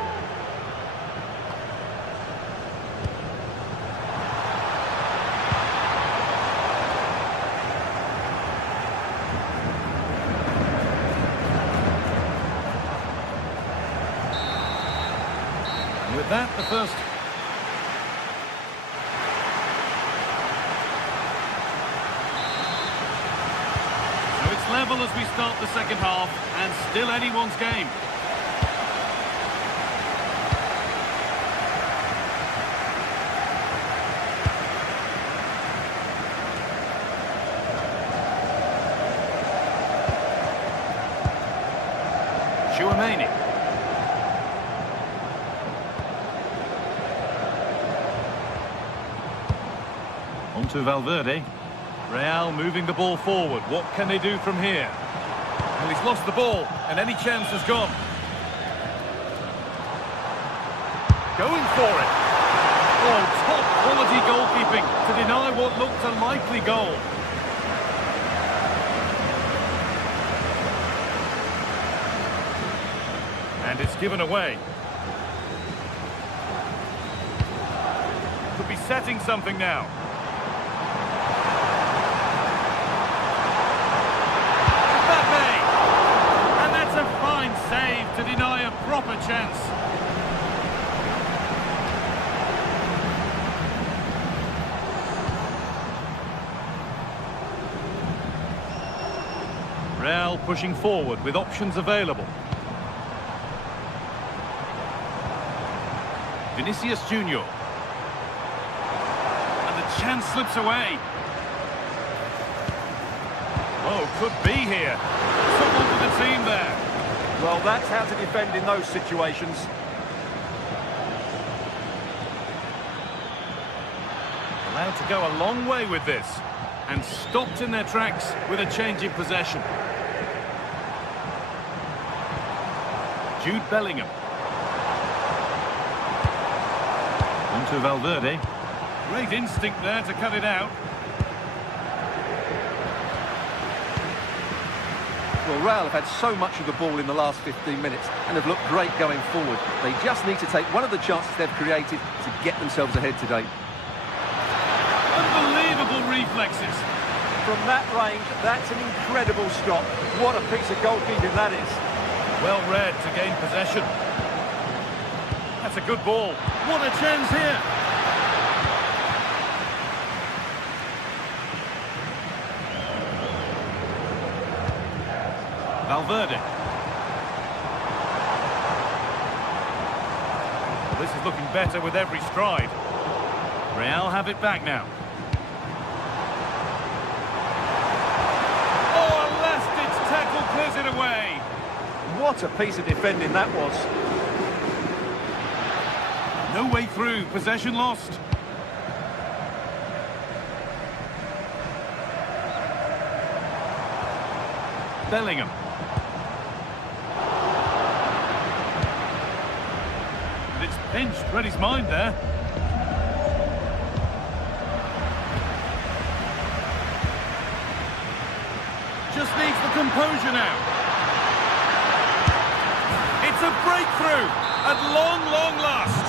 And with that, the first... level as we start the second half, and still anyone's game. Chouameni. On to Valverde. Real moving the ball forward. What can they do from here? Well, he's lost the ball, and any chance has gone. Going for it. Oh, top quality goalkeeping to deny what looked a likely goal. And it's given away. Could be setting something now. Save to deny a proper chance. Real pushing forward with options available. Vinicius Junior. And the chance slips away. Oh, could be here. Someone for the team there. Well, that's how to defend in those situations. Allowed to go a long way with this, and stopped in their tracks with a change in possession. Jude Bellingham. On to Valverde. Great instinct there to cut it out. Well, Real have had so much of the ball in the last 15 minutes and have looked great going forward. They just need to take one of the chances they've created to get themselves ahead today. Unbelievable reflexes. From that range, that's an incredible stop. What a piece of goalkeeping that is. Well read to gain possession. That's a good ball. What a chance here. Valverde. Well, this is looking better with every stride. Real have it back now. Oh, a last-ditch tackle clears it away. What a piece of defending that was. No way through. Possession lost. Bellingham. It's pinched, read his mind there. Just needs the composure now. It's a breakthrough at long, long last.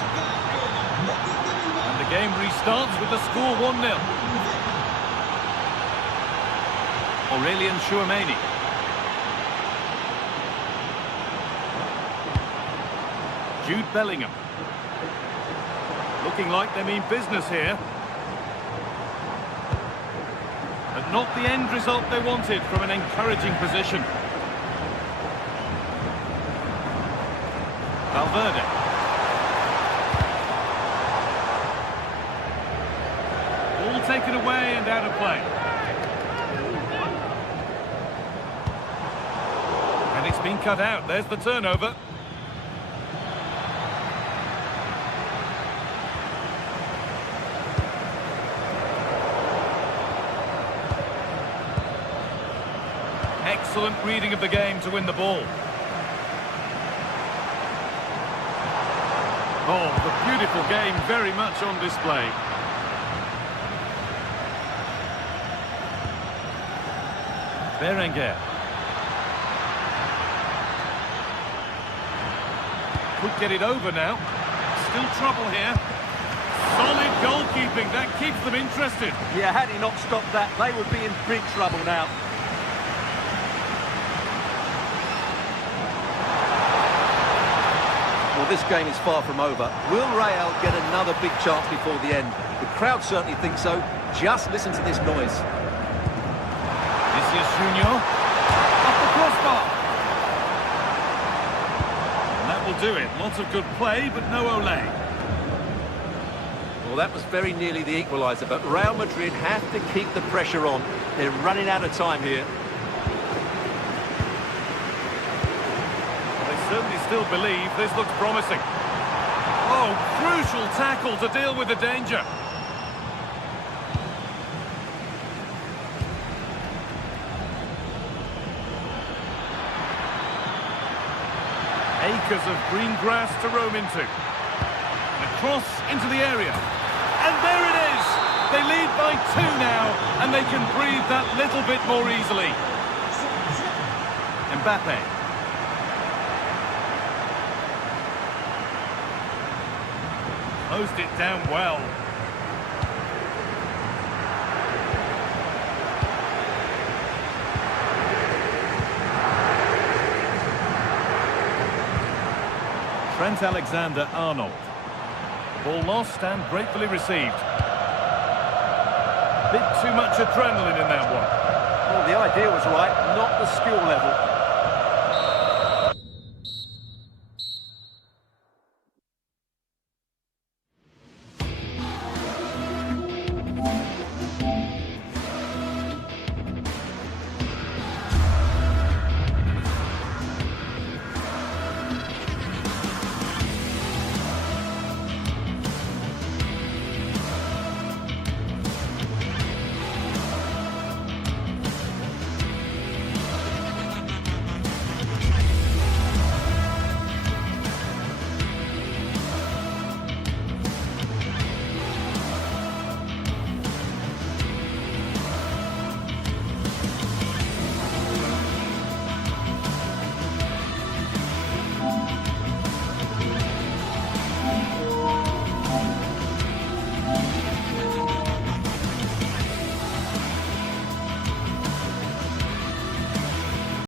And the game restarts with the score 1-0. Aurelian Chouameni. Jude Bellingham. Looking like they mean business here. But not the end result they wanted from an encouraging position. Valverde. Ball taken away and out of play. And it's been cut out. There's the turnover. Excellent reading of the game to win the ball. Oh, the beautiful game very much on display. Berenguer. Could get it over now. Still trouble here. Solid goalkeeping, that keeps them interested. Yeah, had he not stopped that, they would be in big trouble now. Well, this game is far from over. Will Real get another big chance before the end? The crowd certainly think so. Just listen to this noise. Vinicius Junior. Off the crossbar. And that will do it. Lots of good play, but no Olé. Well, that was very nearly the equaliser, but Real Madrid have to keep the pressure on. They're running out of time here. They certainly still believe this looks promising. Oh, crucial tackle to deal with the danger. Acres of green grass to roam into. And a cross into the area. And there it is! They lead by 2 now, and they can breathe that little bit more easily. Mbappe. Closed it down well. Trent Alexander-Arnold. Ball lost and gratefully received. Bit too much adrenaline in that one. Well, the idea was right, not the skill level.